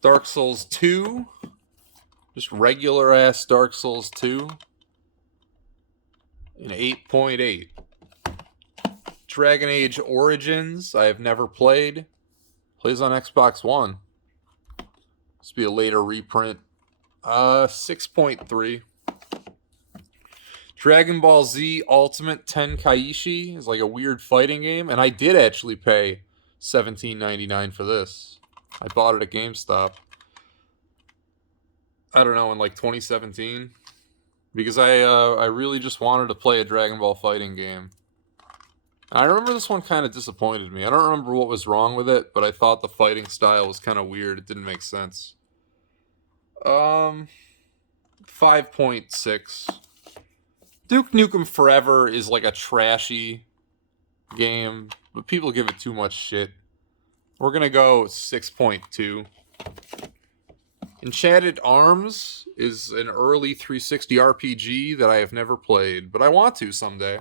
Dark Souls 2. Just regular ass Dark Souls 2. An 8.8. Dragon Age Origins. I have never played. Plays on Xbox One. This will be a later reprint. 6.3. Dragon Ball Z Ultimate Tenkaichi is like a weird fighting game, and I did actually pay $17.99 for this. I bought it at GameStop. I don't know, in like 2017, because I really just wanted to play a Dragon Ball fighting game. And I remember this one kind of disappointed me. I don't remember what was wrong with it, but I thought the fighting style was kind of weird. It didn't make sense. 5.6. Duke Nukem Forever is like a trashy game, but people give it too much shit. We're going to go 6.2. Enchanted Arms is an early 360 RPG that I have never played, but I want to someday.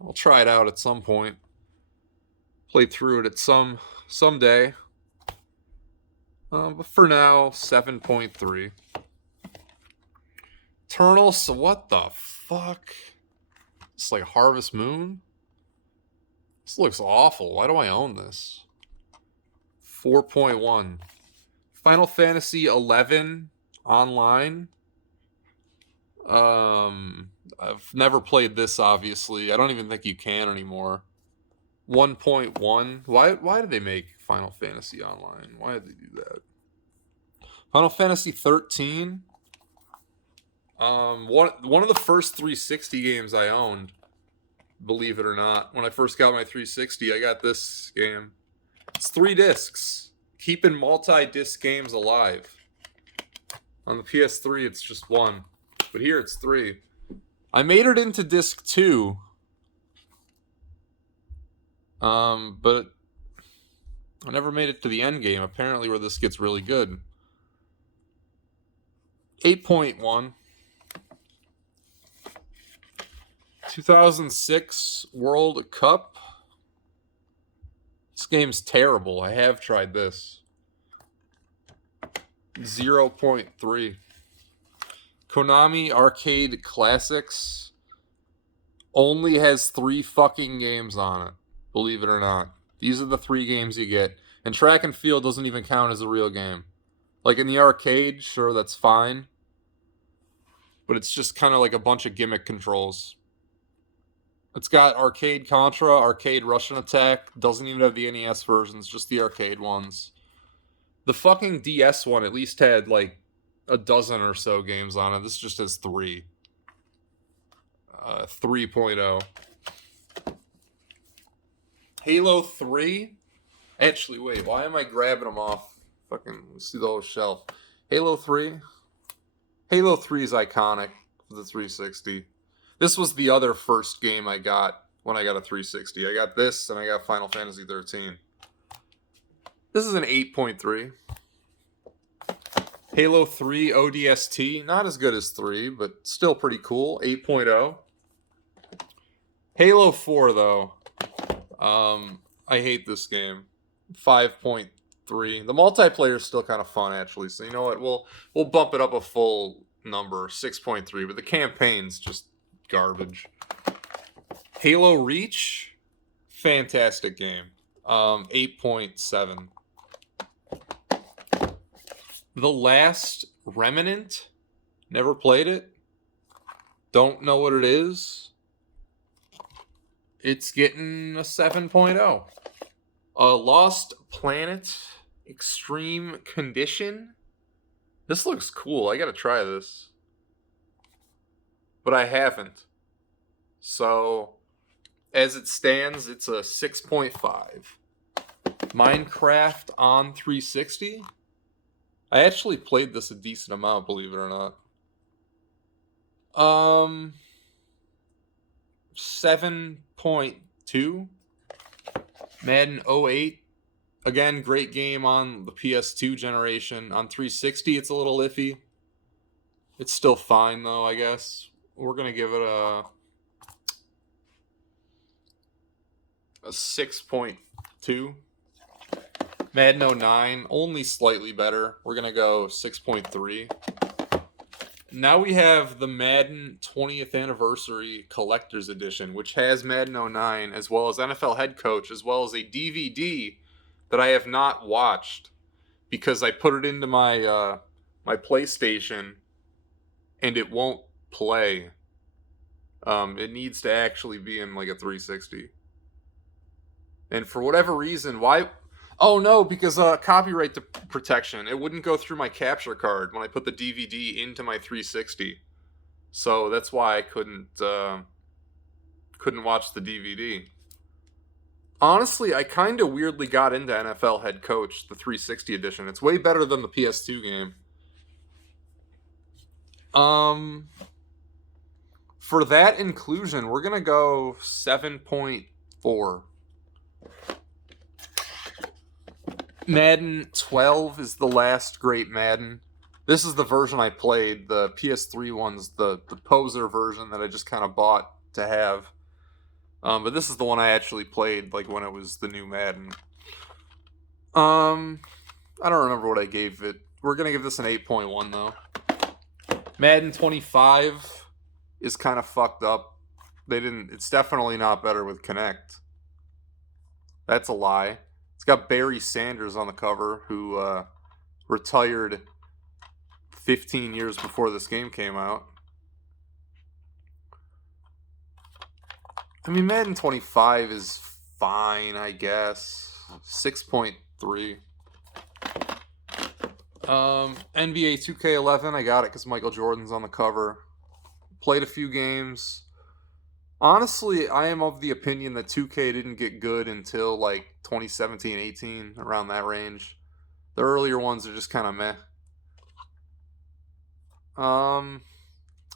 I'll try it out at some point. Play through it at someday. But for now, 7.3. Eternal, so what the fuck? It's like Harvest Moon? This looks awful. Why do I own this? 4.1. Final Fantasy 11 online. I've never played this, obviously. I don't even think you can anymore. 1.1. Why did they make Final Fantasy Online? Why did they do that? Final Fantasy 13. One of the first 360 games I owned, believe it or not. When I first got my 360, I got this game. It's 3 discs, keeping multi-disc games alive. On the PS3, it's just 1, but here it's 3. I made it into disc 2, but I never made it to the end game. Apparently, where this gets really good. 8.1. 2006 World Cup. This game's terrible. I have tried this. 0.3. Konami Arcade Classics only has 3 fucking games on it. Believe it or not. These are the 3 games you get. And Track and Field doesn't even count as a real game. Like in the arcade, sure, that's fine. But it's just kind of like a bunch of gimmick controls. It's got Arcade Contra, Arcade Russian Attack. Doesn't even have the NES versions, just the arcade ones. The fucking DS one at least had like a dozen or so games on it. This just has 3. 3.0. Halo 3? Actually, wait, why am I grabbing them off? Fucking, let's see the whole shelf. Halo 3? Halo 3 is iconic for the 360. This was the other first game I got when I got a 360. I got this and I got Final Fantasy 13. This is an 8.3. Halo 3 ODST, not as good as 3, but still pretty cool. 8.0. Halo 4, though. I hate this game. 5.3. The multiplayer is still kind of fun, actually. So you know what? We'll bump it up a full number, 6.3. But the campaign's just garbage. Halo Reach, fantastic game. 8.7. The Last Remnant, never played it. Don't know what it is. It's getting a 7.0. Lost Planet Extreme Condition. This looks cool. I gotta try this. But I haven't. So, as it stands, it's a 6.5. Minecraft on 360. I actually played this a decent amount, believe it or not. 7.2. Madden 08. Again, great game on the PS2 generation. On 360, it's a little iffy. It's still fine, though, I guess. We're going to give it a 6.2. Madden 09, only slightly better. We're going to go 6.3. Now we have the Madden 20th Anniversary Collector's Edition, which has Madden 09, as well as NFL Head Coach, as well as a DVD that I have not watched because I put it into my my PlayStation and it won't play. It needs to actually be in like a 360. And for whatever reason, why... Oh no, because copyright protection. It wouldn't go through my capture card when I put the DVD into my 360. So that's why I couldn't watch the DVD. Honestly, I kind of weirdly got into NFL Head Coach, the 360 edition. It's way better than the PS2 game. For that inclusion, we're going to go 7.4. Madden 12 is the last great Madden. This is the version I played. The PS3 one's the poser version that I just kind of bought to have. But this is the one I actually played like when it was the new Madden. I don't remember what I gave it. We're going to give this an 8.1 though. Madden 25 is kind of fucked up. It's definitely not better with Kinect. That's a lie. It's got Barry Sanders on the cover, who retired 15 years before this game came out. I mean, Madden 25 is fine, I guess. 6.3. NBA 2K11, I got it because Michael Jordan's on the cover. Played a few games. Honestly, I am of the opinion that 2K didn't get good until like 2017, 18, around that range. The earlier ones are just kind of meh.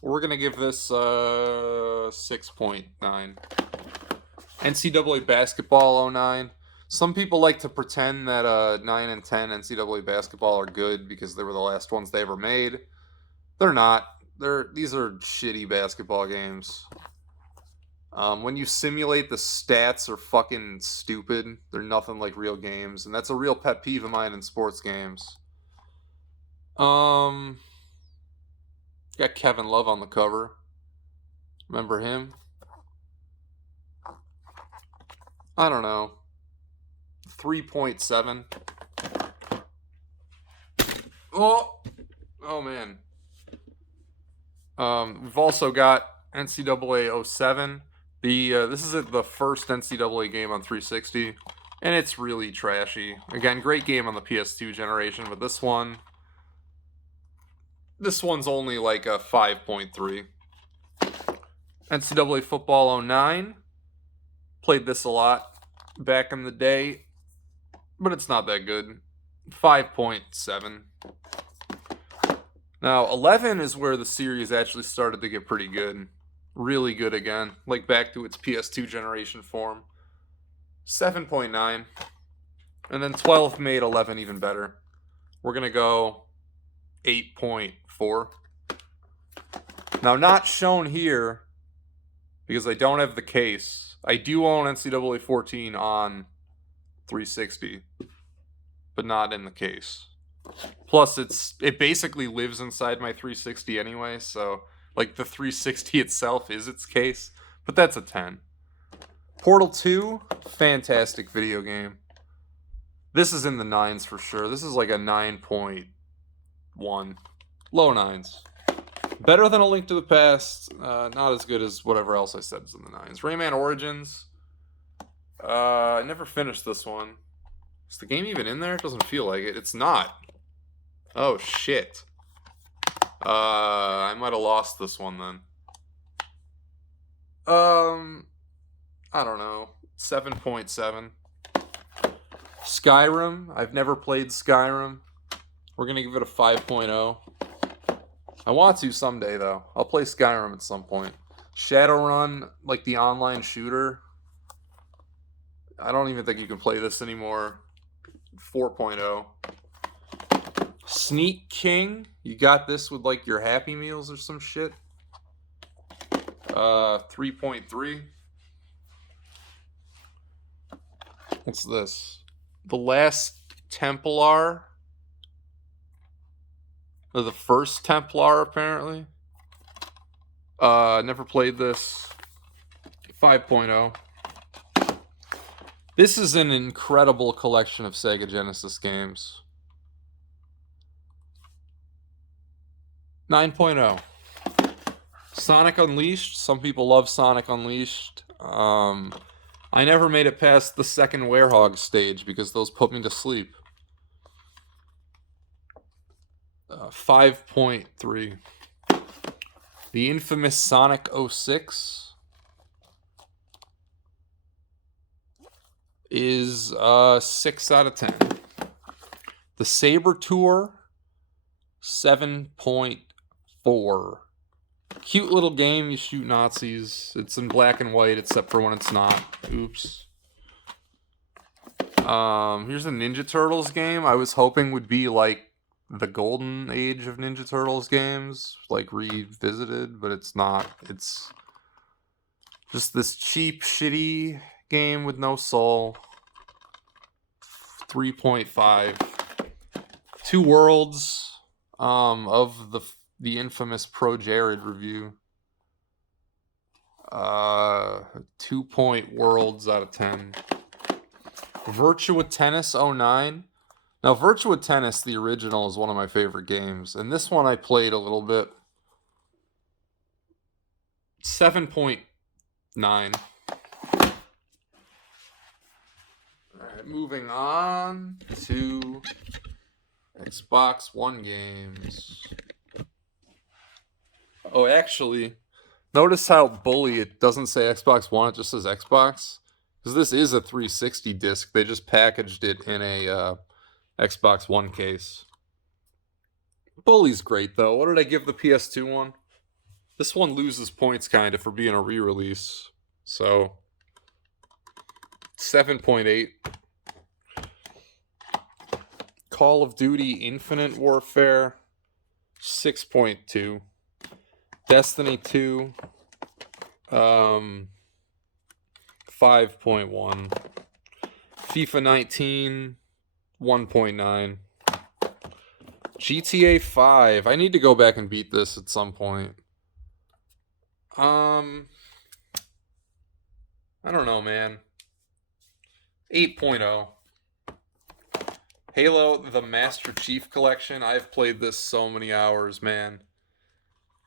We're gonna give this 6.9. NCAA basketball 09. Some people like to pretend that 9 and 10 NCAA basketball are good because they were the last ones they ever made. They're not. These are shitty basketball games. When you simulate, the stats are fucking stupid. They're nothing like real games, and that's a real pet peeve of mine in sports games. Got Kevin Love on the cover. Remember him? I don't know. 3.7. Oh man. We've also got NCAA 07. This is the first NCAA game on 360, and it's really trashy. Again, great game on the PS2 generation, but this one's only like a 5.3. NCAA football 09. Played this a lot back in the day, but it's not that good. 5.7. Now, 11 is where the series actually started to get pretty good. Really good again. Like back to its PS2 generation form. 7.9. And then 12 made 11 even better. We're going to go 8.4. Now, not shown here, because I don't have the case. I do own NCAA 14 on 360, but not in the case. Plus, it basically lives inside my 360 anyway, so like the 360 itself is its case, but that's a 10. Portal 2, fantastic video game. This is in the 9s for sure. This is like a 9.1. Low 9s. Better than A Link to the Past. Not as good as whatever else I said is in the 9s. Rayman Origins. I never finished this one. Is the game even in there? It doesn't feel like it. It's not. Oh, shit. I might have lost this one then. I don't know. 7.7. Skyrim. I've never played Skyrim. We're going to give it a 5.0. I want to someday, though. I'll play Skyrim at some point. Shadowrun, like the online shooter. I don't even think you can play this anymore. 4.0. Sneak King. You got this with like your Happy Meals or some shit. 3.3. What's this? The Last Templar. Or the First Templar, apparently. Never played this. 5.0. This is an incredible collection of Sega Genesis games. 9.0. Sonic Unleashed. Some people love Sonic Unleashed. I never made it past the second Werehog stage because those put me to sleep. 5.3. The infamous Sonic 06 is 6 out of 10. The Saber Tour, 7.4. Cute little game. You shoot Nazis. It's in black and white, except for when it's not. Oops. Here's a Ninja Turtles game. I was hoping would be like the golden age of Ninja Turtles games, like revisited, but it's not. It's just this cheap, shitty game with no soul. 3.5. Two Worlds of the infamous Pro Jared review. 2 Worlds out of 10. Virtua Tennis 09. Now, Virtua Tennis, the original, is one of my favorite games. And this one I played a little bit. 7.9. Alright, moving on to Xbox One games. Oh, actually, notice how bully it doesn't say Xbox One, it just says Xbox. Because this is a 360 disc. They just packaged it in a Xbox One case. Bully's great, though. What did I give the PS2 one? This one loses points, kind of, for being a re-release. So, 7.8. Call of Duty Infinite Warfare, 6.2. Destiny 2, 5.1. FIFA 19, 1.9. GTA 5. I need to go back and beat this at some point. I don't know, man. 8.0. Halo, the Master Chief Collection. I've played this so many hours, man.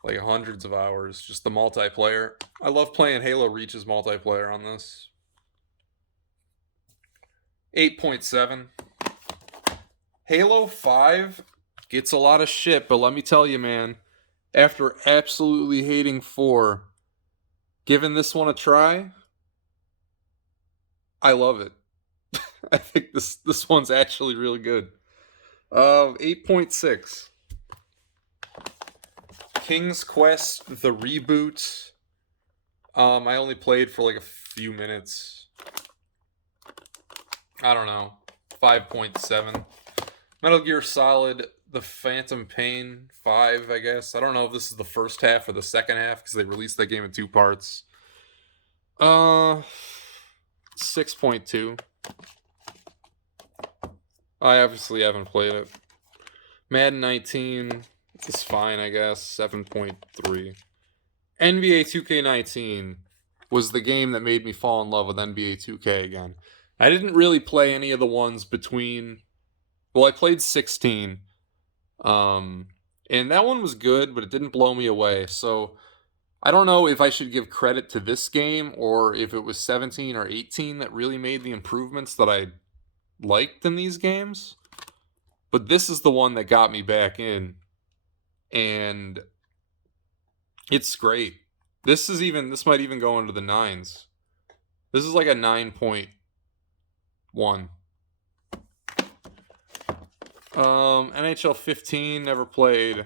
Like hundreds of hours. Just the multiplayer. I love playing Halo Reach's multiplayer on this. 8.7. Halo 5 gets a lot of shit, but let me tell you, man, after absolutely hating 4, giving this one a try, I love it. I think this one's actually really good. 8.6. King's Quest, the reboot. I only played for like a few minutes. I don't know. 5.7. Metal Gear Solid, the Phantom Pain, 5, I guess. I don't know if this is the first half or the second half because they released that game in 2 parts. 6.2. I obviously haven't played it. Madden 19 is fine, I guess. 7.3. NBA 2K19 was the game that made me fall in love with NBA 2K again. I didn't really play any of the ones between... Well, I played 16. And that one was good, but it didn't blow me away. So I don't know if I should give credit to this game or if it was 17 or 18 that really made the improvements that I liked in these games. But this is the one that got me back in. And it's great. This might even go into the 9s. This is like a 9.1. NHL 15, never played.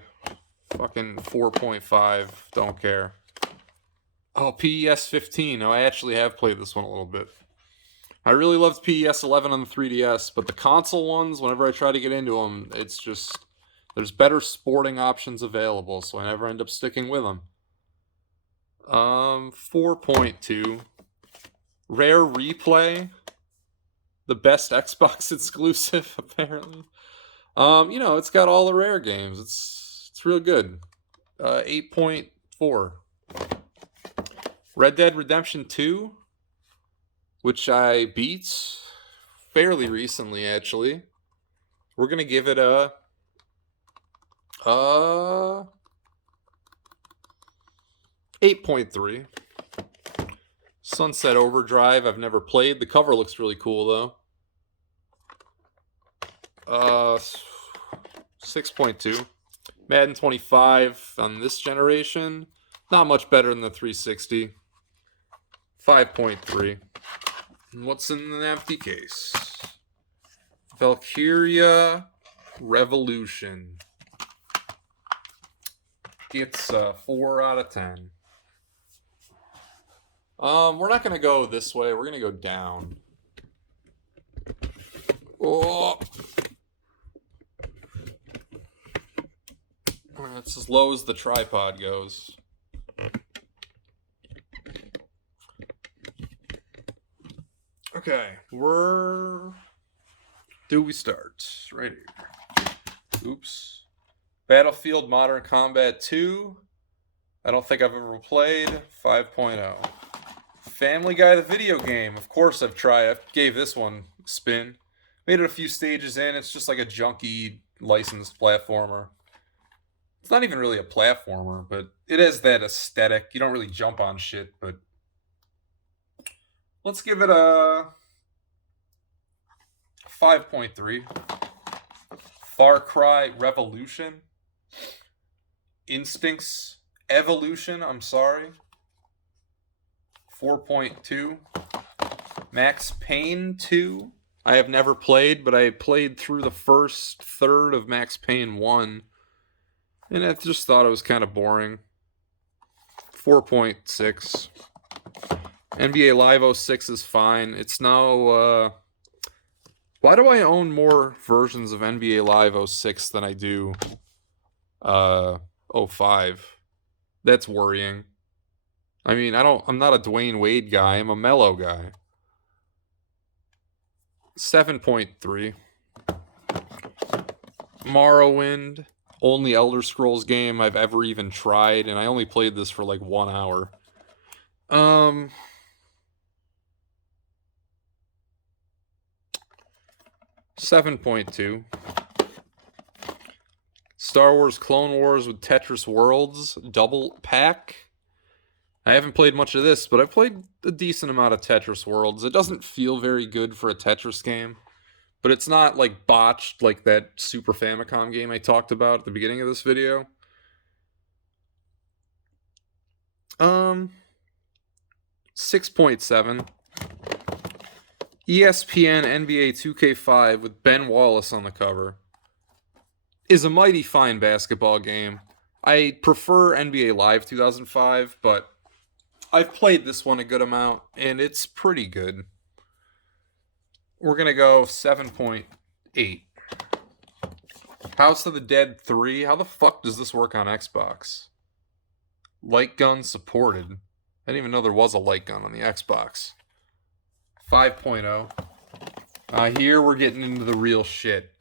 Fucking 4.5, don't care. Oh, PES 15. No, I actually have played this one a little bit. I really loved PES 11 on the 3DS, but the console ones, whenever I try to get into them, it's just... There's better sporting options available, so I never end up sticking with them. 4.2. Rare Replay. The best Xbox exclusive, apparently. It's got all the Rare games. It's real good. 8.4. Red Dead Redemption 2, which I beat fairly recently, actually. We're gonna give it a 8.3. Sunset Overdrive, I've never played. The cover looks really cool, though. 6.2. Madden 25 on this generation. Not much better than the 360. 5.3. And what's in the empty case? Valkyria Revolution. It's 4 out of 10. We're not going to go this way. We're going to go down. Oh. That's as low as the tripod goes. Okay, where do we start? Right here. Oops. Battlefield Modern Combat 2. I don't think I've ever played. 5.0. Family Guy the video game. Of course I've tried. I gave this one a spin. Made it a few stages in. It's just like a junky licensed platformer. It's not even really a platformer, but it has that aesthetic. You don't really jump on shit, but let's give it a 5.3. Far Cry Revolution. Instincts Evolution, I'm sorry. 4.2. Max Payne 2. I have never played, but I played through the first third of Max Payne 1. And I just thought it was kind of boring. 4.6. NBA Live 06 is fine. It's now, why do I own more versions of NBA Live 06 than I do 05? That's worrying. I mean, I'm not a Dwayne Wade guy. I'm a Melo guy. 7.3. Morrowind. Only Elder Scrolls game I've ever even tried, and I only played this for like 1 hour. 7.2. Star Wars Clone Wars with Tetris Worlds double pack. I haven't played much of this, but I've played a decent amount of Tetris Worlds. It doesn't feel very good for a Tetris game, but it's not like botched like that Super Famicom game I talked about at the beginning of this video. 6.7. ESPN NBA 2K5 with Ben Wallace on the cover is a mighty fine basketball game. I prefer NBA Live 2005, but I've played this one a good amount, and it's pretty good. We're going to go 7.8. House of the Dead 3. How the fuck does this work on Xbox? Light gun supported. I didn't even know there was a light gun on the Xbox. 5.0. Here we're getting into the real shit.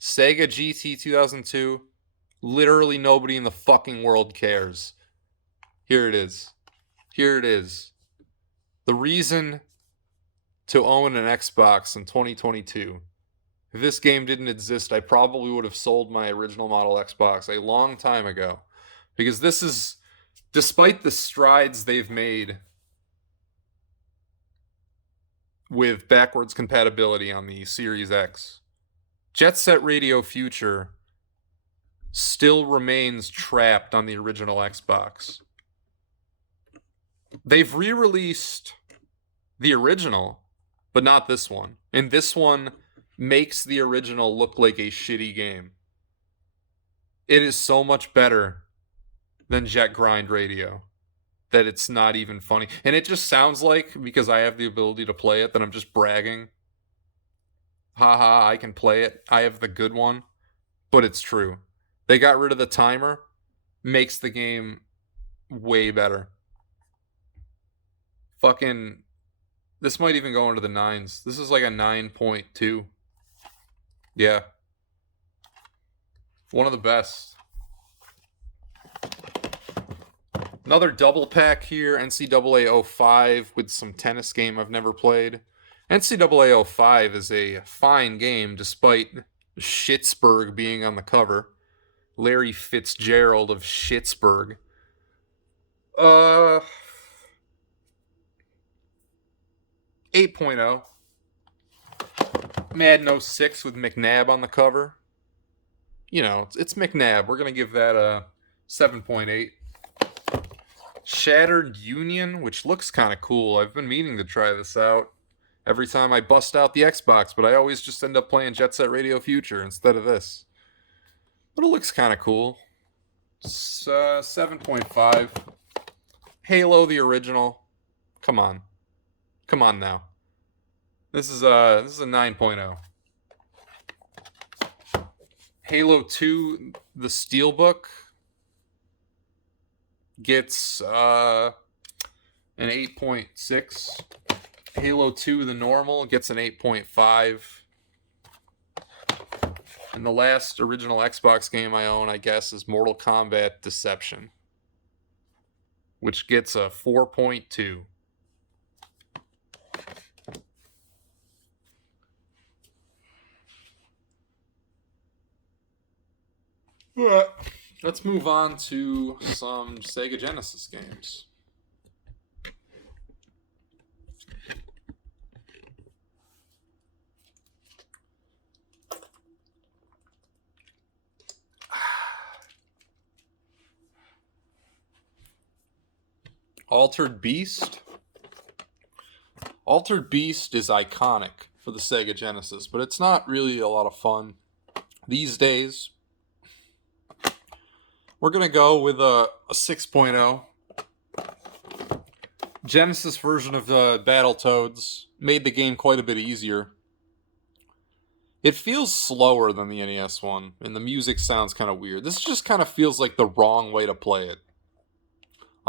Sega GT 2002. Literally nobody in the fucking world cares. Here it is. Here it is. The reason to own an Xbox in 2022. If this game didn't exist, I probably would have sold my original model Xbox a long time ago. Because this is, despite the strides they've made with backwards compatibility on the Series X, Jet Set Radio Future still remains trapped on the original Xbox. They've re-released the original, but not this one. And this one makes the original look like a shitty game. It is so much better than Jet Grind Radio that it's not even funny. And it just sounds like, because I have the ability to play it, that I'm just bragging. Haha, I can play it. I have the good one. But it's true. They got rid of the timer. Makes the game way better. Fucking, this might even go into the 9s. This is like a 9.2. Yeah. One of the best. Another double pack here, NCAA 05 with some tennis game I've never played. NCAA 05 is a fine game despite Schittsburg being on the cover. Larry Fitzgerald of Schittsburg. 8.0. Madden 06 with McNabb on the cover. You know, it's McNabb. We're going to give that a 7.8. Shattered Union, which looks kind of cool. I've been meaning to try this out every time I bust out the Xbox, but I always just end up playing Jet Set Radio Future instead of this. But it looks kind of cool. 7.5. Halo the original. Come on. Come on now. This is a 9.0. Halo 2 the Steelbook gets an 8.6. Halo 2 the normal gets an 8.5. And the last original Xbox game I own, I guess, is Mortal Kombat Deception, which gets a 4.2. Let's move on to some Sega Genesis games. Altered Beast. Altered Beast is iconic for the Sega Genesis, but it's not really a lot of fun these days. We're going to go with a 6.0. Genesis version of Battletoads made the game quite a bit easier. It feels slower than the NES one, and the music sounds kind of weird. This just kind of feels like the wrong way to play it.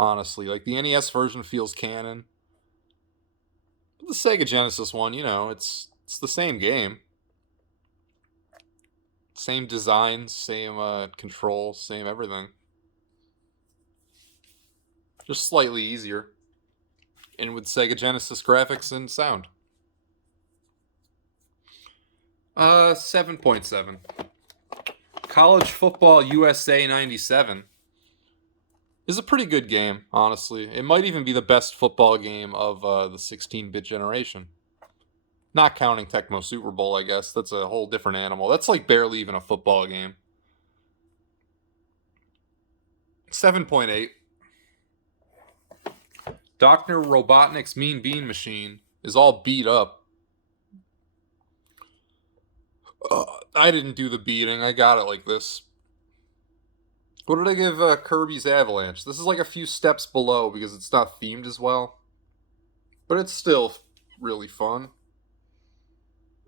Honestly, like the NES version feels canon. But the Sega Genesis one, you know, it's the same game. Same designs, same controls, same everything. Just slightly easier. And with Sega Genesis graphics and sound. 7.7. College Football USA 97 is a pretty good game, honestly. It might even be the best football game of the 16-bit generation. Not counting Tecmo Super Bowl, I guess. That's a whole different animal. That's like barely even a football game. 7.8. Dr. Robotnik's Mean Bean Machine is all beat up. I didn't do the beating. I got it like this. What did I give Kirby's Avalanche? This is like a few steps below because it's not themed as well. But it's still really fun.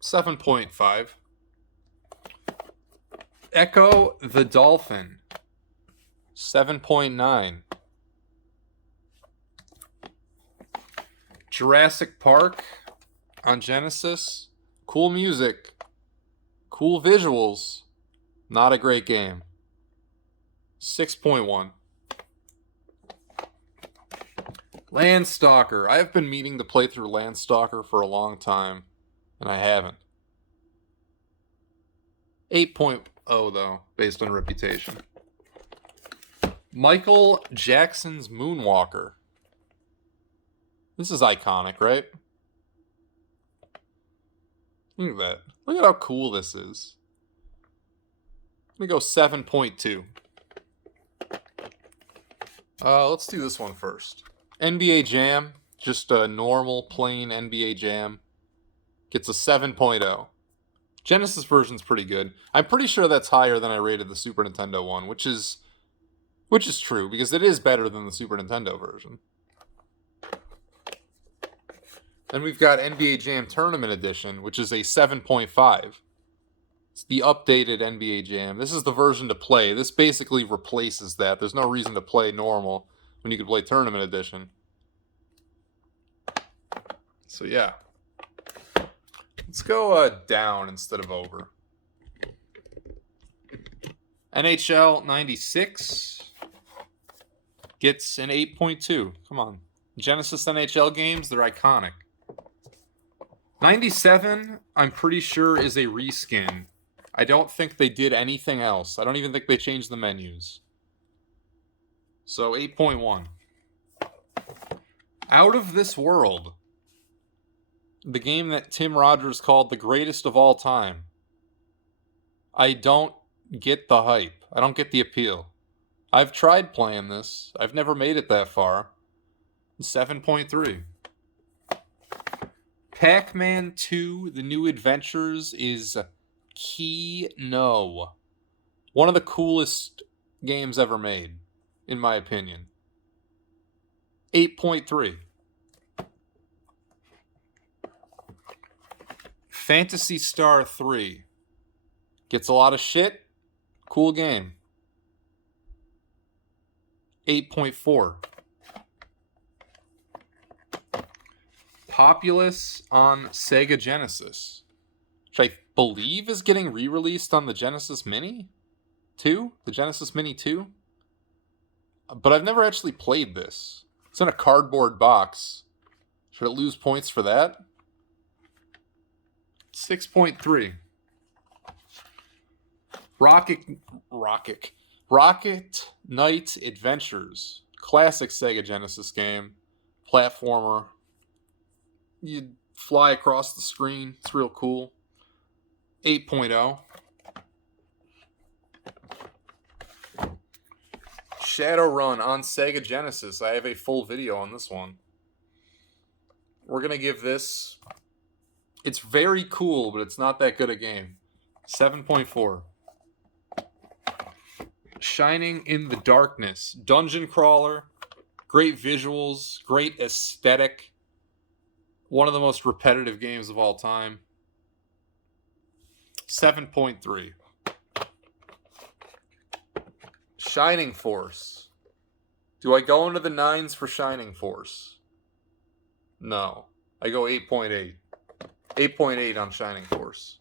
7.5. Echo the Dolphin. 7.9. Jurassic Park on Genesis. Cool music. Cool visuals. Not a great game. 6.1. Landstalker. I have been meaning to play through Landstalker for a long time, and I haven't. 8.0 though, based on reputation. Michael Jackson's Moonwalker. This is iconic, right? Look at that. Look at how cool this is. Let me go 7.2. Let's do this one first. NBA Jam, just a normal, plain NBA Jam, gets a 7.0. Genesis version's pretty good. I'm pretty sure that's higher than I rated the Super Nintendo one, which is true, because it is better than the Super Nintendo version. Then we've got NBA Jam Tournament Edition, which is a 7.5. It's the updated NBA Jam. This is the version to play. This basically replaces that. There's no reason to play normal when you can play Tournament Edition. So yeah. Let's go down instead of over. NHL 96 gets an 8.2. Come on. Genesis NHL games, they're iconic. 97, I'm pretty sure, is a reskin. I don't think they did anything else. I don't even think they changed the menus. So 8.1. Out of This World. The game that Tim Rogers called the greatest of all time. I don't get the hype. I don't get the appeal. I've tried playing this. I've never made it that far. 7.3. Pac-Man 2, The New Adventures is Key-No. One of the coolest games ever made, in my opinion. 8.3. Phantasy Star 3 gets a lot of shit. Cool game. 8.4. Populous on Sega Genesis, which I believe is getting re-released on the Genesis Mini 2? The Genesis Mini 2? But I've never actually played this. It's in a cardboard box. Should it lose points for that? 6.3. Rocket Knight Adventures. Classic Sega Genesis game. Platformer. You fly across the screen. It's real cool. 8.0. Shadowrun on Sega Genesis. I have a full video on this one. We're going to give this... It's very cool, but it's not that good a game. 7.4. Shining in the Darkness. Dungeon crawler. Great visuals. Great aesthetic. One of the most repetitive games of all time. 7.3. Shining Force. Do I go into the 9s for Shining Force? No. I go 8.8. 8.8 on Shining Force.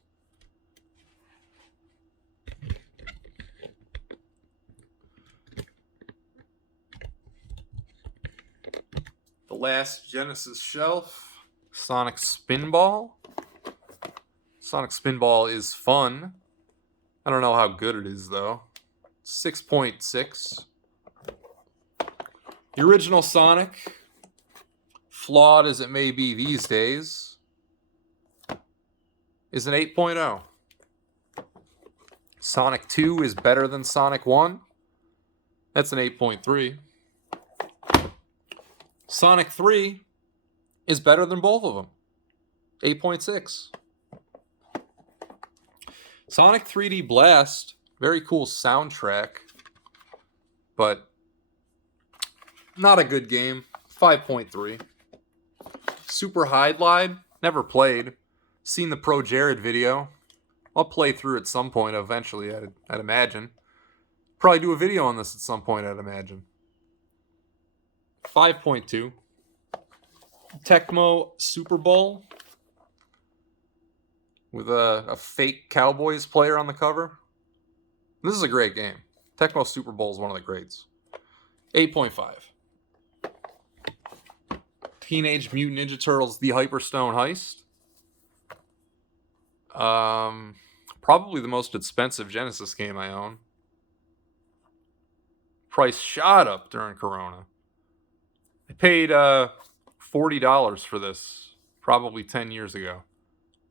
The last Genesis shelf. Sonic Spinball. Sonic Spinball is fun. I don't know how good it is, though. 6.6. The original Sonic, flawed as it may be these days, is an 8.0. Sonic 2 is better than Sonic 1. That's an 8.3. Sonic 3 is better than both of them. 8.6. Sonic 3D Blast, very cool soundtrack, but not a good game. 5.3. Super Hydlide, never played. Seen the Pro Jared video. I'll play through at some point eventually, I'd imagine. Probably do a video on this at some point, I'd imagine. 5.2. Tecmo Super Bowl with a fake Cowboys player on the cover. This is a great game. Tecmo Super Bowl is one of the greats. 8.5. Teenage Mutant Ninja Turtles: The Hyperstone Heist. Probably the most expensive Genesis game I own. Price shot up during Corona. I paid $40 for this probably 10 years ago.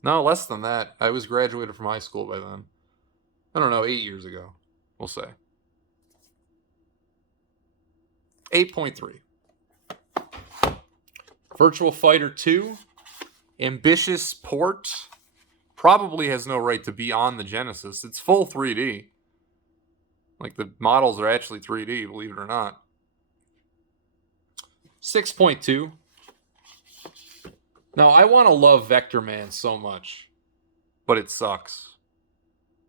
No, less than that. I was graduated from high school by then. I don't know, 8 years ago, we'll say. 8.3. Virtua Fighter 2. Ambitious port. Probably has no right to be on the Genesis. It's full 3D. Like, the models are actually 3D, believe it or not. 6.2. Now, I want to love Vector Man so much, but it sucks.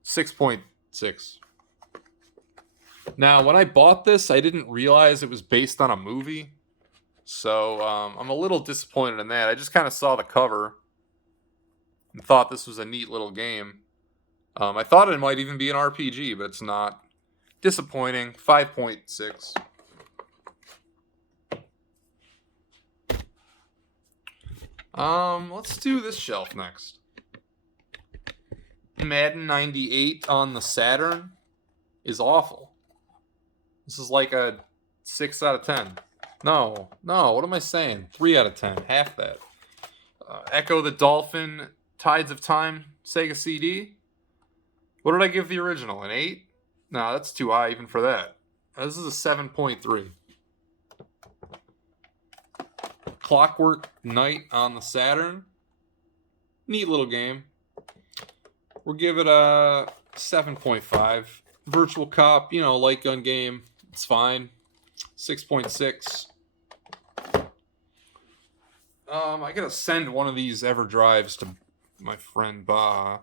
6.6. Now, when I bought this, I didn't realize it was based on a movie. So, I'm a little disappointed in that. I just kind of saw the cover and thought this was a neat little game. I thought it might even be an RPG, but it's not. Disappointing. 5.6. Let's do this shelf next. Madden 98 on the Saturn is awful. This is like a 6 out of 10. No, what am I saying? 3 out of 10, half that. Echo the Dolphin, Tides of Time, Sega CD. What did I give the original? An 8? No, that's too high even for that. This is a 7.3. Clockwork Knight on the Saturn. Neat little game. We'll give it a 7.5. Virtual Cop, light gun game. It's fine. 6.6. I gotta send one of these EverDrives to my friend Ba.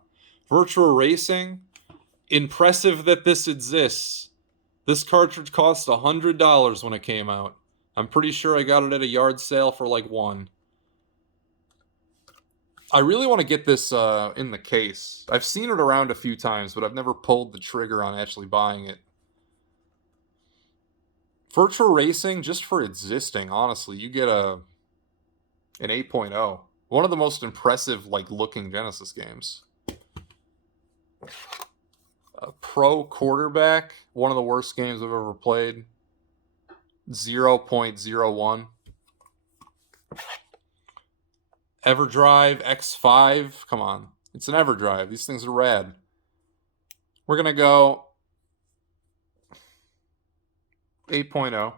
Virtua Racing. Impressive that this exists. This cartridge cost $100 when it came out. I'm pretty sure I got it at a yard sale for like $1. I really want to get this in the case. I've seen it around a few times, but I've never pulled the trigger on actually buying it. Virtua Racing, just for existing, honestly, you get an 8.0. One of the most impressive, looking Genesis games. Pro Quarterback, one of the worst games I've ever played. 0.01. EverDrive X5. Come on. It's an EverDrive. These things are rad. We're going to go 8.0.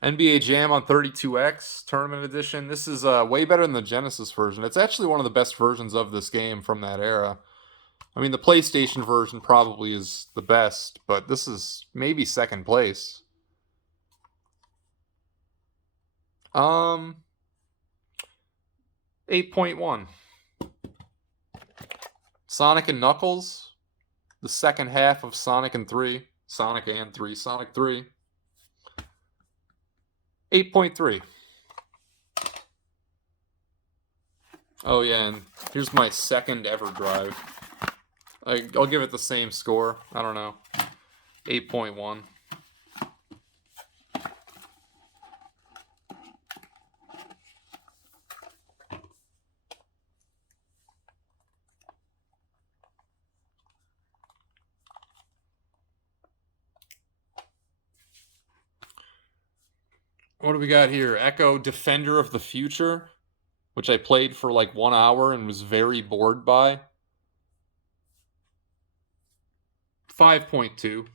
NBA Jam on 32X Tournament Edition. This is way better than the Genesis version. It's actually one of the best versions of this game from that era. I mean, the PlayStation version probably is the best, but this is maybe second place. 8.1. Sonic and Knuckles. The second half of Sonic and 3. Sonic 3. 8.3. Oh yeah, and here's my second ever drive. I'll give it the same score. I don't know. 8.1. What do we got here? Echo Defender of the Future, which I played for like 1 hour and was very bored by. 5.2.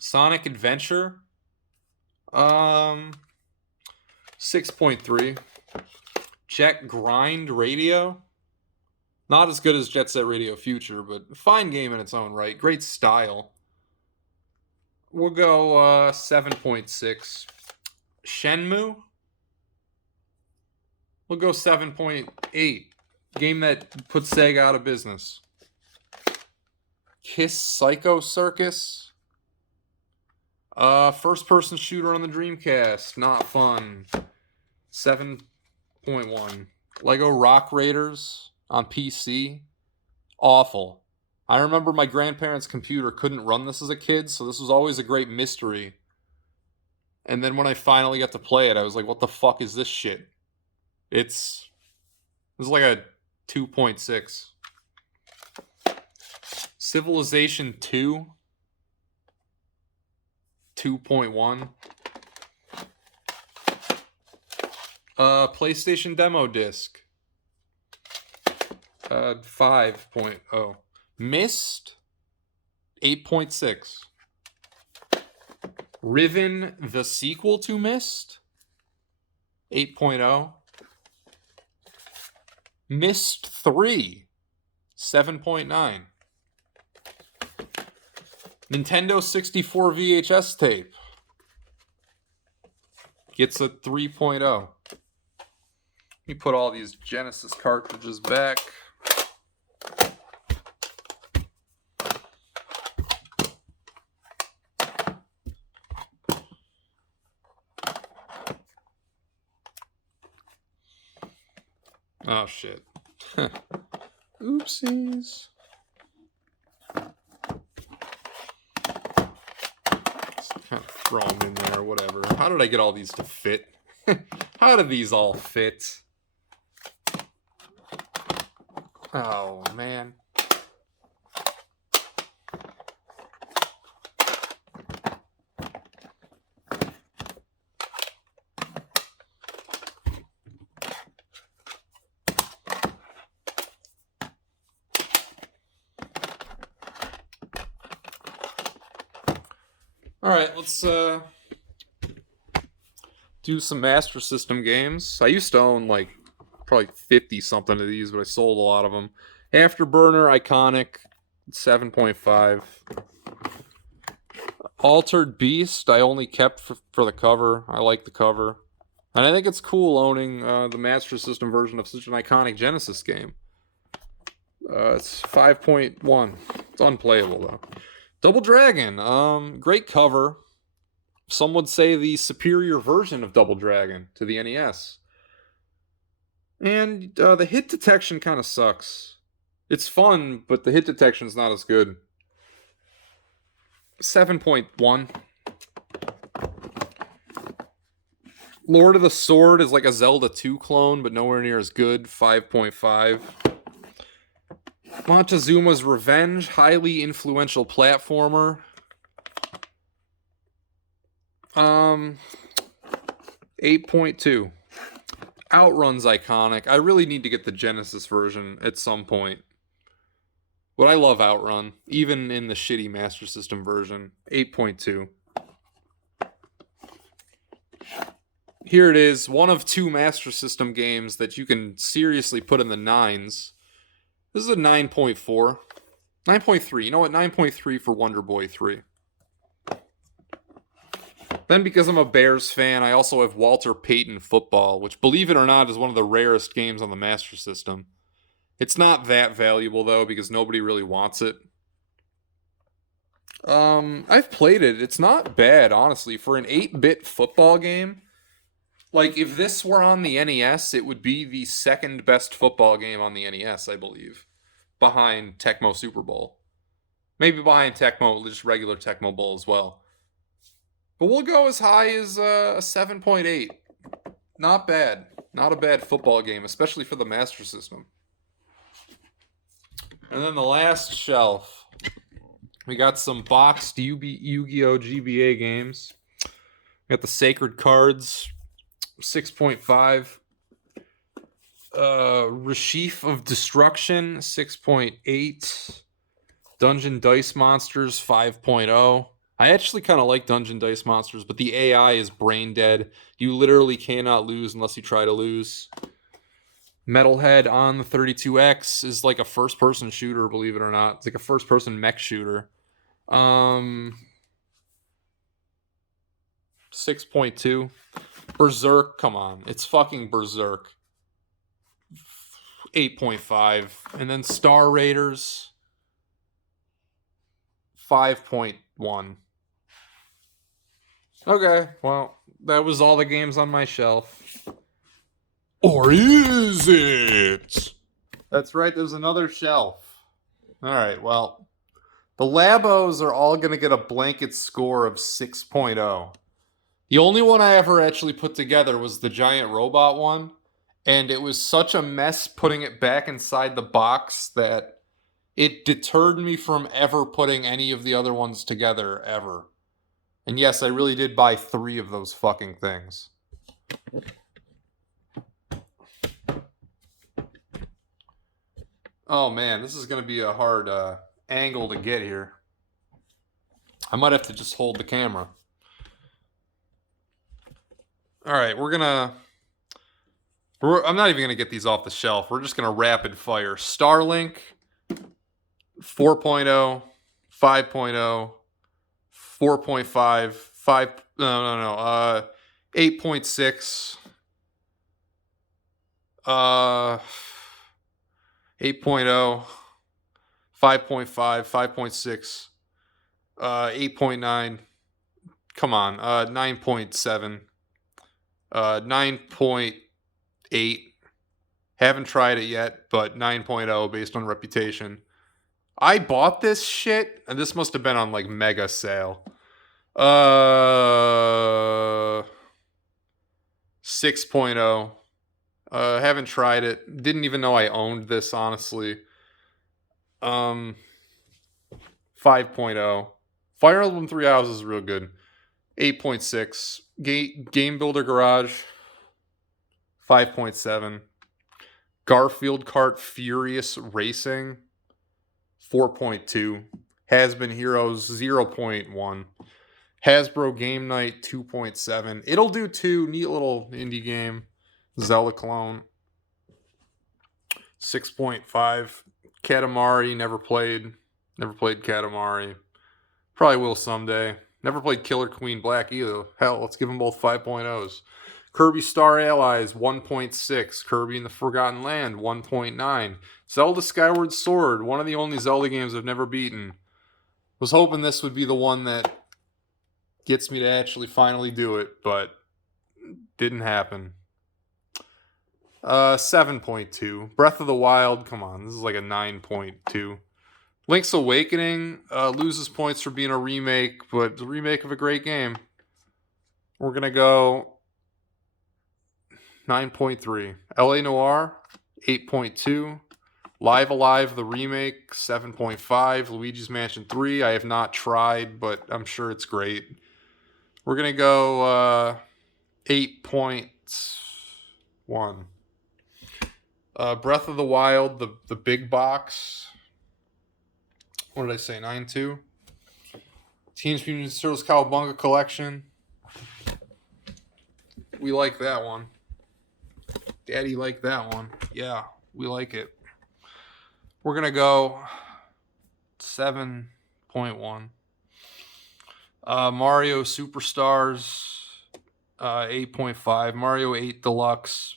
Sonic Adventure. 6.3. Jet Grind Radio. Not as good as Jet Set Radio Future, but fine game in its own right. Great style. We'll go 7.6. Shenmue. We'll go 7.8. Game that put Sega out of business. Kiss Psycho Circus. First person shooter on the Dreamcast. Not fun. 7.1. Lego Rock Raiders on PC. Awful. I remember my grandparents' computer couldn't run this as a kid, so this was always a great mystery. And then when I finally got to play it, I was like, what the fuck is this shit? It was like a 2.6. Civilization 2. 2.1. PlayStation Demo Disc. 5.0. Myst. 8.6. Riven, the sequel to Myst. 8.0. Myst 3. 7.9. Nintendo 64 VHS tape. Gets a 3.0. Let me put all these Genesis cartridges back. Oh shit. Oopsies. Just kind of throw them in there, whatever. How did I get all these to fit? How did these all fit? Oh, man. All right, let's do some Master System games. I used to own like probably 50 something of these, but I sold a lot of them. Afterburner Iconic 7.5. Altered Beast I only kept for the cover. I like the cover. And I think it's cool owning the Master System version of such an iconic Genesis game. It's 5.1. It's unplayable though. Double Dragon, great cover. Some would say the superior version of Double Dragon to the NES. And the hit detection kind of sucks. It's fun, but the hit detection's not as good. 7.1. Lord of the Sword is like a Zelda 2 clone, but nowhere near as good. 5.5. Montezuma's Revenge, highly influential platformer. 8.2. Outrun's iconic. I really need to get the Genesis version at some point. But I love Outrun, even in the shitty Master System version. 8.2. Here it is, one of 2 Master System games that you can seriously put in the 9s. This is a 9.4. 9.3. You know what? 9.3 for Wonder Boy 3. Then, because I'm a Bears fan, I also have Walter Payton Football, which, believe it or not, is one of the rarest games on the Master System. It's not that valuable, though, because nobody really wants it. I've played it. It's not bad, honestly. For an 8-bit football game, like, if this were on the NES, it would be the second best football game on the NES, I believe. Behind Tecmo Super Bowl. Maybe behind Tecmo, just regular Tecmo Bowl as well. But we'll go as high as a 7.8. Not bad. Not a bad football game, especially for the Master System. And then the last shelf. We got some boxed Yu-Gi-Oh! GBA games. We got the Sacred Cards, 6.5. Rashif of Destruction, 6.8. Dungeon Dice Monsters, 5.0. I actually kind of like Dungeon Dice Monsters, but the AI is brain dead. You literally cannot lose unless you try to lose. Metalhead on the 32X is like a first-person shooter, believe it or not. It's like a first-person mech shooter. 6.2. Berserk, come on. It's fucking Berserk. 8.5. And then Star Raiders, 5.1. Okay, well, that was all the games on my shelf. Or is it? That's right, there's another shelf. Alright, well, the Labos are all going to get a blanket score of 6.0. The only one I ever actually put together was the giant robot one, and it was such a mess putting it back inside the box that it deterred me from ever putting any of the other ones together, ever. And yes, I really did buy 3 of those fucking things. Oh man, this is going to be a hard angle to get here. I might have to just hold the camera. Alright, I'm not even going to get these off the shelf. We're just going to rapid fire. Starlink, 4.0, 5.0, 4.5, 8.6, 8.0, 5.5, 5.6, 8.9, come on, 9.7, 9.8, haven't tried it yet, but 9.0 based on reputation. I bought this shit, and this must have been on like mega sale. 6.0. Haven't tried it. Didn't even know I owned this, honestly. 5.0. Fire Emblem 3 Houses is real good. 8.6. Game Builder Garage, 5.7. Garfield Kart Furious Racing, 4.2. Has-Been Heroes, 0.1. Hasbro Game Night, 2.7. It'll do 2. Neat little indie game. Zelda clone, 6.5. Katamari, never played Katamari. Probably will someday. Never played Killer Queen Black either. Hell, let's give them both 5.0s. Kirby Star Allies, 1.6. Kirby in the Forgotten Land, 1.9. Zelda Skyward Sword, one of the only Zelda games I've never beaten. Was hoping this would be the one that gets me to actually finally do it, but didn't happen. 7.2. Breath of the Wild, come on, this is like a 9.2. Link's Awakening loses points for being a remake, but it's a remake of a great game. We're going to go 9.3. LA Noire, 8.2. Live Alive, the remake, 7.5. Luigi's Mansion 3, I have not tried, but I'm sure it's great. We're going to go 8.1. Breath of the Wild, the big box, What did I say? 9-2. Teenage Mutant Ninja Turtles Cowabunga Collection. We like that one. Daddy liked that one. Yeah, we like it. We're gonna go 7.1. Mario Superstars, 8.5. Mario 8 Deluxe,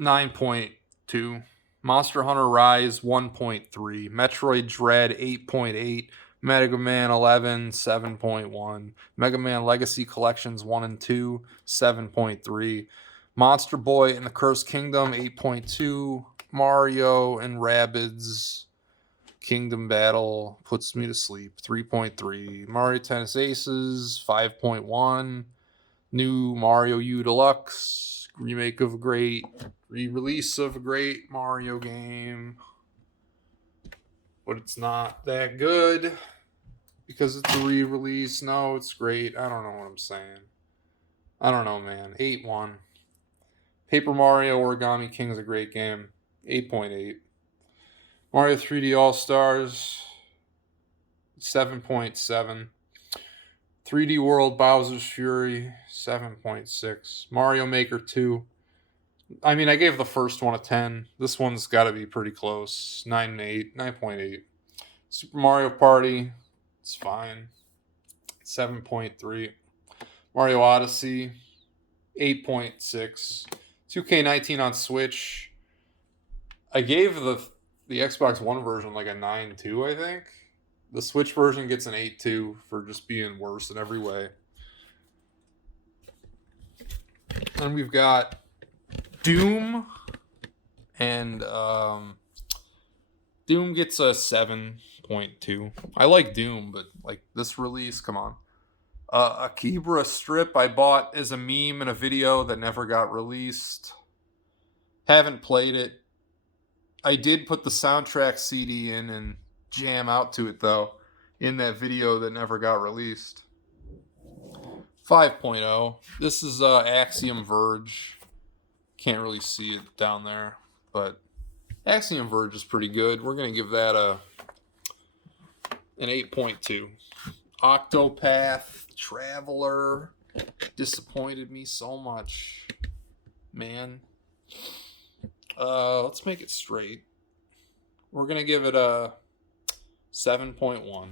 9.2. Monster Hunter Rise, 1.3. Metroid Dread, 8.8. Mega Man 11, 7.1. Mega Man Legacy Collections 1 and 2, 7.3. Monster Boy and the Cursed Kingdom, 8.2. Mario and Rabbids Kingdom Battle puts me to sleep, 3.3. Mario Tennis Aces, 5.1. New Mario U Deluxe, remake of a great, re-release of a great Mario game. But it's not that good because it's a re-release. No, it's great. I don't know what I'm saying. I don't know, man. 8.1. Paper Mario Origami King is a great game. 8.8. Mario 3D All-Stars, 7.7. 3D World Bowser's Fury, 7.6. Mario Maker 2. I mean, I gave the first one a 10. This one's got to be pretty close. 9.8. Super Mario Party, it's fine. 7.3. Mario Odyssey, 8.6. 2K19 on Switch. I gave the Xbox One version like a 9.2, I think. The Switch version gets an 8.2 for just being worse in every way. And we've got Doom, and Doom gets a 7.2. I like Doom, but like this release, come on. Akibra Strip I bought as a meme in a video that never got released. Haven't played it. I did put the soundtrack CD in and jam out to it, though, in that video that never got released. 5.0. This is Axiom Verge. Can't really see it down there, but Axiom Verge is pretty good. We're going to give that an 8.2. Octopath Traveler disappointed me so much, man. Let's make it straight. We're gonna give it a 7.1.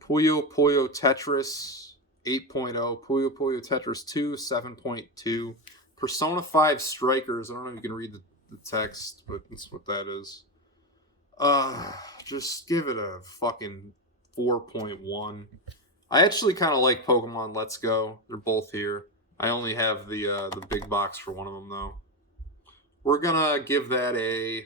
Puyo Puyo Tetris 8.0. Puyo Puyo Tetris 2 7.2. Persona 5 Strikers. I don't know if you can read the text, but that's what that is. Just give it a fucking 4.1. I actually kind of like Pokemon Let's Go. They're both here. I only have the big box for one of them though. We're gonna give that an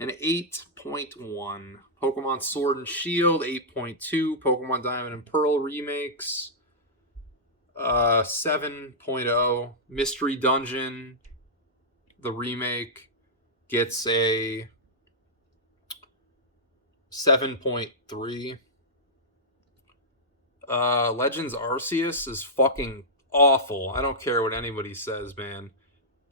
8.1. Pokemon Sword and Shield 8.2. Pokemon Diamond and Pearl remakes 7.0. Mystery Dungeon, the remake, gets a 7.3. Legends Arceus is fucking awful. I don't care what anybody says, man.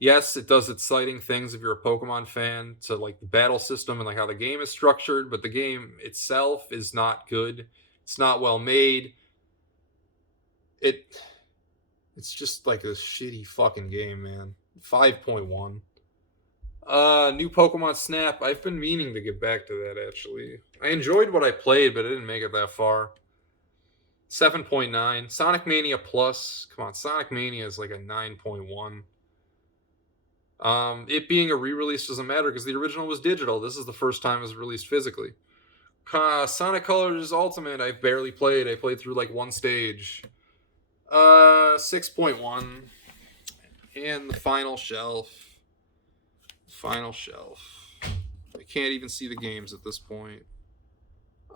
Yes, it does exciting things if you're a Pokemon fan to like the battle system and like how the game is structured, but the game itself is not good. It's not well made. It's just like a shitty fucking game, man. 5.1. New Pokemon Snap. I've been meaning to get back to that actually. I enjoyed what I played, but I didn't make it that far. 7.9. Sonic Mania Plus. Come on, Sonic Mania is like a 9.1. It being a re-release doesn't matter because the original was digital. This is the first time it was released physically. Sonic Colors Ultimate, I've barely played. I played through like one stage. 6.1. And the final shelf. I can't even see the games at this point.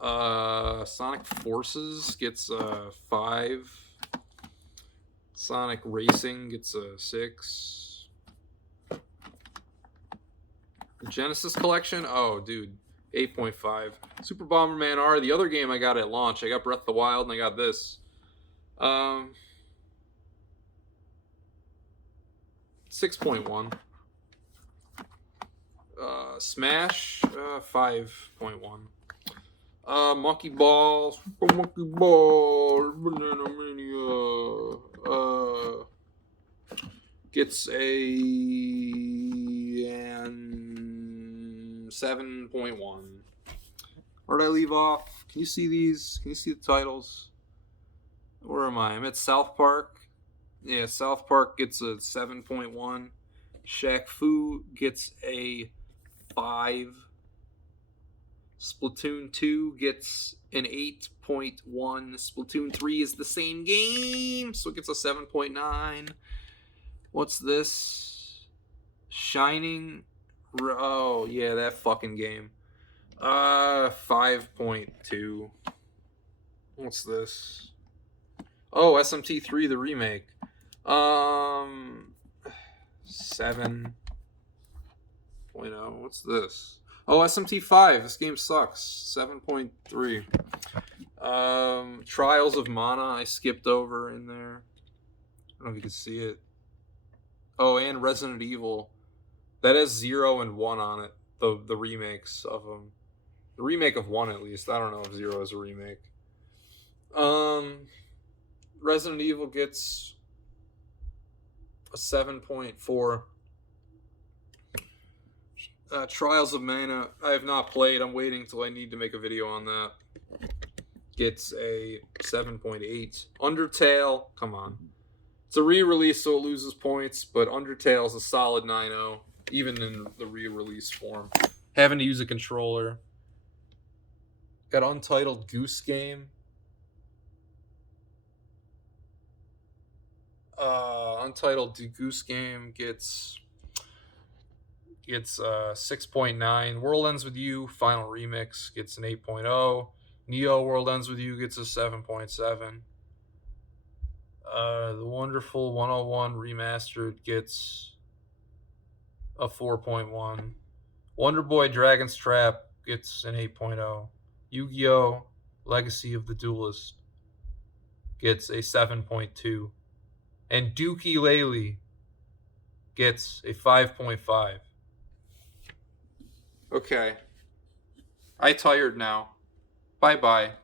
Sonic Forces gets a 5. Sonic Racing gets a 6. The Genesis Collection? Oh, dude. 8.5. Super Bomberman R, the other game I got at launch. I got Breath of the Wild and I got this. 6.1. Smash 5.1. Monkey Balls, Monkey Balls, Banana Mania. Gets a 7.1. Where did I leave off? Can you see these? Can you see the titles? Where am I? I'm at South Park. Yeah, South Park gets a 7.1. Shaq Fu gets a 5. Splatoon 2 gets an 8.1. Splatoon 3 is the same game, so it gets a 7.9. What's this? Shining. Oh, yeah, that fucking game. 5.2. What's this? Oh, SMT3, the remake. 7.0. What's this? Oh, SMT5. This game sucks. 7.3. Trials of Mana, I skipped over in there. I don't know if you can see it. Oh, and Resident Evil. That has 0 and 1 on it. The remakes of them. The remake of 1, at least. I don't know if 0 is a remake. Resident Evil gets a 7.4. Trials of Mana, I have not played. I'm waiting until I need to make a video on that. Gets a 7.8. Undertale, come on. It's a re-release, so it loses points, but Undertale's a solid 9.0, even in the re-release form. Having to use a controller. Got Untitled Goose Game. Untitled Goose Game gets 6.9. World Ends With You Final Remix gets an 8.0. Neo World Ends With You gets a 7.7. The Wonderful 101 Remastered gets a 4.1. Wonder Boy Dragon's Trap gets an 8.0. Yu-Gi-Oh! Legacy of the Duelist gets a 7.2. And Dookie Laylee gets a 5.5. Okay. I tired now. Bye-bye.